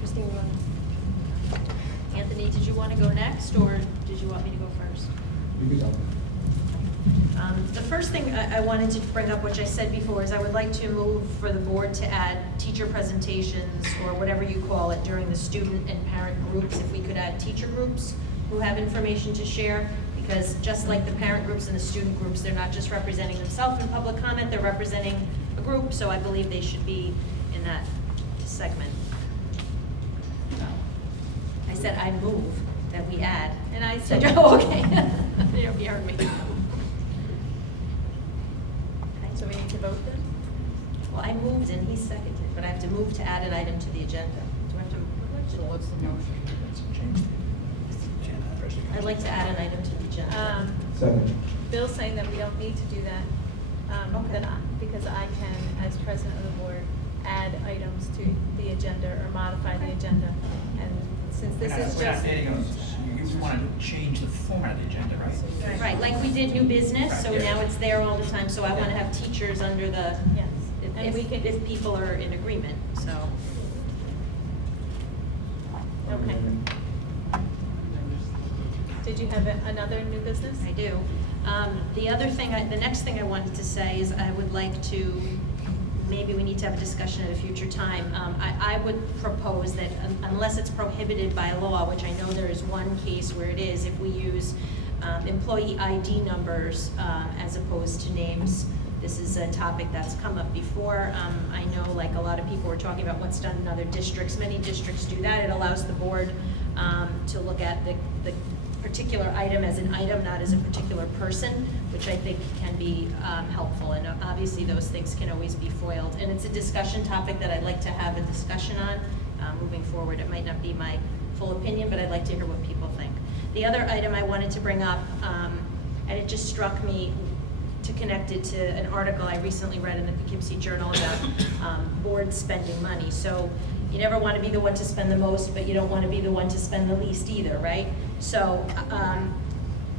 Christine, you want to? Anthony, did you want to go next, or did you want me to go first? You could go. The first thing I wanted to bring up, which I said before, is I would like to move for the board to add teacher presentations, or whatever you call it, during the student and parent groups. If we could add teacher groups who have information to share, because just like the parent groups and the student groups, they're not just representing themselves in public comment, they're representing a group, so I believe they should be in that segment. I said I move that we add, and I said, oh, okay. You heard me. Okay, So we need to vote then? well, I moved and he seconded, but I have to move to add an item to the agenda. Do I have to? What's the motion? I'd like to add an item to the agenda. Second. Bill's saying that we don't need to do that, because I can, as president of the board, add items to the agenda or modify the agenda. And since this is We're not just. adding those. You want to change the format of the agenda, right? Right, like we did new business, so Right. now it's there all the time, so I want to have teachers under the, Yes. And we can. if people are in agreement, so. Okay. Did you have another new business? I do. The other thing, the next thing I wanted to say is I would like to, maybe we need to have a discussion at a future time. I would propose that unless it's prohibited by law, which I know there is one case where it is, if we use employee ID numbers as opposed to names. This is a topic that's come up before. I know like a lot of people were talking about what's done in other districts. Many districts do that. It allows the board to look at the particular item as an item, not as a particular person, which I think can be helpful. And obviously, those things can always be foiled. And it's a discussion topic that I'd like to have a discussion on moving forward. It might not be my full opinion, but I'd like to hear what people think. The other item I wanted to bring up, and it just struck me to connect it to an article I recently read in the Poughkeepsie Journal about boards spending money. So you never want to be the one to spend the most, but you don't want to be the one to spend the least either, right? So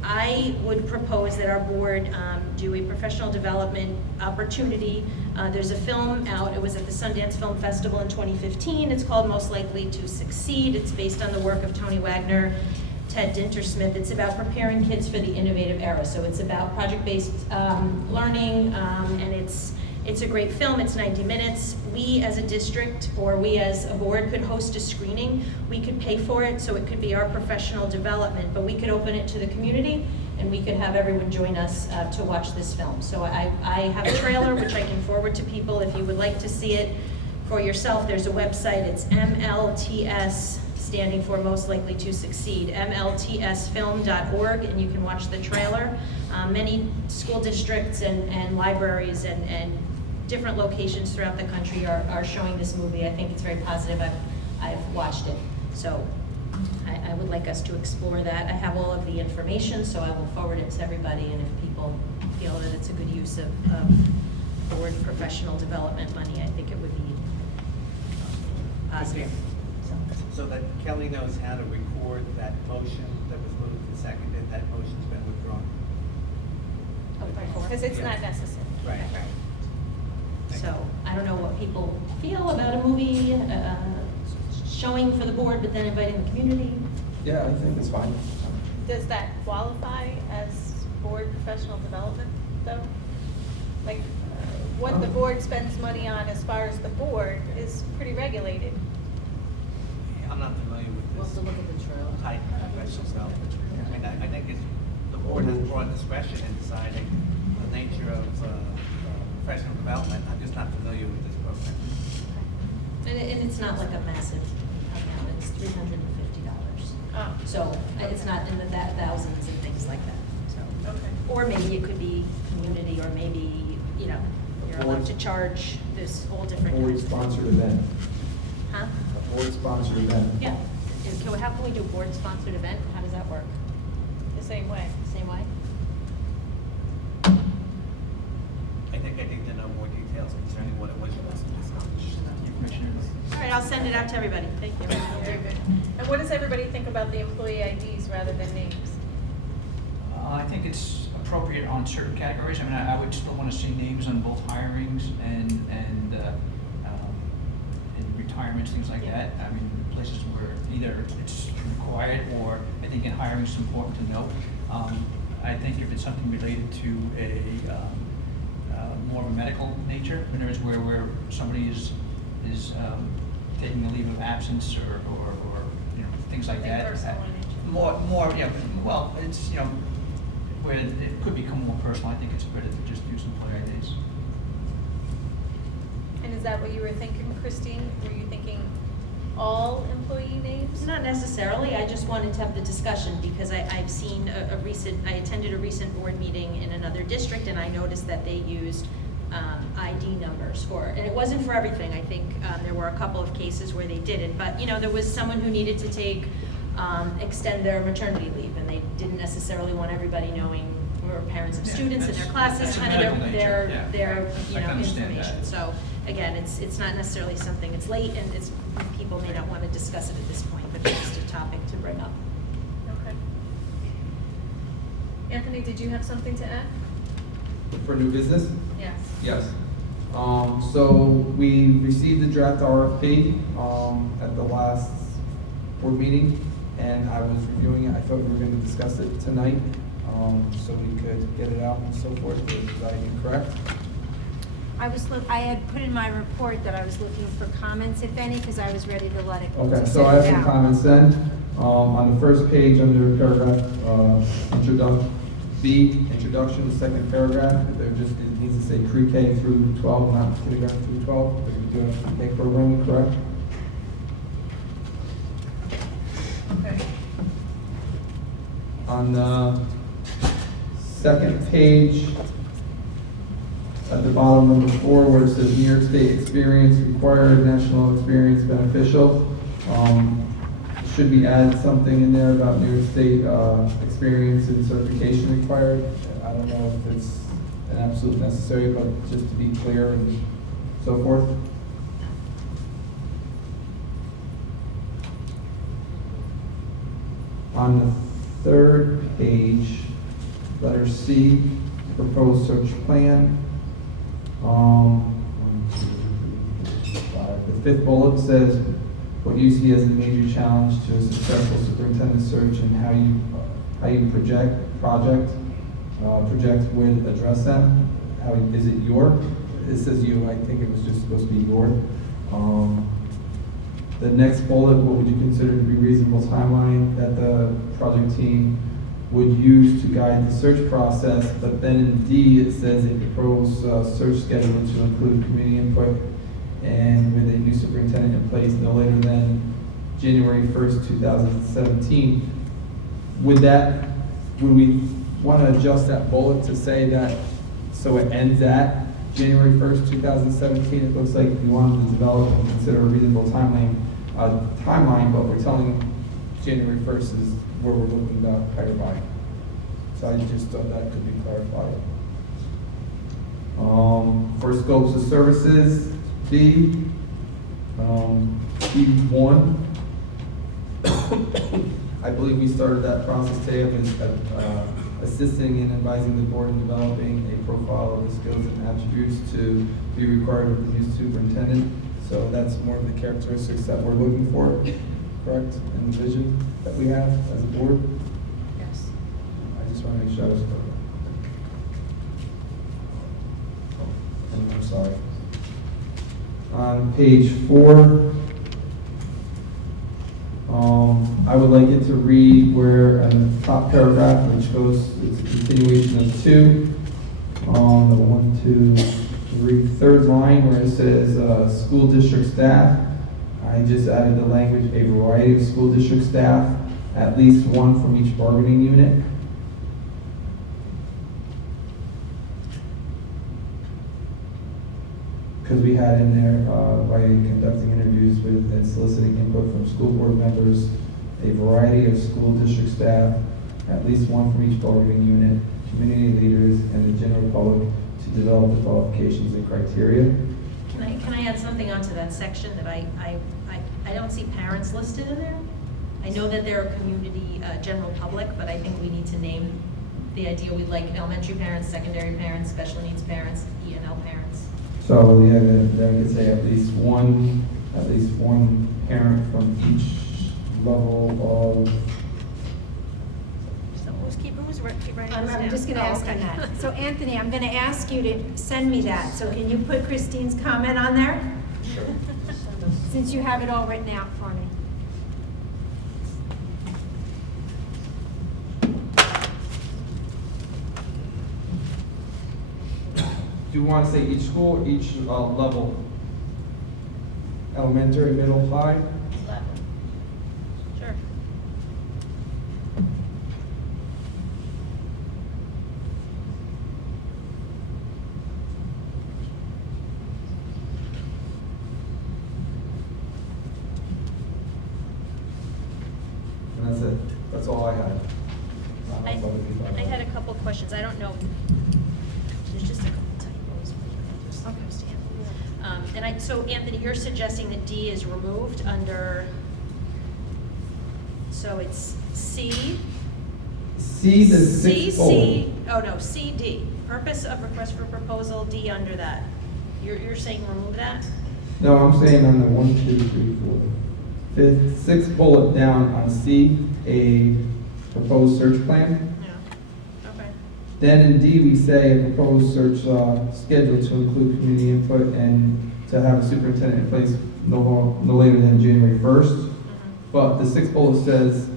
I would propose that our board do a professional development opportunity. There's a film out, it was at the Sundance Film Festival in 2015. It's called Most Likely to Succeed. It's based on the work of Tony Wagner, Ted Dintersmith. It's about preparing kids for the innovative era. So it's about project-based learning, and it's a great film. It's 90 minutes. We as a district, or we as a board, could host a screening. We could pay for it, so it could be our professional development, but we could open it to the community, and we could have everyone join us to watch this film. So I have a trailer, which I can forward to people if you would like to see it for yourself. There's a website. It's MLTS, standing for Most Likely to Succeed, mltsfilm.org, and you can watch the trailer. Many school districts and libraries and different locations throughout the country are showing this movie. I think it's very positive. I've watched it. So I would like us to explore that. I have all of the information, so I will forward it to everybody, and if people feel that it's a good use of board professional development money, I think it would be positive. So that Kelly knows how to record that motion that was moved and seconded, that motion's been withdrawn. Because it's not necessary. Right. So I don't know what people feel about a movie showing for the board, but then inviting the community. Yeah, I think it's fine. Does that qualify as board professional development, though? Like, what the board spends money on as far as the board is pretty regulated. I'm not familiar with this. We'll have to look at the trail. Type of professional development. I mean, I think the board has broad discretion in deciding the nature of professional development. I'm just not familiar with this program. And it's not like a massive amount, it's $350. Oh. So it's not in the thousands and things like that, so. Okay. Or maybe it could be community, or maybe, you know, you're allowed to charge this whole different. Board-sponsored event. Huh? A board-sponsored event. Yeah. How can we do a board-sponsored event? How does that work? The same way. Same way? I think I need to know more details concerning what it was you wanted to discuss. All right, I'll send it out to everybody. Thank you. Very good. And what does everybody think about the employee IDs rather than names? I think it's appropriate on certain categories. I mean, I would still want to see names on both hirings and retirements, things like that. I mean, places where either it's required, or I think in hiring it's important to note. I think if it's something related to a more of a medical nature, in other words, where somebody is taking a leave of absence or you know, things like that. Personal in nature. More, yeah, well, it's, you know, where it could become more personal. I think it's better to just use employee IDs. And is that what you were thinking, Christine? Were you thinking all employee names? Not necessarily. I just wanted to have the discussion because I've seen I attended a recent board meeting in another district, and I noticed that they used ID numbers and it wasn't for everything. I think there were a couple of cases where they didn't, but you know, there was someone who needed to extend their maternity leave, and they didn't necessarily want everybody knowing were parents of students in their classes, kind of their you know, information. So again, it's not necessarily something, it's late, and people may not want to discuss it at this point, but it's just a topic to bring up. Okay. Anthony, did you have something to add? For new business? Yes. Yes. So we received the draft RFP at the last board meeting, and I was reviewing it. I thought we were going to discuss it tonight, so we could get it out and so forth. Is that incorrect? I had put in my report that I was looking for comments, if any, because I was ready to let it go. Okay, so I have some comments then. On the first page under paragraph introduction, the second paragraph, it needs to say pre-K through 12, not kindergarten through 12, because we do have pre-K programming, correct? Okay. On the second page, at the bottom, number 4, where it says New York State experience required, national experience beneficial. Should we add something in there about New York State experience and certification required? I don't know if it's an absolute necessary, but just to be clear and so forth. On the 3rd page, letter C, proposed search plan. The 5th bullet says what you see as a major challenge to a successful superintendent search and how you project would address them. How is it your? It says you. I think it was just supposed to be your. The next bullet, what would you consider to be reasonable timeline that the project team would use to guide the search process? But then in D, it says a proposed search schedule to include community input and with a new superintendent in place no later than January 1st, 2017. Would we want to adjust that bullet to say that, so it ends at January 1st, 2017? It looks like we wanted to develop and consider a reasonable timeline, but we're telling January 1st is where we're looking to hire by. So I just thought that could be clarified. For scopes of services, B, E1. I believe we started that process today of assisting and advising the board in developing a profile of the skills and attributes to be required with the new superintendent. So that's more of the characteristics that we're looking for, correct, in the vision that we have as a board? Yes. I just want to make sure I was clear. I'm sorry. On page 4, I would like it to read where in the top paragraph, which goes, it's a continuation of 2, the 1, 2, 3, third line where it says school district staff. I just added the language, a variety of school district staff, at least one from each bargaining unit. Because we had in there, by conducting interviews with and soliciting input from school board members, a variety of school district staff, at least one from each bargaining unit, community leaders, and the general public to develop the qualifications and criteria. Can I add something onto that section that I don't see parents listed in there? I know that they're a community, general public, but I think we need to name the idea we'd like elementary parents, secondary parents, special needs parents, ENL parents. So yeah, then we could say at least one parent from each level of. So who's writing this I'm down? just gonna ask him that. So Anthony, I'm gonna ask you to send me that. So can you put Christine's comment on there? Sure. Since you have it all written out for me. Do you want to say each school, each level? Elementary, middle, high? Sure. And that's it. That's all I had. I had a couple questions. I don't know. There's just a couple typos. So Anthony, you're suggesting that D is removed under, so it's C? C, the sixth bullet. Oh no, CD, purpose of request for proposal, D under that. You're saying remove that? No, I'm saying on the 1, 2, 3, 4. Fifth, sixth bullet down on C, a proposed search plan. Yeah, okay. Then in D, we say a proposed search schedule to include community input and to have a superintendent in place no later than January 1st. But the sixth bullet says,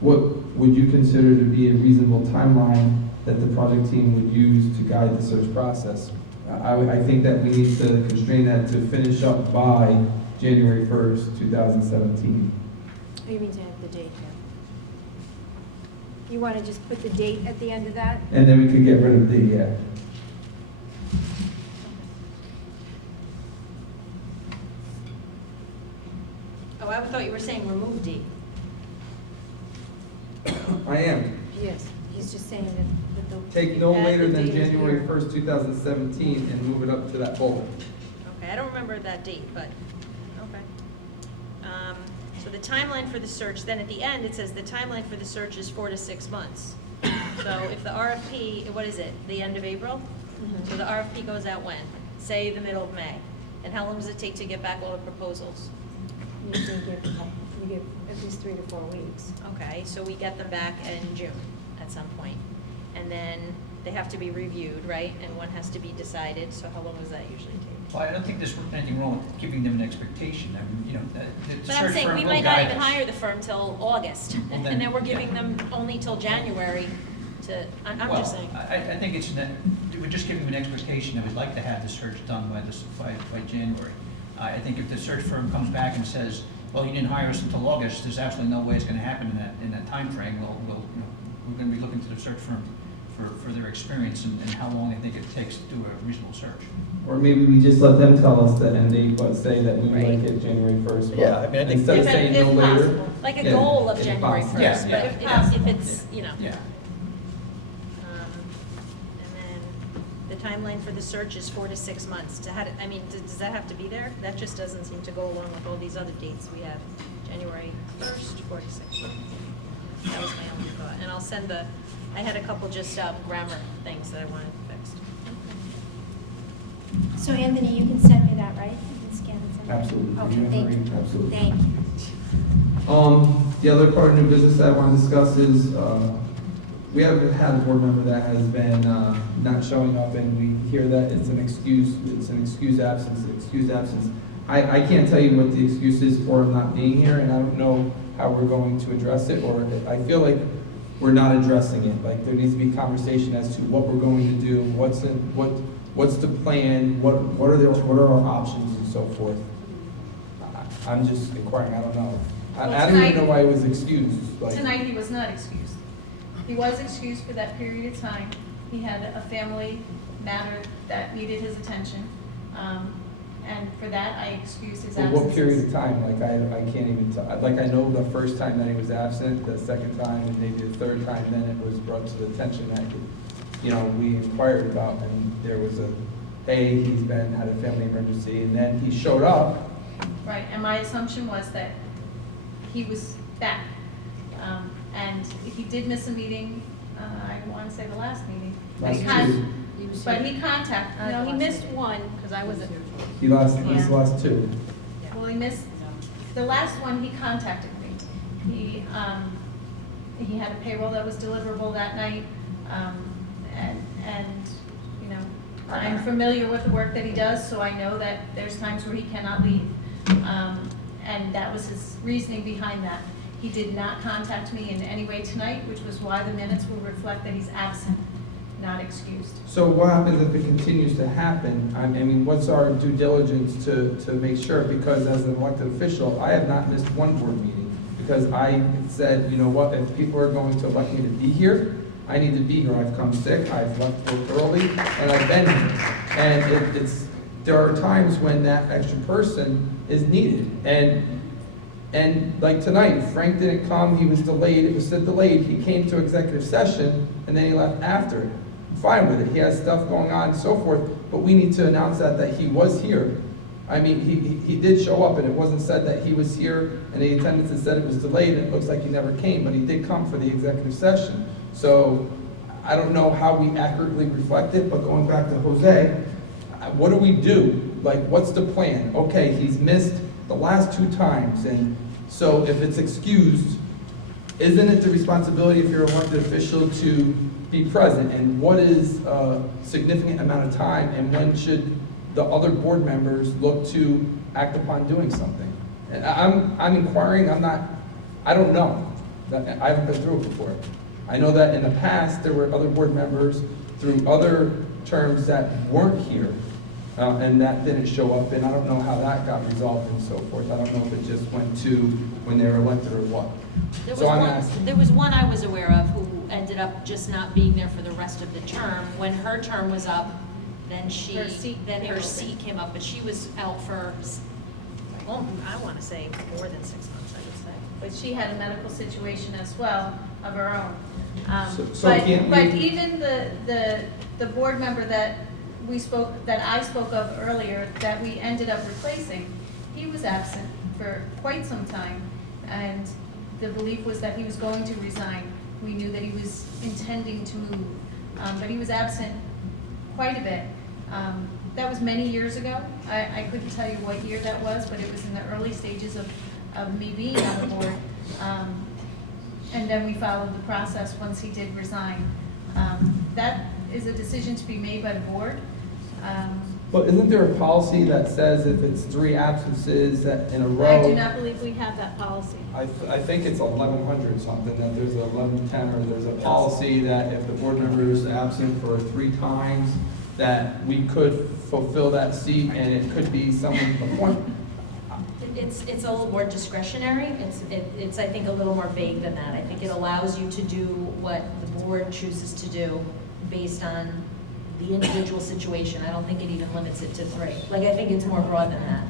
what would you consider to be a reasonable timeline that the project team would use to guide the search process? I think that we need to constrain that to finish up by January 1st, 2017. Oh, you mean to have the date here? You want to just put the date at the end of that? And then we could get rid of the, Oh, I thought you were saying remove D. I am. Yes. He's just saying that the. Take no Add later the than date of January here. 1st, 2017, and move it up to that bullet. Okay, I don't remember that date, but, okay. So the timeline for the search, then at the end, it says the timeline for the search is 4 to 6 months. So if the RFP, what is it, the end of April? So the RFP goes out when? Say the middle of May. And how long does it take to get back all the proposals? You give at least 3 to 4 weeks. Okay, so we get them back in June at some point. And then they have to be reviewed, right? And one has to be decided, so how long does that usually take? Well, I don't think there's anything wrong with giving them an expectation. I mean, you know, the But I'm search saying, firm we will might not guide even us. hire the firm till August, Well, and then we're giving them only till January to, I'm just saying. Well, I think it's, we're just giving them an expectation that we'd like to have the search done by January. I think if the search firm comes back and says, well, you didn't hire us until August, there's absolutely no way it's gonna happen in that timeframe. We're gonna be looking to the search firm for their experience and how long they think it takes to do a reasonable search. Or maybe we just let them tell us the end date, but say that we would like it January 1st. but Yeah, I mean, I think- instead of saying no If later. possible. Like a yeah, goal of if January possible. 1st, Yeah, but yeah. if it's, you know. Yeah. And then the timeline for the search is 4 to 6 months. I mean, does that have to be there? That just doesn't seem to go along with all these other dates we have. January 1st, 4 to 6 months. That was my only thought. And I'll send I had a couple just grammar things that I wanted fixed. So Anthony, you can send me that, right? You can scan and send me. Absolutely. Okay, You and thank Maureen, you. absolutely. Thank you. The other part of new business that I want to discuss is, we have had a board member that has been, not showing up, and we hear that it's an excused absence. I can't tell you what the excuse is for him not being here, and I don't know how we're going to address it, or I feel like we're not addressing it. Like, there needs to be conversation as to what we're going to do, what's the plan, what are our options and so forth. I'm just inquiring, I don't know. I don't even know why he was excused. Like, Tonight, he was not excused. He was excused for that period of time. He had a family matter that needed his attention. And for that, I excused his for absence. what period of time? Like, I can't even tell. Like, I know the first time that he was absent, the second time, and maybe the third time, then it was brought to the attention that, we inquired about, and there was hey, he's had a family emergency, and then he showed up. Right, and my assumption was that he was back. And he did miss a meeting, I want to say the last meeting. Last Because- two. But he contacted. No, he missed one, because I wasn't. He lost these last two. Well, he missed, the last one, he contacted me. He had a payroll that was deliverable that night, and, I'm familiar with the work that he does, so I know that there's times where he cannot leave. And that was his reasoning behind that. He did not contact me in any way tonight, which was why the minutes will reflect that he's absent, not excused. So what happens if it continues to happen? I mean, what's our due diligence to make sure? Because as an elected official, I have not missed one board meeting. Because I said, you know what, if people are going to elect me to be here, I need to be here. I've come sick, I've left work early, and I've been here. And there are times when that extra person is needed. And like tonight, Frank didn't come, he was delayed, it was said delayed, he came to executive session, and then he left after it. I'm fine with it, he has stuff going on and so forth, but we need to announce that he was here. I mean, he did show up, and it wasn't said that he was here, and the attendance had said it was delayed, and it looks like he never came, but he did come for the executive session. So, I don't know how we accurately reflect it, but going back to Jose, what do we do? Like, what's the plan? Okay, he's missed the last 2 times, and so if it's excused, isn't it the responsibility if you're an elected official to be present? And what is a significant amount of time, and when should the other board members look to act upon doing something? And I'm inquiring, I don't know. I haven't been through it before. I know that in the past, there were other board members through other terms that weren't here, And that didn't show up, and I don't know how that got resolved and so forth. I don't know if it just went to when they were elected or what. So I'm asking. There was one I was aware of who ended up just not being there for the rest of the term. When her term was up, then her seat came up, but she was out for, I want to say more than 6 months, I would say. But she had a medical situation as well of her own. So But can't even the board member that I spoke of earlier, that we ended up replacing, he was absent for quite some time, and the belief was that he was going to resign. We knew that he was intending to move, but he was absent quite a bit. That was many years ago. I couldn't tell you what year that was, but it was in the early stages of me being on the board. And then we followed the process once he did resign. That is a decision to be made by the board. But isn't there a policy that says if it's 3 absences in a row? I do not believe we have that policy. I think it's 1100 something, that there's a 1110, or there's a policy that if the board member is absent for 3 times, that we could fulfill that seat, and it could be someone appointed. It's a little more discretionary. It's I think a little more vague than that. I think it allows you to do what the board chooses to do based on the individual situation. I don't think it even limits it to 3. Like, I think it's more broad than that.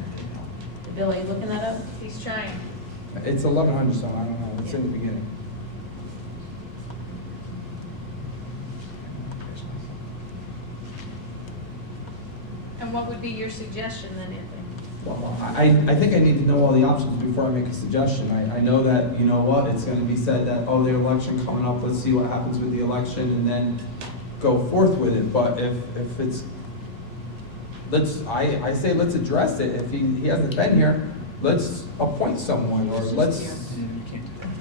Bill, are you looking that up? He's trying. It's 1100 something, I don't know, it's in the beginning. And what would be your suggestion then, Anthony? Well, I think I need to know all the options before I make a suggestion. I know that, you know what, it's gonna be said that, oh, the election coming up, let's see what happens with the election, and then go forth with it. But if it's, I say let's address it. If he hasn't been here, let's appoint someone, or let's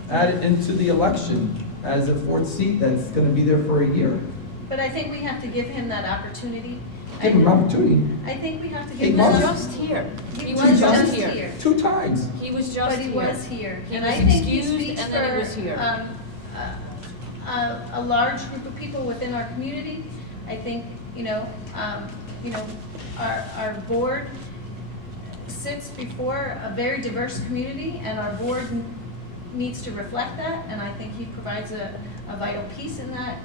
add it into the election as a 4th seat that's gonna be there for a year. But I think we have to give him that opportunity. Give him an opportunity. I think we have to give 8 him months? that. Just here. He was just here. 2 times. He was just But he here. was here. He And was I think he excused speaks and then he was for, here. a large group of people within our community. I think, our board sits before a very diverse community, and our board needs to reflect that, and I think he provides a vital piece in that.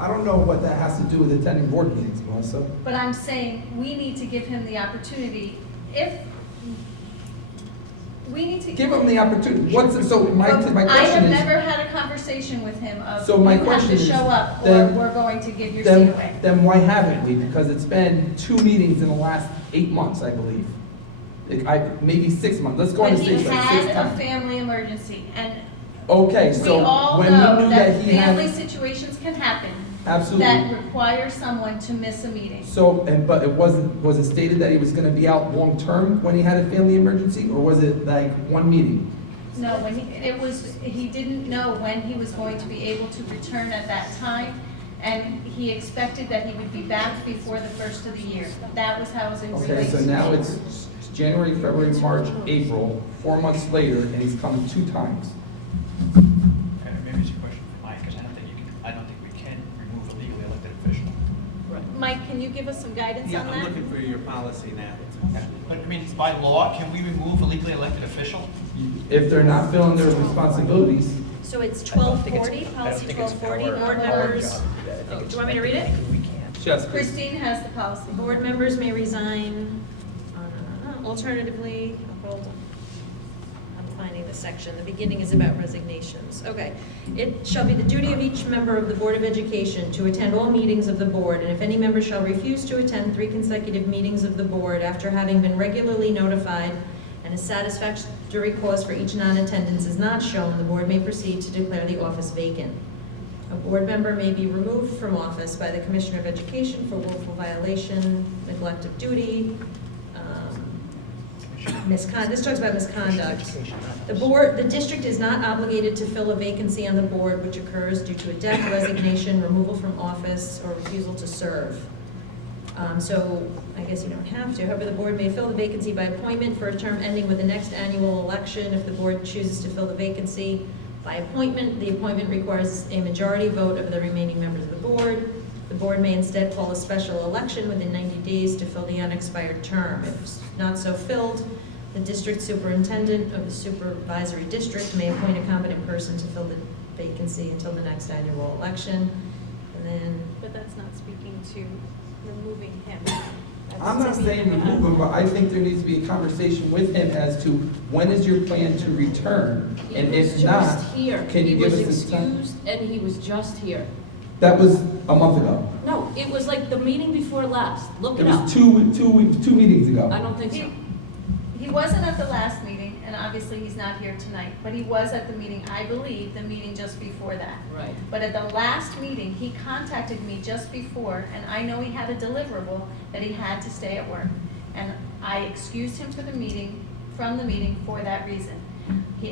I don't know what that has to do with attending board meetings, Melissa. But I'm saying we need to give him the opportunity. If we need to Give him the opportunity. My I question have is. never had a conversation with him of, So my you have question to is, show up, or then- we're going to give your seat away. Then why haven't we? Because it's been 2 meetings in the last 8 months, I believe. Maybe 6 months. Let's go on But to he 6 had a times. family emergency, and Okay, we so all when know he knew that that he family had. situations can happen. Absolutely. That require someone to miss a meeting. So, but it was it stated that he was gonna be out long-term when he had a family emergency, or was it like 1 meeting? No, he didn't know when he was going to be able to return at that time, and he expected that he would be back before the first of the year. That was how it was Okay, related. so now it's January, February, March, April, 4 months later, and he's coming 2 times. And maybe it's a question for Mike, because I don't think we can remove a legally elected official. Mike, can you give us some guidance Yeah, on that? I'm looking for your policy now. But, I mean, by law, can we remove a legally elected official? If they're not filling their responsibilities. So it's 1240, policy 1240, board members. Oh, do you want me to read it? Yes, Christine has the policy. Board members may resign, alternatively, hold on. I'm finding the section. The beginning is about resignations. Okay. It shall be the duty of each member of the Board of Education to attend all meetings of the board, and if any member shall refuse to attend 3 consecutive meetings of the board after having been regularly notified and a satisfactory cause for each non-attendance is not shown, the board may proceed to declare the office vacant. A board member may be removed from office by the Commissioner of Education for willful violation, neglect of duty, misconduct. This talks about misconduct. The district is not obligated to fill a vacancy on the board which occurs due to a death, resignation, removal from office, or refusal to serve. So I guess you don't have to. However, the board may fill the vacancy by appointment for a term ending with the next annual election. If the board chooses to fill the vacancy by appointment, the appointment requires a majority vote of the remaining members of the board. The board may instead call a special election within 90 days to fill the unexpired term. If not so filled, the district superintendent of the supervisory district may appoint a competent person to fill the vacancy until the next annual election. And then, But that's not speaking to removing him. I'm not saying remove him, but I think there needs to be a conversation with him as to when is your plan to return? And if not, can you give us a time? He was excused, and he was just here. That was a month ago. No, it was like the meeting before last. Look It it up. was two meetings ago. I don't think so. He wasn't at the last meeting, and obviously he's not here tonight, but he was at the meeting, I believe, the meeting just before that. Right. But at the last meeting, he contacted me just before, and I know he had a deliverable that he had to stay at work. And I excused him for the meeting, from the meeting for that reason.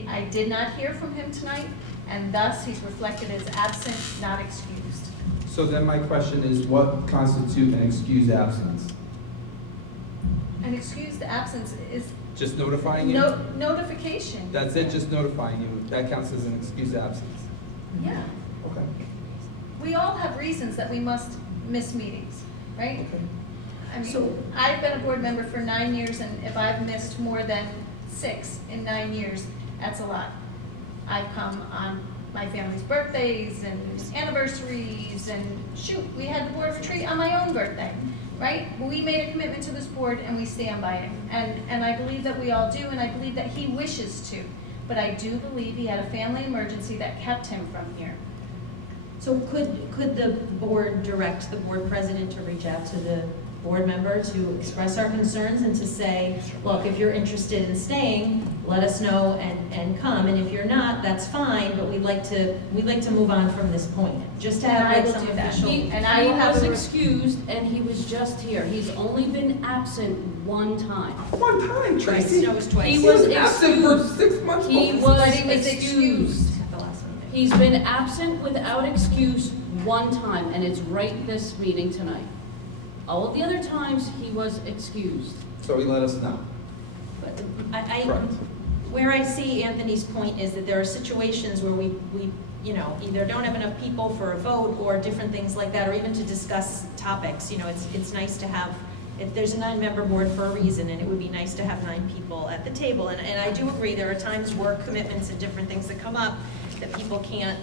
I did not hear from him tonight, and thus he's reflected as absent, not excused. So then my question is, what constitutes an excused absence? An excused absence is Just notifying you? notification. That's it, just notifying you. That counts as an excused absence. Yeah. Okay. We all have reasons that we must miss meetings, right? Okay. I mean, I've been a board member for 9 years, and if I've missed more than 6 in 9 years, that's a lot. I've come on my family's birthdays and anniversaries, and shoot, we had the board retreat on my own birthday, right? We made a commitment to this board, and we stand by it. And I believe that we all do, and I believe that he wishes to. But I do believe he had a family emergency that kept him from here. so could the board direct the board president to reach out to the board member to express our concerns and to say, look, if you're interested in staying, let us know and come, and if you're not, that's fine, but we'd like to move on from this point, just to have like some official. And I will have was a excused, and he was just here. He's only been absent one time. One time, Tracy. No, it was twice. He was absent for excused. 6 months. He before. was But he was excused. excused. At the last meeting. He's been absent without excuse one time, and it's right this meeting tonight. All of the other times, he was excused. So he let us know. But Correct. where I see Anthony's point is that there are situations where we either don't have enough people for a vote or different things like that, or even to discuss topics. It's nice to have, if there's a 9-member board for a reason, and it would be nice to have 9 people at the table. And I do agree, there are times work commitments and different things that come up that people can't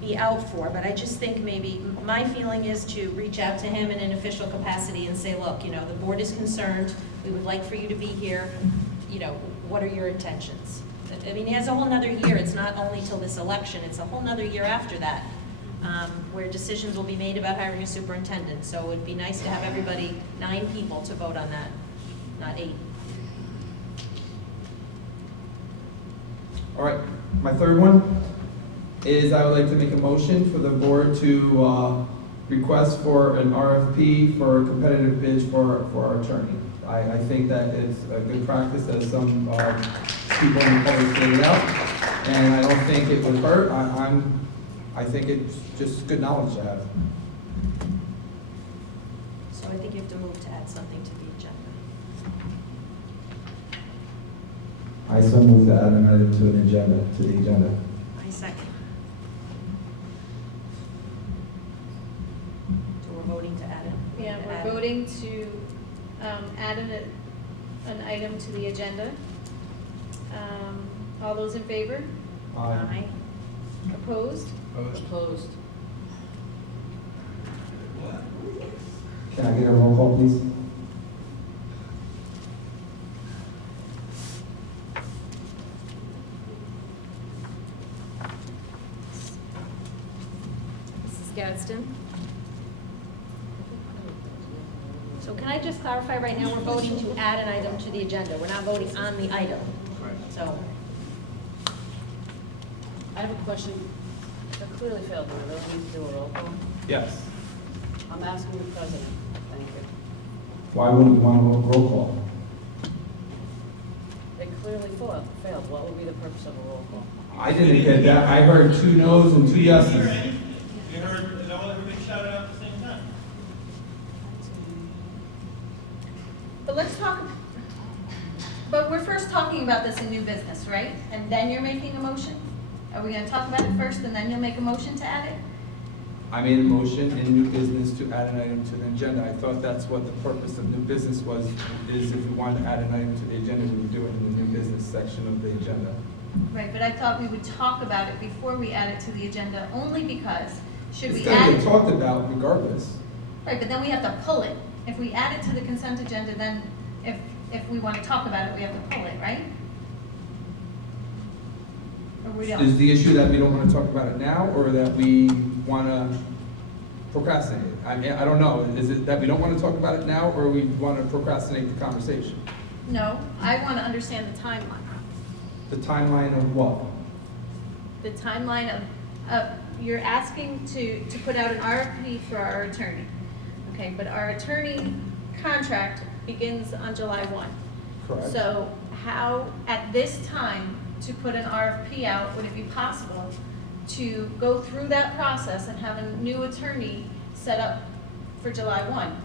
be out for, but I just think maybe, my feeling is to reach out to him in an official capacity and say, look, the board is concerned, we would like for you to be here, what are your intentions? I mean, he has a whole nother year, it's not only till this election, it's a whole nother year after that, where decisions will be made about hiring a superintendent, so it would be nice to have everybody, 9 people to vote on that, not 8. All right, my third one is I would like to make a motion for the board to request for an RFP for competitive bids for our attorney. I think that is a good practice, as some people in the public stated out, and I don't think it would hurt. I think it's just good knowledge to have. So I think you have to move to add something to the agenda. I so move to add an item to the agenda. I second. So we're voting to add it? Yeah, Add we're it. voting to add an item to the agenda. All those in favor? Aye. Opposed? Opposed. Can I get a roll call, please? Mrs. Gadsden? So can I just clarify right now, we're voting to add an item to the agenda, we're not voting on the item. So, I have a question. That clearly failed. Do we really need to do a roll call? Yes. I'm asking the president. Thank you. Why wouldn't we want a roll call? They clearly failed. What would be the purpose of a roll call? I didn't get that. I heard 2 no's and 2 yeses. You heard all everybody shouted out at the same time. But let's talk, but we're first talking about this in new business, right? And then you're making a motion? Are we gonna talk about it first and then you'll make a motion to add it? I made a motion in new business to add an item to the agenda. I thought that's what the purpose of new business was, is if we wanted to add an item to the agenda, we would do it in the new business section of the agenda. Right, but I thought we would talk about it before we add it to the agenda, only because should It's we gonna add get it? talked about regardless. Right, but then we have to pull it. If we add it to the consent agenda, then if we want to talk about it, we have to pull it, right? Or we don't? Is the issue that we don't want to talk about it now, or that we want to procrastinate? I mean, I don't know. Is it that we don't want to talk about it now, or we want to procrastinate the conversation? No, I want to understand the timeline. The timeline of what? The timeline of you're asking to put out an RFP for our attorney. Okay, but our attorney contract begins on July 1. Correct. So how, at this time, to put an RFP out, would it be possible to go through that process and have a new attorney set up for July 1?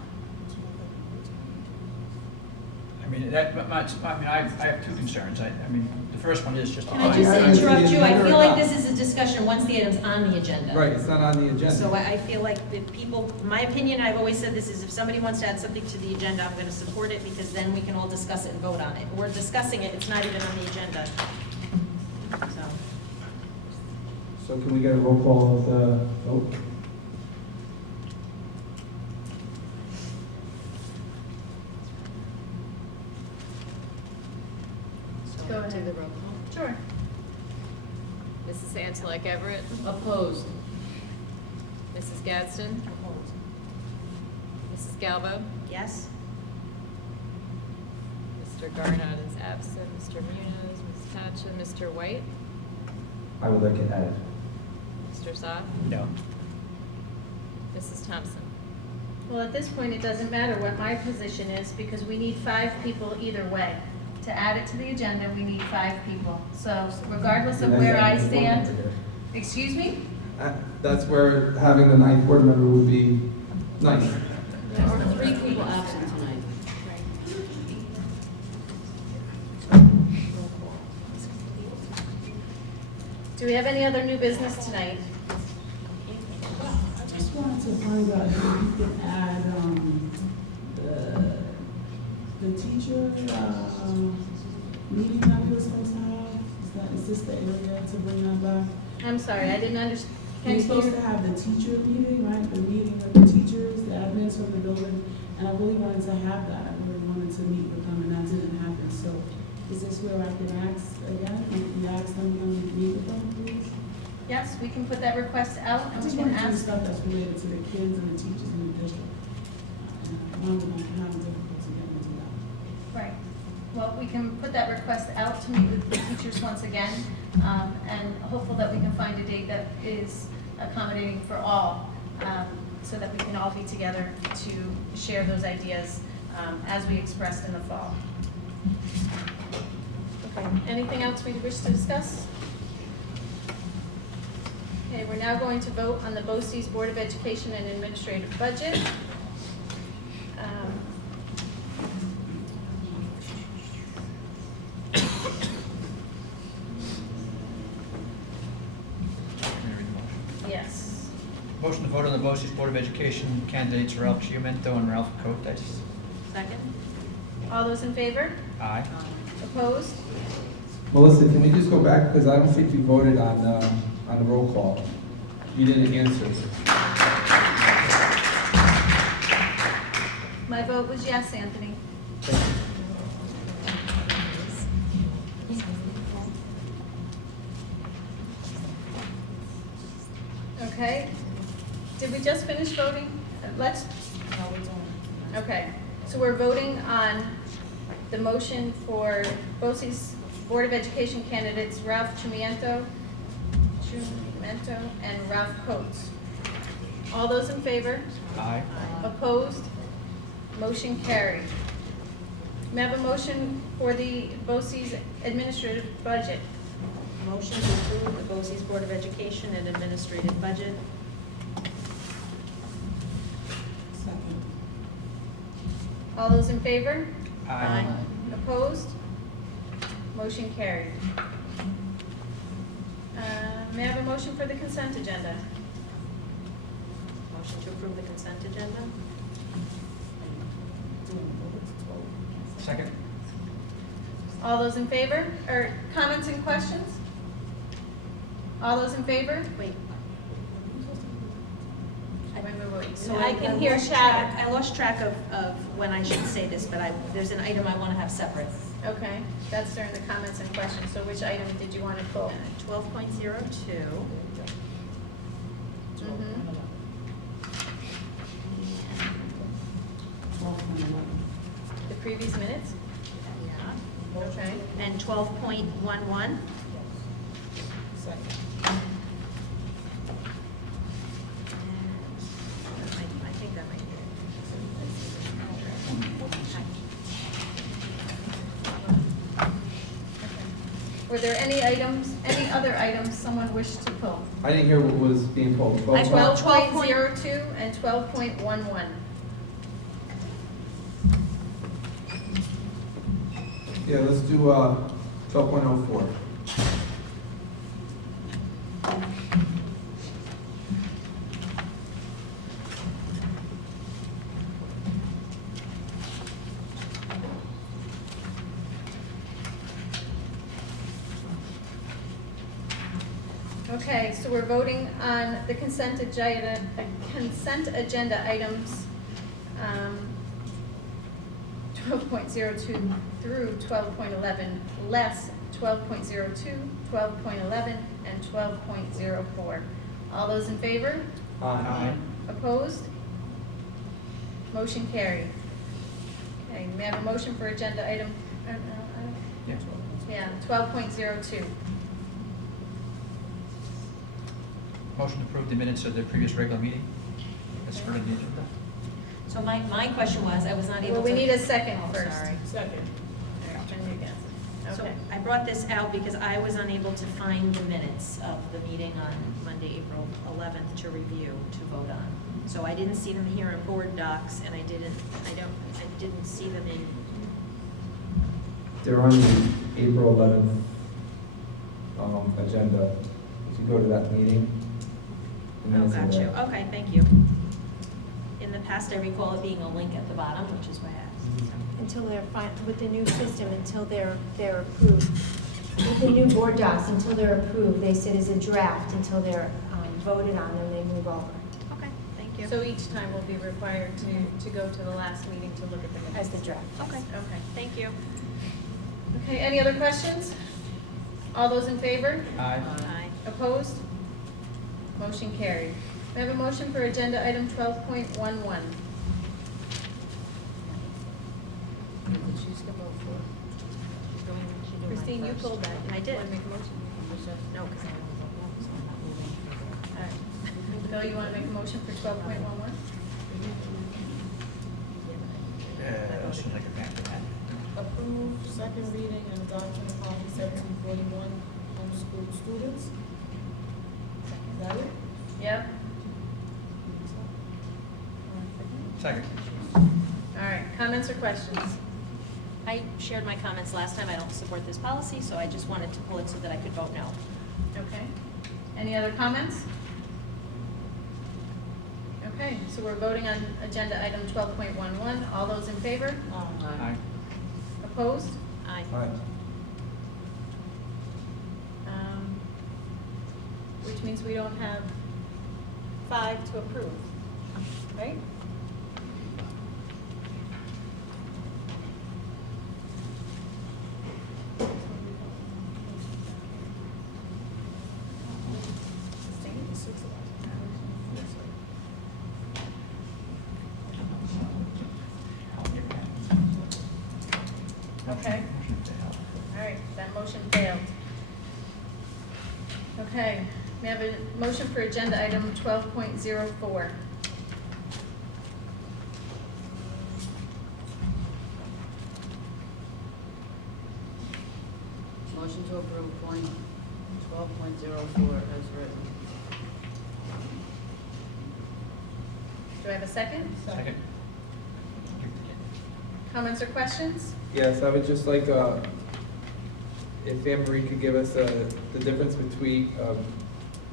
I mean, I have two concerns. I mean, the first one is just. Can I just interrupt you? I feel like this is a discussion once the item's on the agenda. Right, it's not on the agenda. So I feel like the people, my opinion, I've always said this is if somebody wants to add something to the agenda, I'm going to support it because then we can all discuss it and vote on it. We're discussing it, it's not even on the agenda. So, So can we get a roll call of the vote? Go ahead. Do the roll call. Sure. Mrs. Antolik Everett. Opposed. Mrs. Gadsden. Mrs. Galbo. yes? Mr. Garnott is absent. Mr. Munoz, Ms. Patchen, Mr. White, I would like it added. Mr. Zoff, No. Mrs. Thompson. Well, at this point, it doesn't matter what my position is because we need 5 people either way. To add it to the agenda, we need 5 people. So regardless of where I stand, excuse me? That's where having the 9th board member would be nice. There are 3 people absent tonight. Do we have any other new business tonight? I just wanted to find out if you could add, the teacher, meeting that we were supposed to have. Is this the area to bring that back? I'm sorry, I didn't understand. We're supposed to have the teacher meeting, right? The meeting with the teachers, the admins from the building, and I really wanted to have that. I really wanted to meet with them, and that didn't happen. So is this where I can ask again? Can you ask them to meet with them, please? Yes, we can put that request out I and we just can want to do ask. stuff that's related to the kids and the teachers in the district. And I wanted to know how difficult to get into that. Right. Well, we can put that request out to meet with the teachers once again, and hopeful that we can find a date that is accommodating for all, so that we can all be together to share those ideas as we expressed in the fall. Okay. Anything else we wish to discuss? Okay, we're now going to vote on the BOCES Board of Education and Administrative Budget. Yes. Motion to vote on the BOCES Board of Education candidates Ralph Giamento and Ralph Cotes. Second? All those in favor? Aye. Opposed? Melissa, can we just go back, because I don't think you voted on the roll call. You didn't answer. My vote was yes, Anthony. Okay. Did we just finish voting? Let's. No, we don't. Okay. So we're voting on the motion for BOCES Board of Education candidates Ralph Chimiento and Ralph Coates. All those in favor? Aye. Opposed? Motion carried. May I have a motion for the BOCES administrative budget? Motion to approve the BOCES Board of Education and Administrative Budget. Second. All those in favor? Aye. Opposed? Motion carried. May I have a motion for the consent agenda? Motion to approve the consent agenda? Second? All those in favor, or comments and questions? All those in favor? Wait. Wait. So I can hear chatter. I lost track of when I should say this, but there's an item I want to have separate. Okay, that's during the comments and questions, so which item did you want to pull? 12.02. Mhm. The previous minutes? Yeah. Okay. And 12.11. I think that might be Were there any items, any other items someone wished to pull? I didn't hear what was being pulled. 12.02 and 12.11. Yeah, let's do 12.04. Okay, so we're voting on the consent agenda items, 12.02 through 12.11, less 12.02, 12.11, and 12.04. All those in favor? Aye. Opposed? Motion carried. Okay, may I have a motion for agenda item, yeah, 12.02. Motion to approve the minutes of the previous regular meeting. As for the agenda. So my question was, I was not able to. Well, we need a second Oh, first. sorry. Second. All right, Jen, you get it. So Okay. I brought this out because I was unable to find the minutes of the meeting on Monday, April 11th to review, to vote on. So I didn't see them here in board docs, and I didn't see them in. They're on the April 11th agenda. If you go to that meeting. the Oh, minutes are got you. there. Okay, thank you. In the past, I recall it being a link at the bottom, which is why I asked. Until they're with the new system, until they're approved. With the new board docs, until they're approved, they sit as a draft until they're voted on, and they move over. Okay, thank you. So each time we'll be required to go to the last meeting to look at the minutes. As the draft. Okay, Okay. thank you. Okay, any other questions? All those in favor? Aye. Aye. Opposed? Motion carried. We have a motion for agenda item 12.11. Christine, you pulled that. I did. Want to make a motion? No, because I was alone, so I'm not moving. All right. Bill, you want to make a motion for 12.11? I'll soon like it back to that. Approve second reading and adoption of policy 1741, homeschool students. Is that it? Yep. Second. All right, comments or questions? I shared my comments last time. I don't support this policy, so I just wanted to pull it so that I could vote no. Okay. Any other comments? Okay, so we're voting on agenda item 12.11. All those in favor? Aye. Opposed? Aye. Aye. Which means we don't have 5 to approve, right? Okay. All right, that motion failed. Okay, we have a motion for agenda item 12.04. Motion to approve point 12.04 as written. Do I have a second? Second. Comments or questions? Yes, I would just like, if Anne Marie could give us the difference between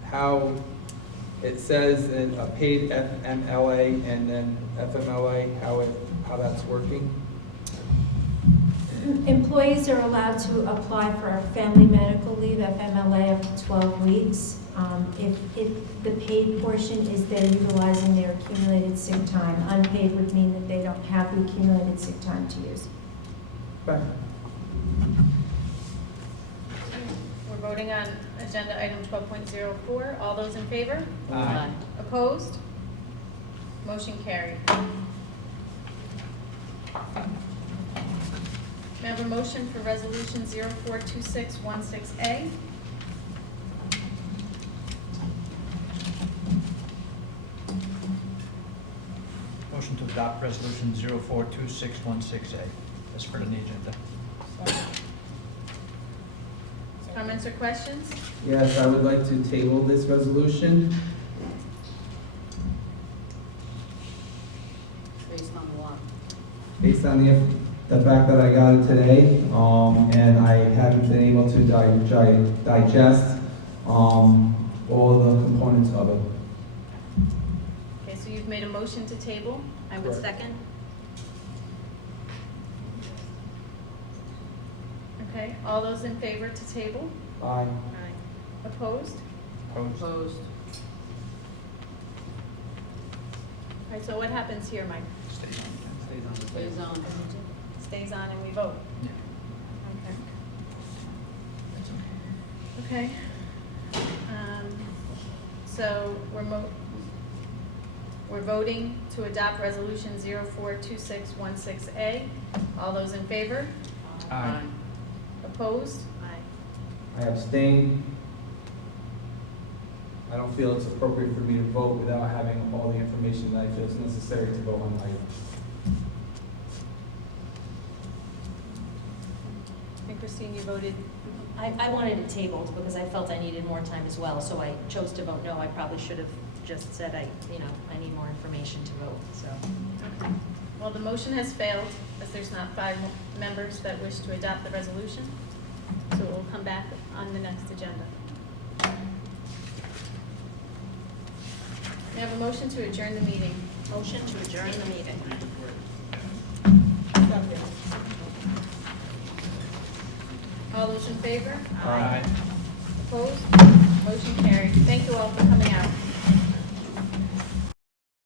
how It says in a paid FMLA and then FMLA, how that's working. Employees are allowed to apply for a family medical leave, FMLA, up to 12 weeks. If the paid portion is they're utilizing their accumulated sick time. Unpaid would mean that they don't have the accumulated sick time to use. Right. We're voting on agenda item 12.04. All those in favor? Aye. Opposed? Motion carried. May I have a motion for resolution 042616A? Motion to adopt resolution 042616A as per the agenda. Comments or questions? Yes, I would like to table this resolution. Based on what? Based on the fact that I got it today, and I haven't been able to digest all the components of it. Okay, so you've made a motion to table. I would Correct. second. Okay, all those in favor to table? Aye. Opposed? Opposed? Opposed. All right, so what happens here, Mike? Stays on. Stays on. Stays on and we vote? Yeah. Okay. Okay. So we're voting to adopt resolution 042616A. All those in favor? Aye. Opposed? I abstain. I don't feel it's appropriate for me to vote without having all the information that I feel is necessary to vote on the item. And Christine, you voted? I wanted it tabled because I felt I needed more time as well, so I chose to vote no. I probably should have just said I need more information to vote, so. Okay. Well, the motion has failed, as there's not 5 members that wish to adopt the resolution. So it will come back on the next agenda. May I have a motion to adjourn the meeting? Motion to adjourn the meeting. All those in favor? Aye. Opposed? Motion carried. Thank you all for coming out.